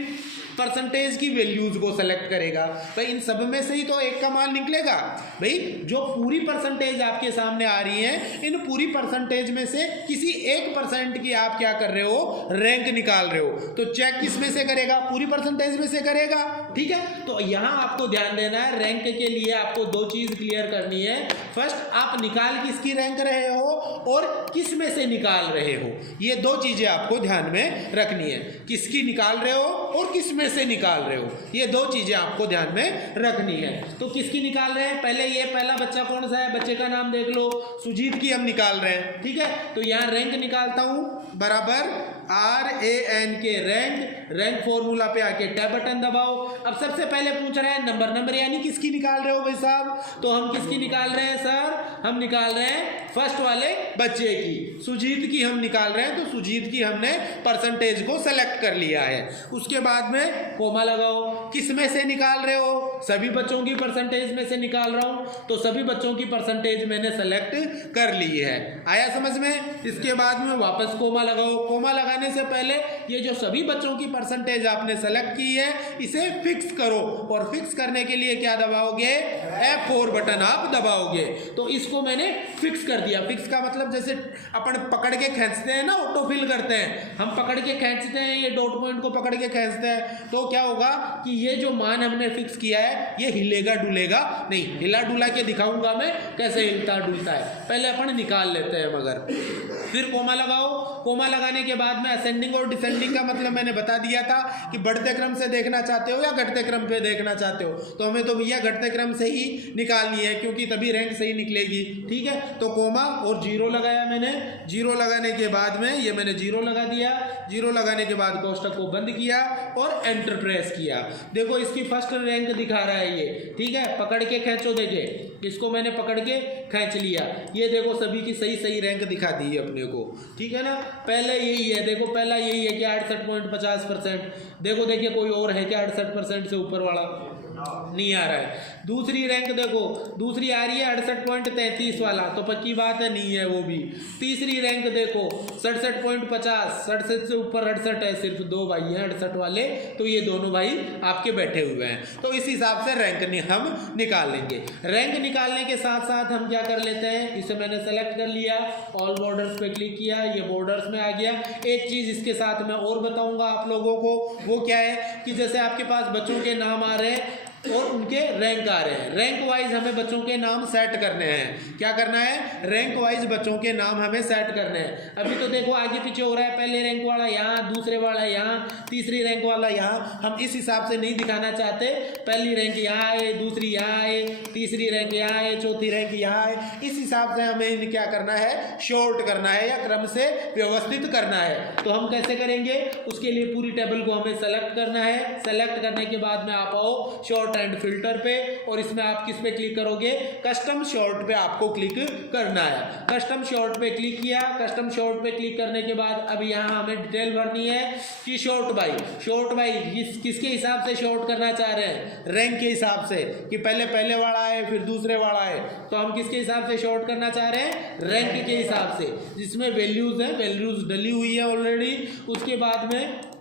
परसेंटेज की वैल्यूज को सेलेक्ट करेगा। भाई इन सब में से ही तो एक का मान निकलेगा। भाई जो पूरी परसेंटेज आपके सामने आ रही है, इन पूरी परसेंटेज में से किसी 1% की आप क्या कर रहे हो, रैंक निकाल रहे हो। तो चेक किस में से करेगा, पूरी परसेंटेज में से करेगा, ठीक है। तो यहाँ आपको ध्यान देना है, रैंक के लिए आपको 2 चीज क्लियर करनी है। फर्स्ट, आप निकाल किसकी रैंक रहे हो और किस में से निकाल रहे हो, ये 2 चीजें आपको ध्यान में रखनी है। किसकी निकाल रहे हो और किस में से निकाल रहे हो, ये 2 चीजें आपको ध्यान में रखनी है। तो किसकी निकाल रहे हैं, पहले ये पहला बच्चा कौन सा है, बच्चे का नाम देख लो, सुजीत की हम निकाल रहे हैं, ठीक है। तो यहाँ रैंक निकालता हूं बराबर RANK रैंक। रैंक फॉर्मूला पे आके टैब बटन दबाओ। अब सबसे पहले पूछ रहा है नंबर, नंबर यानी किसकी निकाल रहे हो भाई साहब, तो हम किसकी निकाल रहे हैं सर, हम निकाल रहे हैं फर्स्ट वाले बच्चे की, सुजीत की हम निकाल रहे हैं। तो सुजीत की हमने परसेंटेज को सेलेक्ट कर लिया है। उसके बाद में कोमा लगाओ, किस में से निकाल रहे हो, सभी बच्चों की परसेंटेज में से निकाल रहा हूं। तो सभी बच्चों की परसेंटेज मैंने सेलेक्ट कर ली है, आया समझ में। इसके बाद में वापस कोमा लगाओ। कोमा लगाने से पहले ये जो सभी बच्चों की परसेंटेज आपने सेलेक्ट की है, इसे फिक्स करो। और फिक्स करने के लिए क्या दबाओगे, F4 बटन आप दबाओगे। तो इसको मैंने फिक्स कर दिया। फिक्स का मतलब जैसे अपन पकड़ के खींचते हैं ना, ऑटोफिल करते हैं, हम पकड़ के खींचते हैं, ये डॉट पॉइंट को पकड़ के खींचते हैं। तो क्या होगा कि ये जो मान हमने फिक्स किया है, ये हिलेगा डुलेगा नहीं। हिला डुला के दिखाऊंगा मैं कैसे हिलता डुलता है, पहले अपन निकाल लेते हैं मगर। फिर कोमा लगाओ। कोमा लगाने के बाद में असेंडिंग और डिसेंडिंग का मतलब मैंने बता दिया था कि बढ़ते क्रम से देखना चाहते हो या घटते क्रम पे देखना चाहते हो। तो हमें तो भैया घटते क्रम से ही निकालनी है क्योंकि तभी रैंक सही निकलेगी, ठीक है। तो कोमा और 0 लगाया मैंने। 0 लगाने के बाद में ये मैंने 0 लगा दिया। 0 लगाने के बाद कोष्टक को बंद किया और एंटर प्रेस किया। देखो इसकी फर्स्ट रैंक दिखा रहा है ये, ठीक है। पकड़ के खींचो, देखिए इसको मैंने पकड़ के खींच लिया, ये देखो सभी की सही सही रैंक दिखा दी है अपने को, ठीक है ना। पहले यही है, देखो पहला यही है कि 68.50%। देखो देखिए कोई और है क्या 68% से ऊपर वाला, नहीं आ रहा है। दूसरी रैंक देखो, दूसरी आ रही है 68.33 वाला, तो पक्की बात है नहीं है वो भी। तीसरी रैंक देखो 67.50, 67 से ऊपर 68 है, सिर्फ 2 भाई हैं 68 वाले, तो ये दोनों भाई आपके बैठे हुए हैं। तो इस हिसाब से रैंक हम निकाल लेंगे। रैंक निकालने के साथ साथ हम क्या कर लेते हैं, इसे मैंने सेलेक्ट कर लिया, ऑल बॉर्डर्स पे क्लिक किया, ये बॉर्डर्स में आ गया। एक चीज इसके साथ मैं और बताऊंगा आप लोगों को, वो क्या है कि जैसे आपके पास बच्चों के नाम आ रहे हैं और उनके रैंक आ रहे हैं। रैंक वाइज हमें बच्चों के नाम सेट करने हैं। क्या करना है? रैंक वाइज बच्चों के नाम हमें सेट करने हैं। अभी तो देखो आगे पीछे हो रहा है, पहले रैंक वाला यहाँ, दूसरे वाला यहाँ, तीसरी रैंक वाला यहाँ। हम इस हिसाब से नहीं दिखाना चाहते, पहली रैंक यहाँ आए, दूसरी यहाँ आए, तीसरी रैंक यहाँ आए, चौथी रैंक यहाँ आए। इस हिसाब से हमें इन्हें क्या करना है? शॉर्ट करना है या क्रम से व्यवस्थित करना है। तो हम कैसे करेंगे? उसके लिए पूरी टेबल को हमें सेलेक्ट करना है। सेलेक्ट करने के बाद में आप आओ शॉर्ट एंड फिल्टर पे, और इसमें आप किस पे क्लिक करोगे? कस्टम शॉर्ट पे आपको क्लिक करना है। कस्टम शॉर्ट पे क्लिक किया। कस्टम शॉर्ट पे क्लिक करने के बाद अब यहाँ हमें डिटेल भरनी है कि शॉर्ट बाई किसके हिसाब से शॉर्ट करना चाह रहे हैं? रैंक के हिसाब से, कि पहले वाला है फिर दूसरे वाला है। तो हम किसके हिसाब से शॉर्ट करना चाह रहे हैं? रैंक के हिसाब से, जिसमें वैल्यूज है, वैल्यूज डली हुई है ऑलरेडी। उसके बाद में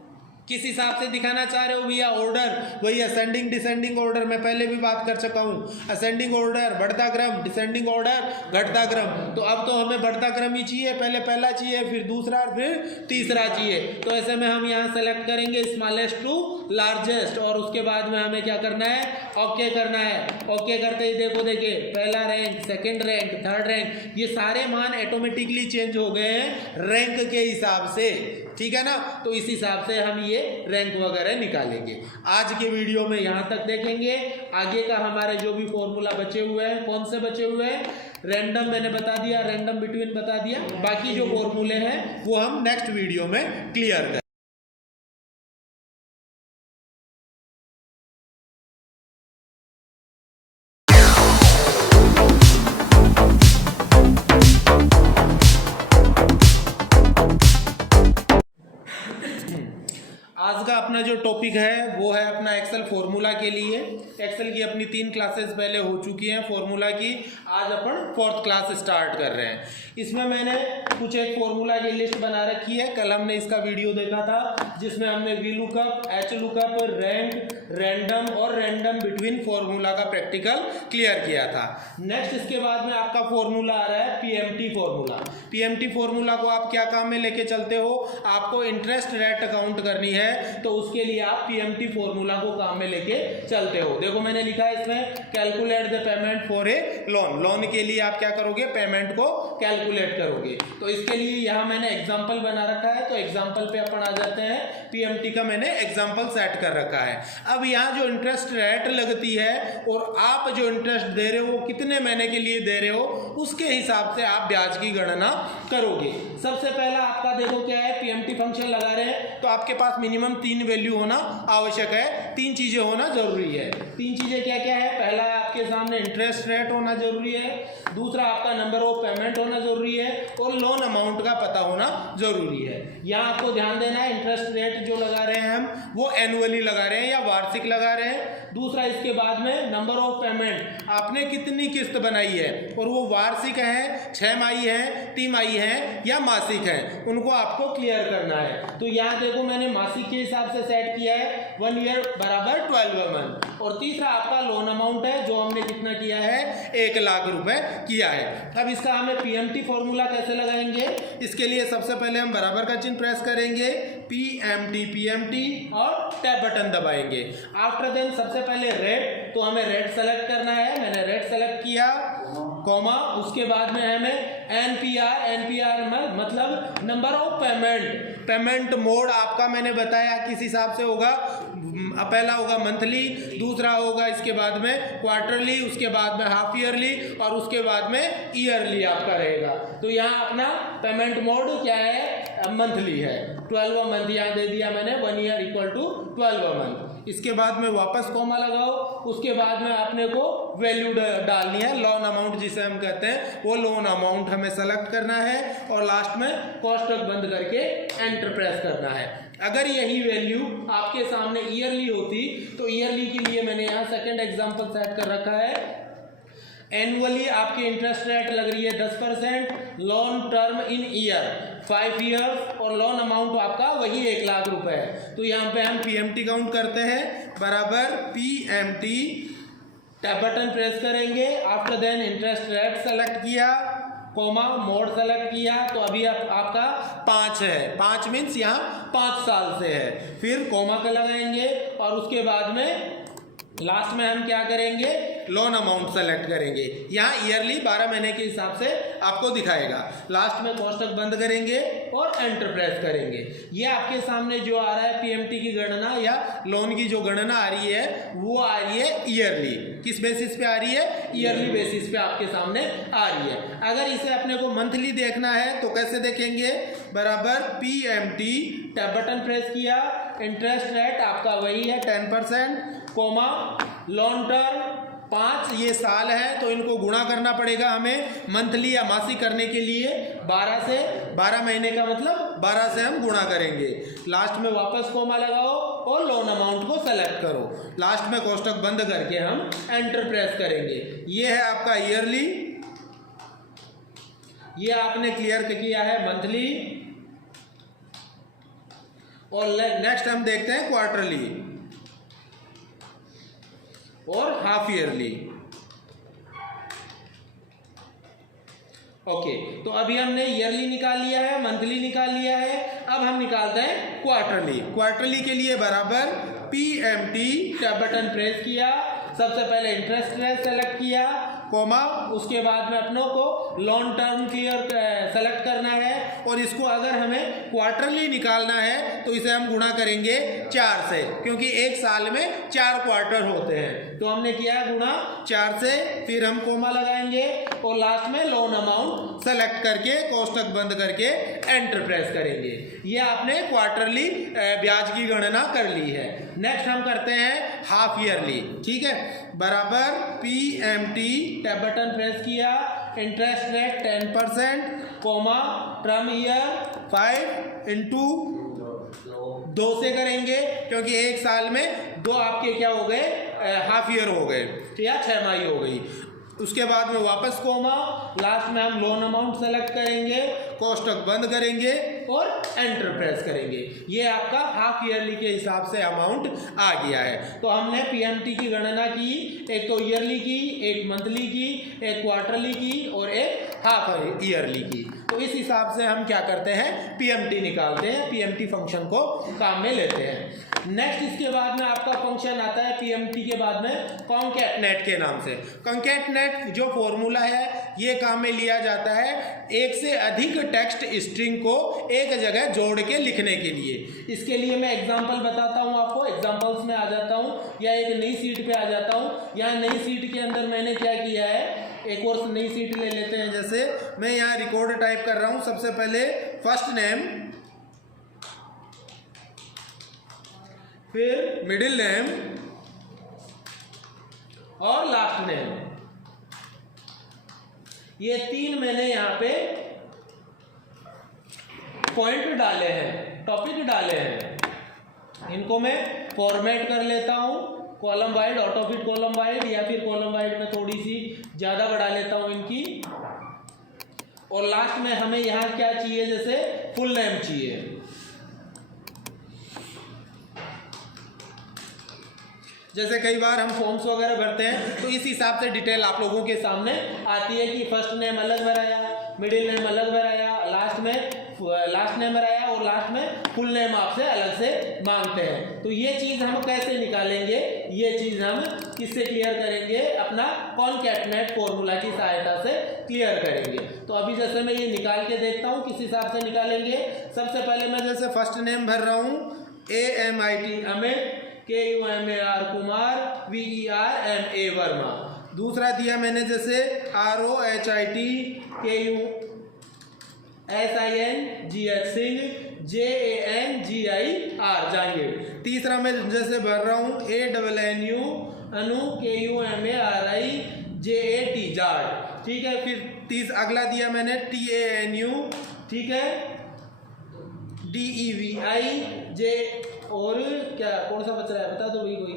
किस हिसाब से दिखाना चाह रहे हो भैया? ऑर्डर, वही असेंडिंग डिसेंडिंग ऑर्डर मैं पहले भी बात कर चुका हूँ। असेंडिंग ऑर्डर बढ़ता क्रम, डिसेंडिंग ऑर्डर घटता क्रम। तो अब तो हमें बढ़ता क्रम ही चाहिए, पहले पहला चाहिए, फिर दूसरा, फिर तीसरा चाहिए। तो ऐसे में हम यहाँ सेलेक्ट करेंगे स्मॉलेस्ट टू लार्जेस्ट, और उसके बाद में हमें क्या करना है? ओके करना है। ओके करते ही देखो, देखिए पहला rank, second rank, third rank, ये सारे मान ऑटोमेटिकली चेंज हो गए हैं रैंक के हिसाब से। ठीक है ना? तो इस हिसाब से हम ये रैंक वगैरह निकालेंगे। आज के वीडियो में यहाँ तक देखेंगे। आगे का हमारे जो भी फॉर्मूला बचे हुए हैं, कौन से बचे हुए हैं? रैंडम मैंने बता दिया, रैंडम बिटवीन बता दिया। बाकी जो फॉर्मूले हैं वो हम नेक्स्ट वीडियो में क्लियर करेंगे। आज का अपना जो टॉपिक है वो है अपना एक्सेल फॉर्मूला के लिए। एक्सेल की अपनी 3 क्लासेस पहले हो चुकी हैं फॉर्मूला की। आज अपन 4th क्लास स्टार्ट कर रहे हैं। इसमें मैंने कुछ एक फॉर्मूला की लिस्ट बना रखी है। कल हमने इसका वीडियो देखा था जिसमें हमने V lookup, H lookup, rank, random और रैंडम बिटवीन फॉर्मूला का प्रैक्टिकल क्लियर किया था। नेक्स्ट इसके बाद में आपका फॉर्मूला आ रहा है पीएमटी फॉर्मूला। पीएमटी फॉर्मूला को आप क्या काम में लेके चलते हो? आपको इंटरेस्ट रेट अकाउंट करनी है, तो उसके लिए आप पीएमटी फॉर्मूला को काम में लेके चलते हो। देखो मैंने लिखा है इसमें calculate the payment for a loan. Loan के लिए आप क्या करोगे? पेमेंट को कैलकुलेट करोगे। तो इसके लिए यहाँ मैंने एग्जांपल बना रखा है, तो एग्जांपल पे अपन आ जाते हैं। पीएमटी का मैंने एग्जांपल सेट कर रखा है। अब यहाँ जो इंटरेस्ट रेट लगती है और आप जो इंटरेस्ट दे रहे हो, कितने महीने के लिए दे रहे हो, उसके हिसाब से आप ब्याज की गणना करोगे। सबसे पहला आपका देखो क्या है? पीएमटी फंक्शन लगा रहे हैं तो आपके पास मिनिमम 3 वैल्यू होना आवश्यक है। 3 चीजें होना जरूरी है। 3 चीजें क्या क्या है? पहला आपके सामने इंटरेस्ट रेट होना जरूरी है, दूसरा आपका नंबर ऑफ पेमेंट होना जरूरी है, और लोन अमाउंट का पता होना जरूरी है। यहाँ आपको ध्यान देना है इंटरेस्ट रेट जो लगा रहे हैं हम वो एनुअली लगा रहे हैं या वार्षिक लगा रहे हैं। दूसरा इसके बाद में नंबर ऑफ पेमेंट, आपने कितनी किस्त बनाई है, और वो वार्षिक है, 6 माही है, तिमाही है या मासिक है, उनको आपको क्लियर करना है। तो यहाँ देखो मैंने मासिक के हिसाब से सेट किया है 1 ईयर बराबर 12 मंथ। और तीसरा आपका लोन अमाउंट है जो हमने कितना किया है? 1 लाख रुपए किया है। अब इसका हमें पीएमटी फॉर्मूला कैसे लगाएंगे? इसके लिए सबसे पहले हम बराबर का चिन्ह प्रेस करेंगे, पीएमटी और टैब बटन दबाएंगे। आफ्टर देन सबसे पहले रेट, तो हमें रेट सेलेक्ट करना है। मैंने रेट सेलेक्ट किया, कॉमा, उसके बाद में हमें एनपीआर मतलब नंबर ऑफ पेमेंट मोड आपका मैंने बताया किस हिसाब से होगा। पहला होगा मंथली, दूसरा होगा इसके बाद में क्वार्टरली, उसके बाद में हाफ ईयरली, और उसके बाद में ईयरली आपका रहेगा। तो यहाँ अपना पेमेंट मोड क्या है? मंथली है। 12 मंथ यहाँ दे दिया मैंने, 1 ईयर इक्वल टू 12 मंथ। इसके बाद में वापस कॉमा लगाओ, उसके बाद में आपने को वैल्यू डालनी है, लोन अमाउंट जिसे हम कहते हैं, वो लोन अमाउंट हमें सेलेक्ट करना है, और लास्ट में कोष्ठक बंद करके एंटर प्रेस करना है। अगर यही वैल्यू आपके सामने ईयरली होती तो ईयरली के लिए मैंने यहाँ सेकंड एग्जांपल सेट कर रखा है। एनुअली आपकी इंटरेस्ट रेट लग रही है 10%, loan term in year 5 years, और लोन अमाउंट आपका वही 1 लाख रुपए है। तो यहाँ पे हम पीएमटी काउंट करते हैं, बराबर पीएमटी, टैब बटन प्रेस करेंगे। After then interest rate select किया, कॉमा, मोड सेलेक्ट किया, तो अभी आपका 5 है। 5 मीन्स यहाँ 5 साल से है। फिर कॉमा का लगाएंगे, और उसके बाद में लास्ट में हम क्या करेंगे, लोन अमाउंट सेलेक्ट करेंगे। यहाँ ईयरली 12 महीने के हिसाब से आपको दिखाएगा। लास्ट में कोष्टक बंद करेंगे और एंटर प्रेस करेंगे। ये आपके सामने जो आ रहा है पीएमटी की गणना या लोन की जो गणना आ रही है वो आ रही है ईयरली। किस बेसिस पे आ रही है, ईयरली बेसिस पे आपके सामने आ रही है। अगर इसे अपने को मंथली देखना है तो कैसे देखेंगे, बराबर पीएमटी, टैब बटन प्रेस किया, इंटरेस्ट रेट आपका वही है 10%, कोमा, लॉन्ग टर्म 5, ये साल है तो इनको गुणा करना पड़ेगा हमें मंथली या मासिक करने के लिए 12 से। 12 महीने का मतलब 12 से हम गुणा करेंगे। लास्ट में वापस कोमा लगाओ और लोन अमाउंट को सेलेक्ट करो। लास्ट में कोष्टक बंद करके हम एंटर प्रेस करेंगे। ये है आपका ईयरली, ये आपने क्लियर किया है मंथली। और नेक्स्ट हम देखते हैं क्वार्टरली और हाफ ईयरली। ओके, तो अभी हमने ईयरली निकाल लिया है, मंथली निकाल लिया है। अब हम निकालते हैं क्वार्टरली। क्वार्टरली के लिए बराबर पीएमटी, टैब बटन प्रेस किया, सबसे पहले इंटरेस्ट रेट सेलेक्ट किया, कोमा, उसके बाद में अपनों को लॉन्ग टर्म क्लियर सेलेक्ट करना है। और इसको अगर हमें क्वार्टरली निकालना है तो इसे हम गुणा करेंगे 4 से, क्योंकि एक साल में 4 क्वार्टर होते हैं। तो हमने किया गुणा 4 से, फिर हम कोमा लगाएंगे और लास्ट में लोन अमाउंट सेलेक्ट करके कोष्टक बंद करके एंटर प्रेस करेंगे। ये आपने क्वार्टरली ब्याज की गणना कर ली है। नेक्स्ट हम करते हैं हाफ ईयरली। ठीक है, बराबर पीएमटी, टैब बटन प्रेस किया, interest rate 10%, comma, term year 5 into 2 से करेंगे, क्योंकि एक साल में 2 आपके क्या हो गए, हाफ ईयर हो गए या 6 माही हो गई। उसके बाद में वापस कोमा, लास्ट में हम लोन अमाउंट सेलेक्ट करेंगे, कोष्टक बंद करेंगे और एंटर प्रेस करेंगे। ये आपका हाफ ईयरली के हिसाब से अमाउंट आ गया है। तो हमने पीएमटी की गणना की, एक तो ईयरली की, एक मंथली की, एक क्वार्टरली की और एक हाफ ईयरली की। तो इस हिसाब से हम क्या करते हैं, पीएमटी निकालते हैं, पीएमटी फंक्शन को काम में लेते हैं। नेक्स्ट इसके बाद में आपका फंक्शन आता है पीएमटी के बाद में कॉन्कैटनेट के नाम से। कॉन्कैटनेट जो फॉर्मूला है ये काम में लिया जाता है एक से अधिक टेक्स्ट स्ट्रिंग को एक जगह जोड़ के लिखने के लिए। इसके लिए मैं एग्जांपल बताता हूं आपको, एग्जांपल्स में आ जाता हूं या एक नई सीट पे आ जाता हूं। यहाँ नई सीट के अंदर मैंने क्या किया है, एक और नई सीट ले लेते हैं। जैसे मैं यहाँ रिकॉर्ड टाइप कर रहा हूँ, सबसे पहले फर्स्ट नेम, फिर मिडिल नेम और लास्ट नेम। ये 3 मैंने यहाँ पे पॉइंट डाले हैं, टॉपिक डाले हैं। इनको मैं फॉर्मेट कर लेता हूँ, column wide, Autofit column wide, या फिर कॉलम वाइड में थोड़ी सी ज़्यादा बढ़ा लेता हूँ इनकी। और लास्ट में हमें यहाँ क्या चाहिए, जैसे फुल नेम चाहिए। जैसे कई बार हम फॉर्म्स वगैरह भरते हैं तो इस हिसाब से डिटेल आप लोगों के सामने आती है कि फर्स्ट नेम अलग भराया, मिडिल नेम अलग भराया, लास्ट नेम भराया और लास्ट में फुल नेम आपसे अलग से मांगते हैं। तो ये चीज़ हम कैसे निकालेंगे, ये चीज़ हम किससे क्लियर करेंगे, अपना कॉन्कैटनेट फॉर्मूला की सहायता से क्लियर करेंगे। तो अभी जैसे मैं ये निकाल के देखता हूँ किस हिसाब से निकालेंगे। सबसे पहले मैं जैसे फर्स्ट नेम भर रहा हूँ AMIT Amit, KUMAR Kumar, VERMA Verma. दूसरा दिया मैंने जैसे ROHIT KUSINGH Singh, JANGIR Jahangir. तीसरा मैं जैसे भर रहा हूँ ANNU अनु, KUMARI JAT जाट। ठीक है, फिर अगला दिया मैंने TANU, ठीक है, DEVI J, और क्या कौन सा बच रहा है बता दो भाई कोई,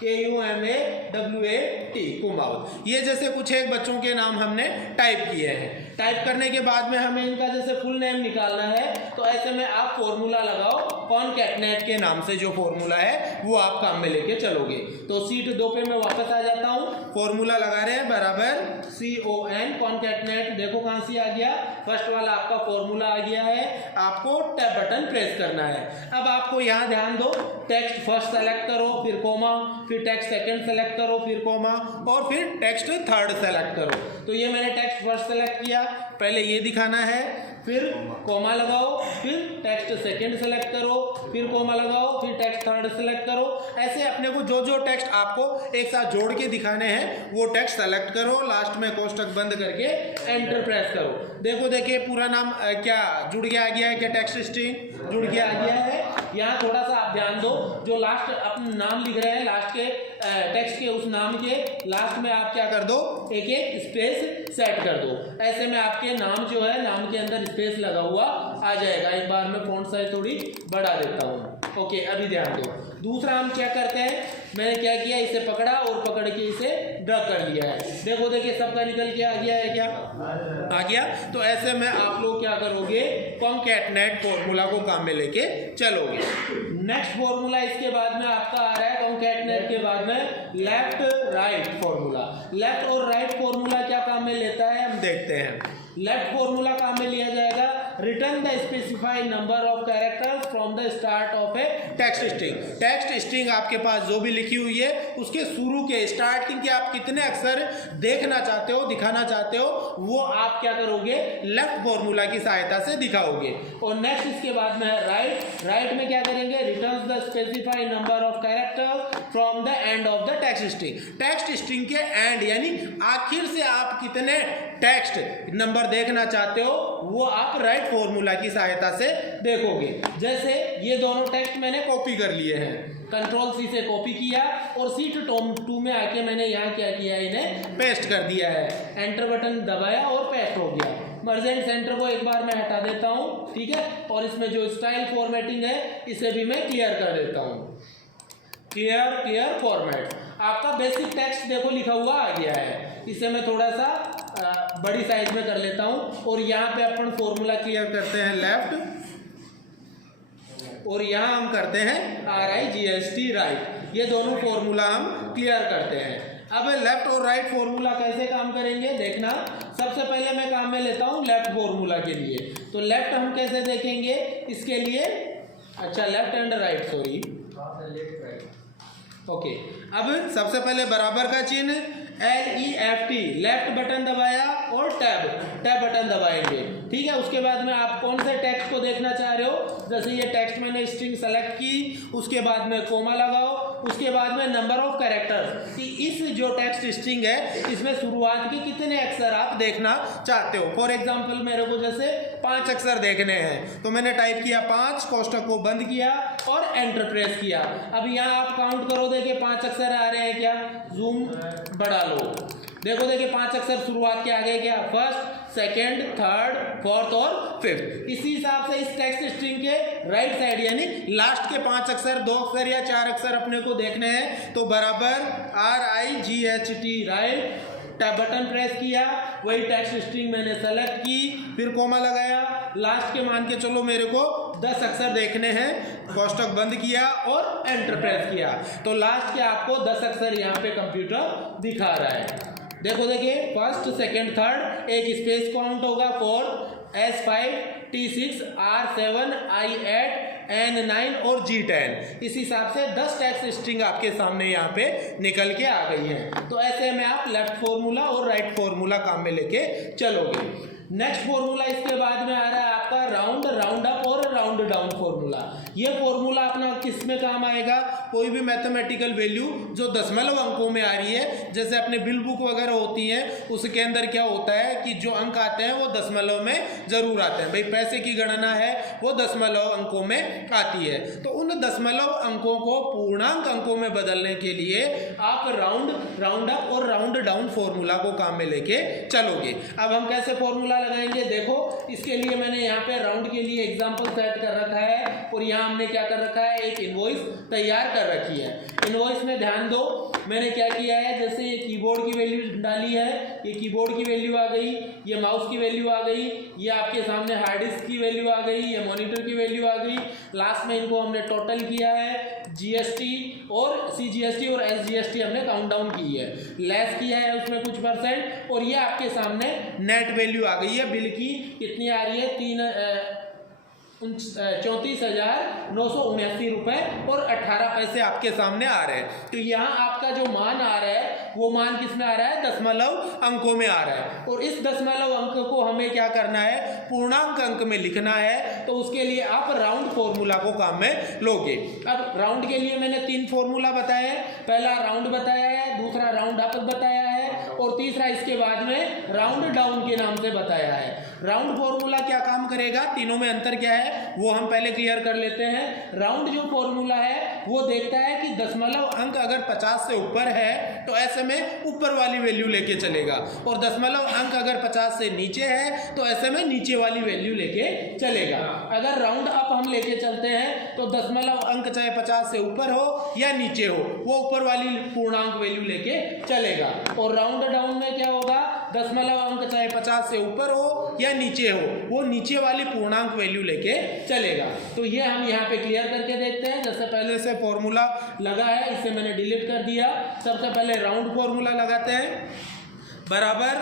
KUMAWAT कुमाऊं। ये जैसे कुछ एक बच्चों के नाम हमने टाइप किए हैं। टाइप करने के बाद में हमें इनका जैसे फुल नेम निकालना है तो ऐसे में आप फॉर्मूला लगाओ, कॉनकैटनेट के नाम से जो फॉर्मूला है वो आप काम में लेके चलोगे। तो शीट 2 पे मैं वापस आ जाता हूँ। फॉर्मूला लगा रहे हैं बराबर CON कॉनकैटनेट। देखो कहाँ से आ गया, फर्स्ट वाला आपका फॉर्मूला आ गया है। आपको टैब बटन प्रेस करना है। अब आपको यहाँ ध्यान दो, टेक्स्ट फर्स्ट सेलेक्ट करो, फिर कोमा, फिर टेक्स्ट सेकंड सेलेक्ट करो, फिर कोमा, और फिर टेक्स्ट थर्ड सेलेक्ट करो। तो ये मैंने टेक्स्ट फर्स्ट सेलेक्ट किया, पहले ये दिखाना है, फिर कोमा लगाओ, फिर टेक्स्ट सेकंड सेलेक्ट करो, फिर कोमा लगाओ, फिर टेक्स्ट थर्ड सेलेक्ट करो। ऐसे अपने को जो जो टेक्स्ट आपको एक साथ जोड़ के दिखाने हैं वो टेक्स्ट सेलेक्ट करो, लास्ट में कोष्टक बंद करके एंटर प्रेस करो। देखो देखिए पूरा नाम क्या जुड़ गया, आ गया है क्या, टेक्स्ट स्ट्रिंग जुड़ गया, आ गया है। यहाँ थोड़ा सा आप ध्यान दो, जो लास्ट अपना नाम लिख रहे हैं, लास्ट के टेक्स्ट के उस नाम के लास्ट में आप क्या कर दो, एक एक स्पेस सेट कर दो। ऐसे में आपके नाम जो है, नाम के अंदर स्पेस लगा हुआ आ जाएगा। एक बार मैं फॉन्ट साइज थोड़ी बढ़ा देता हूँ। ओके, अभी ध्यान दो। दूसरा हम चेक करते हैं, मैंने क्या किया, इसे पकड़ा और पकड़ के इसे ड्रैग कर लिया है। देखो देखिए सबका निकल के आ गया है क्या, आ गया। तो ऐसे में आप लोग क्या करोगे, कॉनकैटनेट फॉर्मूला को काम में लेके चलोगे। नेक्स्ट फॉर्मूला इसके बाद में आपका आ रहा है कॉनकैटनेट के बाद में लेफ्ट राइट फॉर्मूला। लेफ्ट और राइट फॉर्मूला क्या काम में लेता है, हम देखते हैं। लेफ्ट फॉर्मूला काम में लिया जाएगा, return the specified number of characters from the start of A text string. Text string आपके पास जो भी लिखी हुई है उसके शुरू के स्टार्टिंग के आप कितने अक्षर देखना चाहते हो, दिखाना चाहते हो, वो आप क्या करोगे, लेफ्ट फॉर्मूला की सहायता से दिखाओगे। और नेक्स्ट इसके बाद में है राइट। राइट में क्या करेंगे, return the specified number of characters from the end of the text string. Text string के एंड यानी आखिर से आप कितने टेक्स्ट नंबर देखना चाहते हो वो आप राइट फॉर्मूला की सहायता से देखोगे। जैसे ये दोनों टेक्स्ट मैंने कॉपी कर लिए हैं, कंट्रोल C से कॉपी किया और शीट 2 में आके मैंने यहाँ क्या किया, इन्हें पेस्ट कर दिया है। एंटर बटन दबाया और पेस्ट हो गया। मर्जेंट सेंटर को एक बार मैं हटा देता हूँ, ठीक है। और इसमें जो स्टाइल फॉर्मेटिंग है इसे भी मैं क्लियर कर देता हूँ। Clear format. आपका बेसिक टेक्स्ट देखो लिखा हुआ आ गया है। इसे मैं थोड़ा सा बड़ी साइज में कर लेता हूं और यहाँ पे अपन फॉर्मूला क्लियर करते हैं लेफ्ट, और यहाँ हम करते हैं RIGST राइट। ये दोनों फॉर्मूला हम क्लियर करते हैं। अब लेफ्ट और राइट फॉर्मूला कैसे काम करेंगे देखना। सबसे पहले मैं काम में लेता हूँ लेफ्ट फॉर्मूला के लिए। तो लेफ्ट हम कैसे देखेंगे इसके लिए, अच्छा left and right, sorry okay. अब सबसे पहले बराबर का चिन्ह LEFT, लेफ्ट बटन दबाया और टैब बटन दबाएंगे, ठीक है। उसके बाद में आप कौन से टेक्स्ट को देखना चाह रहे हो, जैसे ये टेक्स्ट मैंने स्ट्रिंग सेलेक्ट की, उसके बाद में कोमा लगाओ, उसके बाद में नंबर ऑफ कैरेक्टर्स कि इस जो टेक्स्ट स्ट्रिंग है इसमें शुरुआत के कितने अक्षर आप देखना चाहते हो। फॉर एग्जाम्पल मेरे को जैसे 5 अक्षर देखने हैं तो मैंने टाइप किया 5, कोष्टक को बंद किया और एंटर प्रेस किया। अब यहाँ आप काउंट करो, देखिए 5 अक्षर आ रहे हैं क्या, जूम बढ़ा लो, देखो देखिए 5 अक्षर शुरुआत के आ गए क्या, फर्स्ट, सेकेंड, थर्ड, फोर्थ और फिफ्थ। इसी हिसाब से इस टेक्स्ट स्ट्रिंग के राइट साइड यानी लास्ट के 5 अक्षर, 2 अक्षर या 4 अक्षर अपने को देखने हैं तो बराबर RIGHT right, tab button press किया, वही टेक्स्ट स्ट्रिंग मैंने सेलेक्ट की, फिर कोमा लगाया, लास्ट के मान के चलो मेरे को 10 अक्षर देखने हैं, कोष्टक बंद किया और एंटर प्रेस किया। तो लास्ट के आपको 10 अक्षर यहाँ पे कंप्यूटर दिखा रहा है। देखो देखिए फर्स्ट, सेकेंड, थर्ड, एक स्पेस काउंट होगा 4, S5, T6, R7, I8, N9 और G10। इस हिसाब से 10 टेक्स्ट स्ट्रिंग आपके सामने यहाँ पे निकल के आ गई है। तो ऐसे में आप लेफ्ट फॉर्मूला और राइट फॉर्मूला काम में लेके चलोगे। नेक्स्ट फॉर्मूला इसके बाद में आ रहा है आपका राउंड, राउंड अप और राउंड डाउन फॉर्मूला। ये फॉर्मूला अपना किस में काम आएगा, कोई भी मैथमेटिकल वैल्यू जो दशमलव अंकों में आ रही है, जैसे अपने बिल बुक वगैरह होती है उसके अंदर क्या होता है कि जो अंक आते हैं वो दशमलव में जरूर आते हैं। भाई पैसे की गणना है वो दशमलव अंकों में आती है, तो उन दशमलव अंकों को पूर्णांक अंकों में बदलने के लिए आप राउंड, राउंड अप और राउंड डाउन फॉर्मूला को काम में लेके चलोगे। अब हम कैसे फॉर्मूला लगाएंगे देखो, इसके लिए मैंने यहाँ पे राउंड के लिए एग्जांपल सेट कर कर रखा है और यहाँ हमने क्या कर रखा है, एक इनवॉइस तैयार कर रखी है। इनवॉइस में ध्यान दो, मैंने क्या किया है, जैसे ये कीबोर्ड की वैल्यू डाली है, ये कीबोर्ड की वैल्यू आ गई, ये माउस की वैल्यू आ गई, ये आपके सामने हार्ड डिस्क की वैल्यू आ गई, ये मॉनिटर की वैल्यू आ गई। लास्ट में इनको हमने टोटल किया है, जीएसटी और सीजीएसटी और एसजीएसटी हमने काउंट डाउन की है, लेस किया है उसमें कुछ परसेंट, और ये आपके सामने नेट वैल्यू आ गई है। बिल की कितनी आ रही है, 34,979 रुपये और 18 पैसे आपके सामने आ रहे हैं। तो यहाँ आपका जो मान आ रहा है वो मान किस में आ रहा है, दशमलव अंकों में आ रहा है। और इस दशमलव अंक को हमें क्या करना है, पूर्णांक अंक में लिखना है। तो उसके लिए आप राउंड फॉर्मूला को काम में लोगे। अब राउंड के लिए मैंने 3 फॉर्मूला बताया है, पहला राउंड बताया है, दूसरा राउंड अप बताया है और तीसरा इसके बाद में राउंड डाउन के नाम से बताया है। राउंड फॉर्मूला क्या काम करेगा, तीनों में अंतर क्या है वो हम पहले क्लियर कर लेते हैं। राउंड जो फॉर्मूला है वो देखता है कि दशमलव अंक अगर 50 से ऊपर है तो ऐसे में ऊपर वाली वैल्यू लेके चलेगा, और दशमलव अंक अगर 50 से नीचे है तो ऐसे में नीचे वाली वैल्यू लेके चलेगा। अगर राउंड अप हम लेके चलते हैं तो दशमलव अंक चाहे 50 से ऊपर हो या नीचे हो, वो ऊपर वाली पूर्णांक वैल्यू लेके चलेगा। और राउंड डाउन में क्या होगा, दशमलव अंक चाहे 50 से ऊपर हो या नीचे हो, वो नीचे वाली पूर्णांक वैल्यू लेके चलेगा। तो ये हम यहाँ पे क्लियर करके देखते हैं। जैसे पहले से फॉर्मूला लगा है, इसे मैंने डिलीट कर दिया। सबसे पहले राउंड फॉर्मूला लगाते हैं, बराबर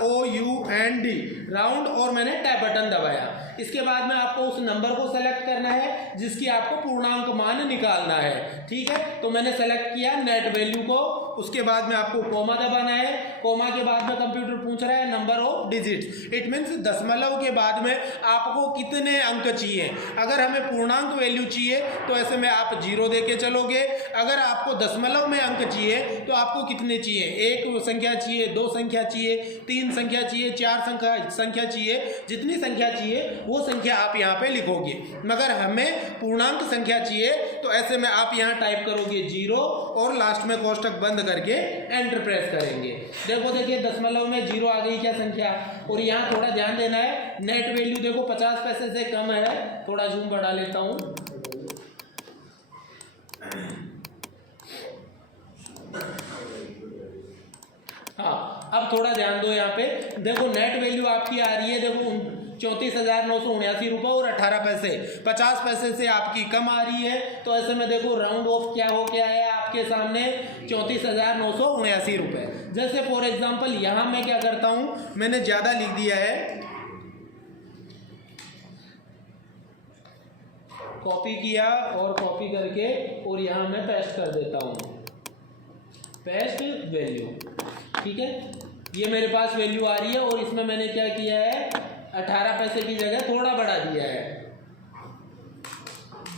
ROUND राउंड, और मैंने टैब बटन दबाया। इसके बाद में आपको उस नंबर को सेलेक्ट करना है जिसकी आपको पूर्णांक मान निकालना है, ठीक है। तो मैंने सेलेक्ट किया नेट वैल्यू को, उसके बाद में आपको कोमा दबाना है। कोमा के बाद में कंप्यूटर पूछ रहा है number of digits, it means दशमलव के बाद में आपको कितने अंक चाहिए। अगर हमें पूर्णांक वैल्यू चाहिए तो ऐसे में आप 0 दे के चलोगे। अगर आपको दशमलव में अंक चाहिए तो आपको कितने चाहिए, 1 संख्या चाहिए, 2 संख्या चाहिए, 3 संख्या चाहिए, 4 संख्या चाहिए, जितनी संख्या चाहिए वो संख्या आप यहाँ पे लिखोगे। मगर हमें पूर्णांक संख्या चाहिए तो ऐसे में आप यहाँ टाइप करोगे 0 और लास्ट में कोष्टक बंद करके एंटर प्रेस करेंगे। देखिए दशमलव में 0 आ गई क्या संख्या। और यहाँ थोड़ा ध्यान देना है, नेट वैल्यू देखो 50 पैसे से कम है, थोड़ा जूम बढ़ा लेता हूँ। हाँ, अब थोड़ा ध्यान दो, यहाँ पे देखो नेट वैल्यू आपकी आ रही है, देखो 34,979 रुपये और 18 पैसे, 50 पैसे से आपकी कम आ रही है। तो ऐसे में देखो राउंड ऑफ क्या हो गया है आपके सामने, 34,979 रुपये। जैसे फॉर एग्जांपल यहाँ मैं क्या करता हूँ, मैंने ज़्यादा लिख दिया है, कॉपी किया और कॉपी करके और यहाँ मैं पेस्ट कर देता हूँ, पेस्ट वैल्यू, ठीक है। ये मेरे पास वैल्यू आ रही है और इसमें मैंने क्या किया है, 18 पैसे की जगह थोड़ा बढ़ा दिया है,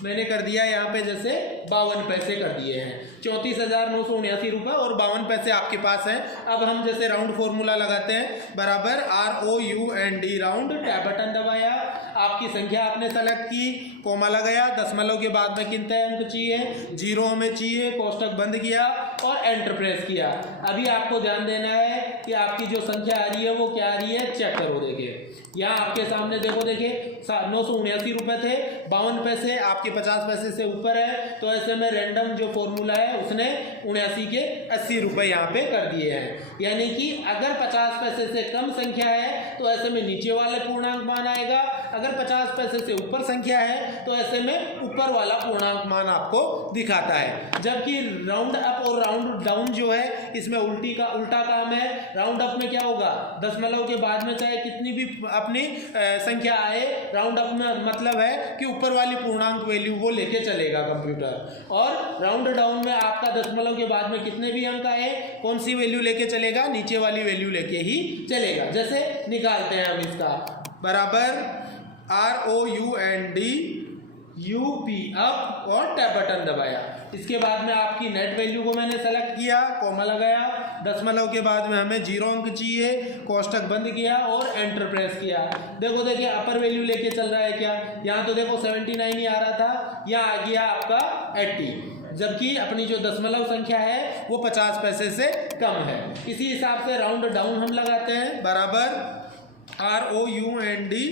मैंने कर दिया यहाँ पे जैसे 52 पैसे कर दिए हैं। 34,979 रुपये और 52 पैसे आपके पास हैं। अब हम जैसे राउंड फॉर्मूला लगाते हैं, बराबर ROUND राउंड, टैब बटन दबाया, आपकी संख्या आपने सेलेक्ट की, कोमा लगाया, दशमलव के बाद में कितने अंक चाहिए, 0 हमें चाहिए, कोष्टक बंद किया और एंटर प्रेस किया। अभी आपको ध्यान देना है कि आपकी जो संख्या आ रही है वो क्या आ रही है, चेक करो। देखिए यहाँ आपके सामने देखो, देखिए 979 रुपये थे, 52 पैसे आपके 50 पैसे से ऊपर है। तो ऐसे में रैंडम जो फॉर्मूला है उसने 79 के 80 रुपये यहाँ पे कर दिए हैं। यानी कि अगर 50 पैसे से कम संख्या है तो ऐसे में नीचे वाले पूर्णांक मान आएगा, अगर 50 पैसे से ऊपर संख्या है तो ऐसे में ऊपर वाला पूर्णांक मान आपको दिखाता है। जबकि राउंड अप और राउंड डाउन जो है इसमें उल्टा काम है। राउंड अप में क्या होगा, दशमलव के बाद में चाहे कितनी भी अपनी संख्या आए, राउंड अप में मतलब है कि ऊपर वाली पूर्णांक वैल्यू वो लेके चलेगा कंप्यूटर। और राउंड डाउन में आपका दशमलव के बाद में कितने भी अंक आए, कौन सी वैल्यू लेके चलेगा, नीचे वाली वैल्यू लेके ही चलेगा। जैसे निकालते हैं हम इसका, बराबर ROUND UP अप और टैब बटन दबाया। इसके बाद में आपकी नेट वैल्यू को मैंने सेलेक्ट किया, कोमा लगाया, दशमलव के बाद में हमें 0 अंक चाहिए, कोष्टक बंद किया और एंटर प्रेस किया। देखो देखिए अपर वैल्यू लेके चल रहा है क्या, यहाँ तो देखो 79 ही आ रहा था, यहाँ आ गया आपका 80, जबकि अपनी जो दशमलव संख्या है वो 50 पैसे से कम है। इसी हिसाब से राउंड डाउन हम लगाते हैं, बराबर ROUNDDOWN,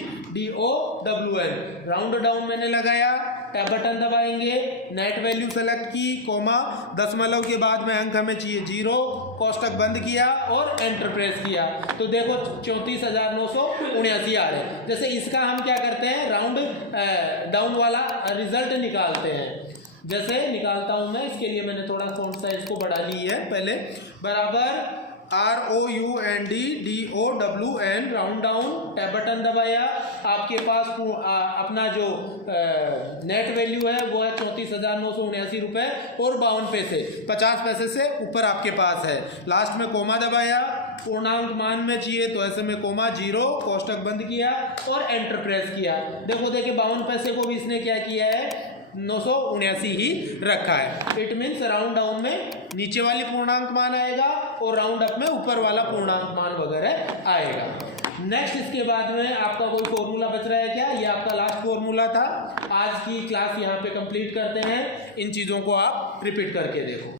राउंड डाउन मैंने लगाया, टैब बटन दबाएंगे, नेट वैल्यू सेलेक्ट की, कोमा, दशमलव के बाद में अंक हमें चाहिए 0, कोष्टक बंद किया और एंटर प्रेस किया, तो देखो 34,979 आ रहे हैं। जैसे इसका हम क्या करते हैं, राउंड डाउन वाला रिजल्ट निकालते हैं। जैसे निकालता हूं मैं, इसके लिए मैंने थोड़ा फॉन्ट साइज को बढ़ा ली है पहले, बराबर ROUNDDOWN, round down, tab button दबाया, आपके पास अपना जो नेट वैल्यू है वो है 34,979 रुपये और 52 पैसे, 50 पैसे से ऊपर आपके पास है। लास्ट में कोमा दबाया, पूर्णांक मान में चाहिए तो ऐसे में कोमा 0, कोष्टक बंद किया और एंटर प्रेस किया। देखो देखिए 52 पैसे को भी इसने क्या किया है, 979 ही रखा है। इट मीन्स राउंड डाउन में नीचे वाली पूर्णांक मान आएगा और राउंड अप में ऊपर वाला पूर्णांक मान वगैरह आएगा। नेक्स्ट इसके बाद में आपका कोई फॉर्मूला बच रहा है क्या? ये आपका लास्ट फॉर्मूला था। आज की क्लास यहाँ पे कंप्लीट करते हैं। इन चीज़ों को आप रिपीट करके देखो।